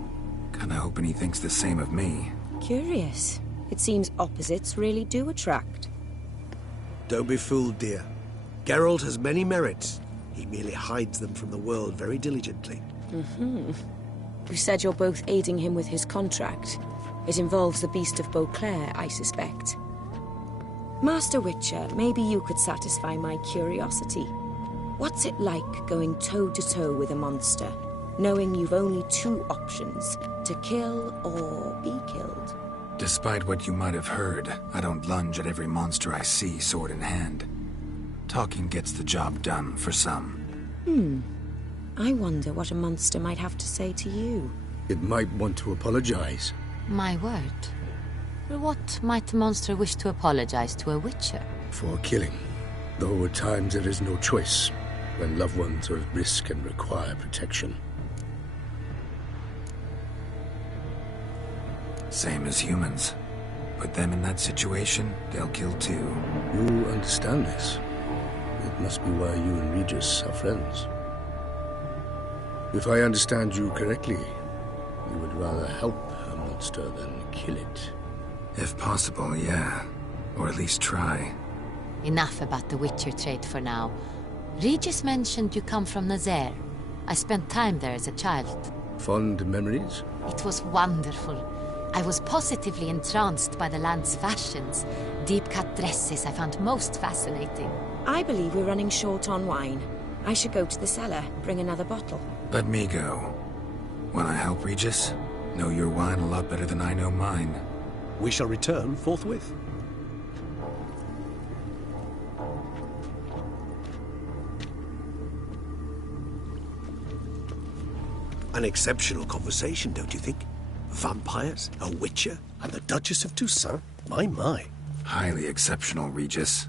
Kinda hoping he thinks the same of me. Curious. It seems opposites really do attract. Don't be fooled, dear. Geralt has many merits. He merely hides them from the world very diligently. You said you're both aiding him with his contract. It involves the Beast of Beauclair, I suspect. Master Witcher, maybe you could satisfy my curiosity. What's it like going toe-to-toe with a monster, knowing you've only 2 options, to kill or be killed? Despite what you might have heard, I don't lunge at every monster I see sword in hand. Talking gets the job done for some. I wonder what a monster might have to say to you. It might want to apologize. My word. What might the monster wish to apologize to a Witcher? For killing. Though at times there is no choice, when loved ones are at risk and require protection. Same as humans. Put them in that situation, they'll kill too. You understand this. It must be why you and Regis are friends. If I understand you correctly, you would rather help a monster than kill it. If possible, yeah. Or at least try. Enough about the Witcher trade for now. Regis mentioned you come from Nazaire. I spent time there as a child. Fond memories? It was wonderful. I was positively entranced by the land's fashions. Deep-cut dresses I found most fascinating. I believe we're running short on wine. I should go to the cellar, bring another bottle. Let me go. Wanna help, Regis? Know your wine a lot better than I know mine. We shall return forthwith. An exceptional conversation, don't you think? Vampires, a witcher, and the Duchess of Toussaint? My. Highly exceptional, Regis.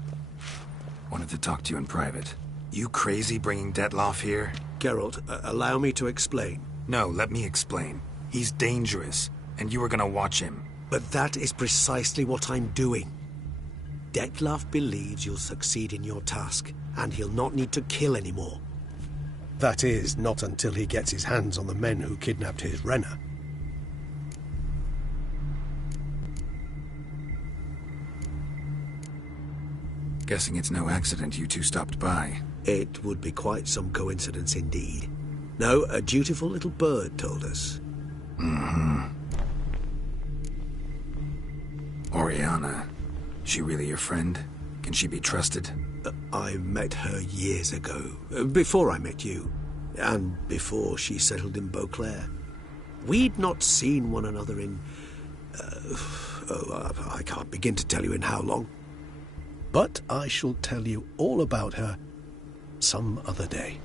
Wanted to talk to you in private. You crazy bringing Detloff here? Geralt, allow me to explain. No, let me explain. He's dangerous, and you were gonna watch him. But that is precisely what I'm doing. Detloff believes you'll succeed in your task, and he'll not need to kill anymore. That is, not until he gets his hands on the men who kidnapped his Renna. Guessing it's no accident you two stopped by. It would be quite some coincidence indeed. No, a dutiful little bird told us. Mm-hmm. Oriana. She really your friend? Can she be trusted? I met her years ago. Before I met you. And before she settled in Beauclair. We'd not seen one another in... I can't begin to tell you in how long. But I shall tell you all about her some other day.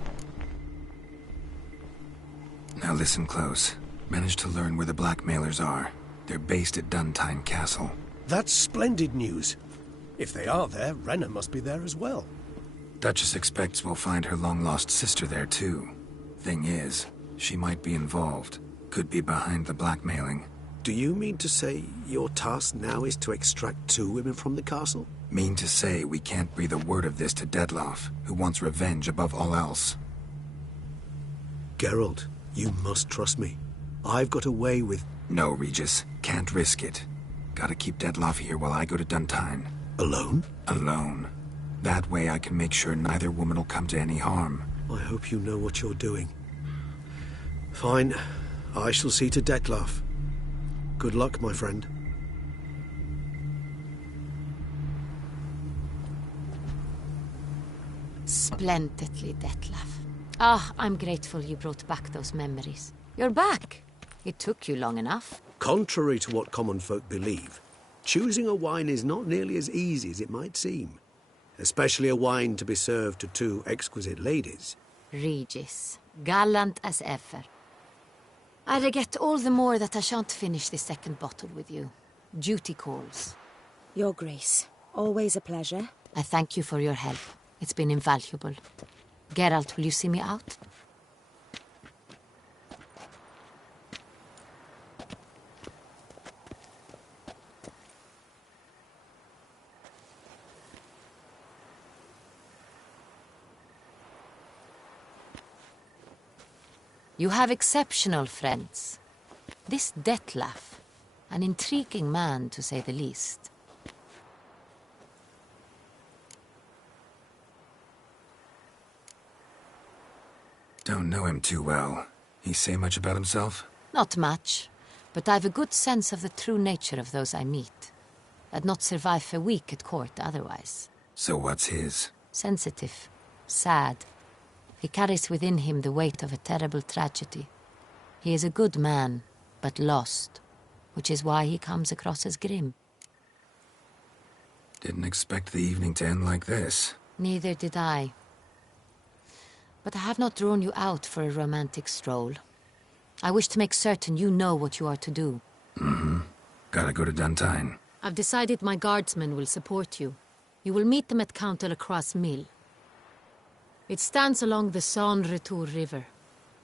Now listen close. Managed to learn where the blackmailers are. They're based at Duntine Castle. That's splendid news. If they are there, Renna must be there as well. Duchess expects we'll find her long-lost sister there, too. Thing is, she might be involved. Could be behind the blackmailing. Do you mean to say your task now is to extract 2 women from the castle? Mean to say we can't breathe a word of this to Detloff, who wants revenge above all else. Geralt, you must trust me. I've got a way with... No, Regis. Can't risk it. Gotta keep Detloff here while I go to Duntine. Alone? Alone. That way I can make sure neither woman will come to any harm. I hope you know what you're doing. Fine. I shall see to Detloff. Good luck, my friend. Splendidly, Detloff. I'm grateful you brought back those memories. You're back. It took you long enough. Contrary to what common folk believe, choosing a wine is not nearly as easy as it might seem. Especially a wine to be served to 2 exquisite ladies. Regis, gallant as ever. I regret all the more that I shan't finish the second bottle with you. Duty calls. Your Grace, always a pleasure. I thank you for your help. It's been invaluable. Geralt, will you see me out? You have exceptional friends. This Detloff, an intriguing man to say the least. Don't know him too well. He say much about himself? Not much, but I've a good sense of the true nature of those I meet. I'd not survive a week at court otherwise. So what's his? Sensitive, sad. He carries within him the weight of a terrible tragedy. He is a good man, but lost, which is why he comes across as grim. Didn't expect the evening to end like this. Neither did I. But I have not drawn you out for a romantic stroll. I wish to make certain you know what you are to do. Mm-hmm. Gotta go to Duntine. I've decided my guardsmen will support you. You will meet them at Count de la Croix's mill. It stands along the Saône-Retour River,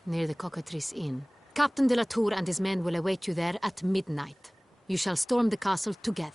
near the Cockatrice Inn. Captain de la Tour and his men will await you there at midnight. You shall storm the castle together.